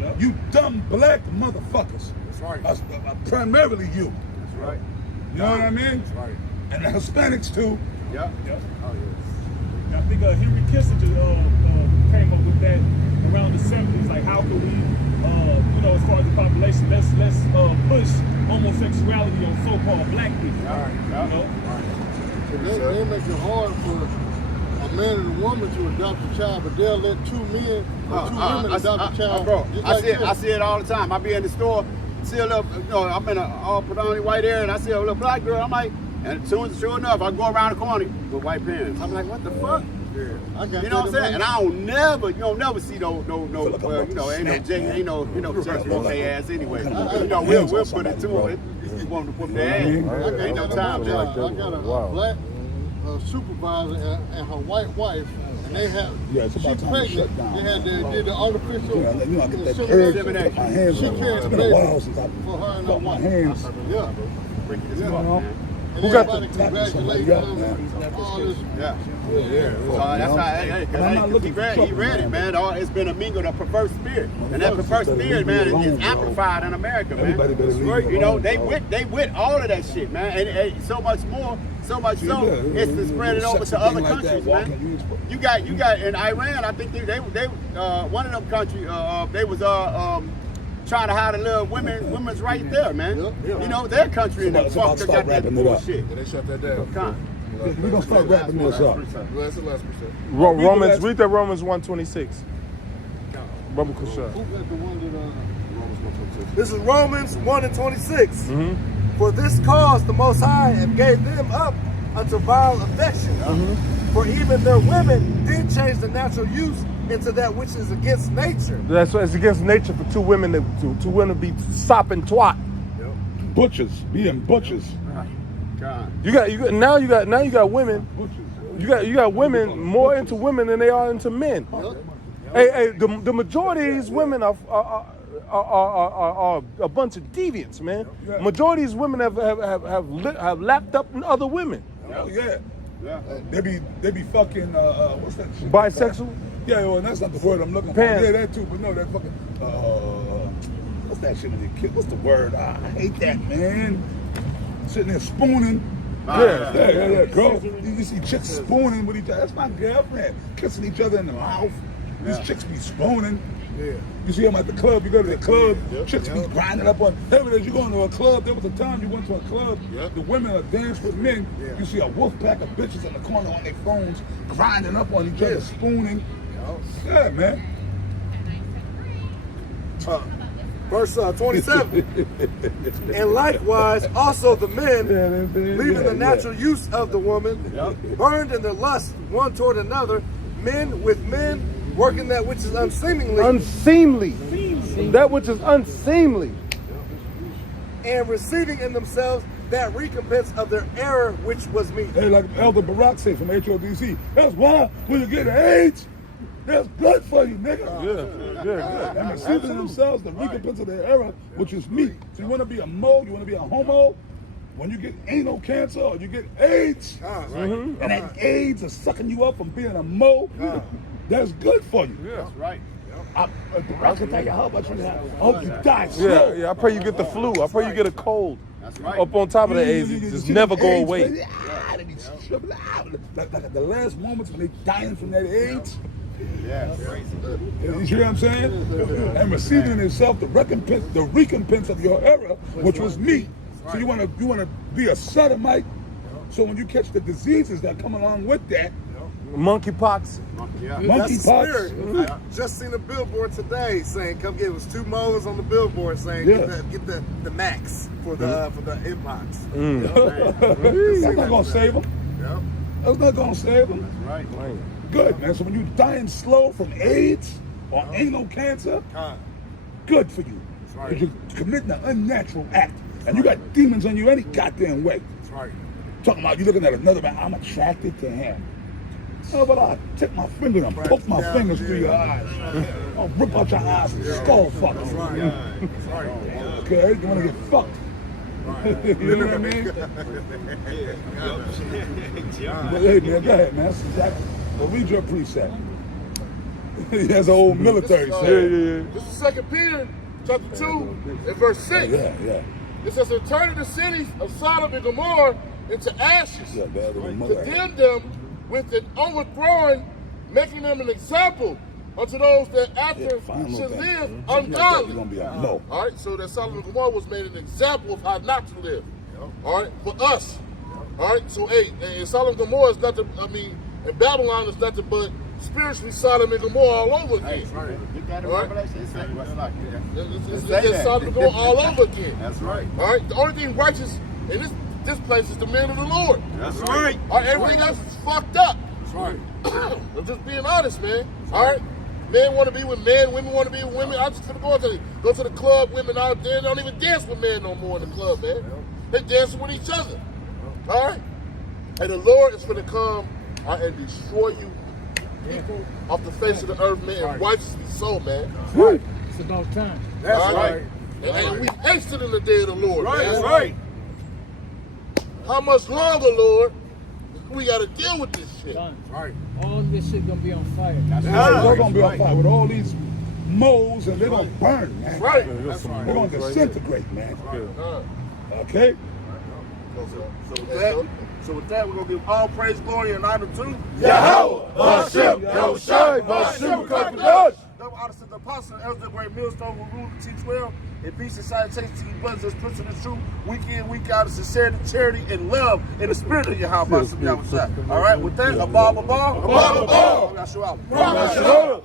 Yep. You dumb black motherfuckers. That's right. Primarily you. That's right. You know what I mean? That's right. And the Hispanics too. Yeah. Yep. Oh, yeah. I think Henry Kissinger came up with that around the 70s. Like, how can we, as far as the population, let's push homosexuality on so-called black people. They make it hard for a man and a woman to adopt a child, but they'll let 2 men or 2 women adopt a child. Bro, just I like see it all the time. I be in the store, see a little, I'm in an all predominantly white area, and I see a little black girl. I'm like, and sure enough, I go around the corner with white parents. I'm like, what the fuck? I got You know what I'm saying? And I don't never see no, ain't no church whoop their ass anyway. We'll put it to it. You want to whoop their ass. Ain't no time for I got a black supervisor and her white wife, and they have. She's pregnant. They had did the artificial I get that insemination. urge to put my hands She on. carried It's the been a baby while since I for her and her put my wife. hands. Yeah. And Who got the- everybody congratulating them. All this. Yeah. So that's why, he read it, man. It's been a mingled, a perverse spirit. And that perverse spirit, man, is amplified in America, man. Everybody better leave You know, alone, they dog. with all of that shit, man. And so much more, so much so, it's to spread it over to other countries, man. You got in Iran, I think they one of them countries, they was trying to hide a little women's right there, man. You know, their country in the fuck that got that bullshit. Yeah, they shut that down. We're gonna start wrapping this up. That's the last percent. Romans, read that Romans 1:26. Bubba Kushar. Who got the one that This is Romans 1:26. Mm-hmm. For this cause the Most High have gave them up unto vile affection. For even their women did change the natural use into that which is against nature. That's what it's against nature for two women to be sopping twat. Butchers, being butchers. You got women. You got women more into women than they are into men. Hey, the majority of these women are a bunch of deviants, man. Majority of these women have lapped up other women. Oh yeah. They be fucking what's that shit? Bisexual? Yeah, well, that's not the word I'm looking for. Pan. Yeah, that too, but no, that fucking what's that shit when you kid? What's the word? I hate that, man. Sitting there spooning. Yeah, girl. You see chicks spooning with each other. That's my girlfriend. Kissing each other in the mouth. These chicks be spooning. Yeah. You see them at the club, you go to the club, chicks be grinding up on. There it is, you going to a club, there was a time you went to a club, the women are dancing with men, you see a wolf pack of bitches in the corner on their phones, grinding up on each other, spooning. Yeah, man. Verse 27. And likewise also the men, leaving the natural use of the woman, burned in their lust one toward another, men with men, working that which is unseemly. Unseemly. That which is unseemly. And receiving in themselves that recompense of their error which was meet. Hey, like Elder Barack said from HODC, that's why when you get AIDS, that's good for you, nigga. Yeah. And receiving in themselves the recompense of their error, which is meat. So you want to be a mo, you want to be a homo, when you get anal cancer or you get AIDS, and that AIDS is sucking you up from being a mo, that's good for you. Yeah, that's right. I can tell you how much you have. I hope you die slow. Yeah, I pray you get the flu. I pray you get a cold. That's right. Up on top of the AIDS, just never go away. Like the last moments when they dying from that AIDS. Yeah. You see what I'm saying? And receiving in itself the recompense of your error, which was me. So you want to be a sodomite. So when you catch the diseases that come along with that, monkeypox. Monkeypox. I just seen a billboard today saying, "Come get us 2 moles on the billboard saying get the max for the mpox." That's not gonna save them. That's not gonna save them. Right. Good, man. So when you're dying slow from AIDS or anal cancer, good for you. Because you're committing an unnatural act. And you got demons on you any goddamn way. That's right. Talking about you looking at another man, I'm attracted to him. Oh, but I'll take my finger and poke my fingers through your eyes. I'll rip out your eyes and skull fuck you. Okay, you wanna get fucked. You know what I mean? But hey man, go ahead, man. That's exactly. Well, read your precept. He has an old military saying. This is 2 Peter chapter 2 and verse 6. Yeah. It says, "And turning the cities of Sodom and Gomorrah into ashes, condemn them with an overthrowing, making them an example unto those that after should live ungodly." No. All right, so that Sodom and Gomorrah was made an example of how not to live. All right, for us. All right, so hey, and Sodom and Gomorrah is nothing. And Babylon is nothing but spiritually Sodom and Gomorrah all over again. Get that in Revelation. It's Sodom and Gomorrah all over again. That's right. All right, the only thing righteous in this place is the men of the Lord. That's right. All right, everything else is fucked up. That's right. I'm just being honest, man. All right, men want to be with men, women want to be with women. I'm just gonna go to the club. Women out there don't even dance with men no more in the club, man. They dance with each other. All right, and the Lord is gonna come and destroy you people off the face of the earth, man, and righteously so, man. Right. It's about time. That's right. And we hasted in the day of the Lord. Right, man. that's right. how much longer, Lord, we got to deal with this shit? Done. Right. All this shit gonna be on fire. They're going to be on fire with all these moles, and they're going to burn, man. Right. They're going to disintegrate, man. Right. Okay? So with that, we're going to give all praise, glory, and honor to Yahweh, Hashem, Yahushai, Hashem, Kadosh. Double honor to the apostle and elder, the great millstone who rule and teach well. And peace and salutation to you brothers that's preaching the truth week in, week out of sincerity, charity, and love in the spirit of Yahweh. All right, with that, Abba, Yahshua. Yahshua.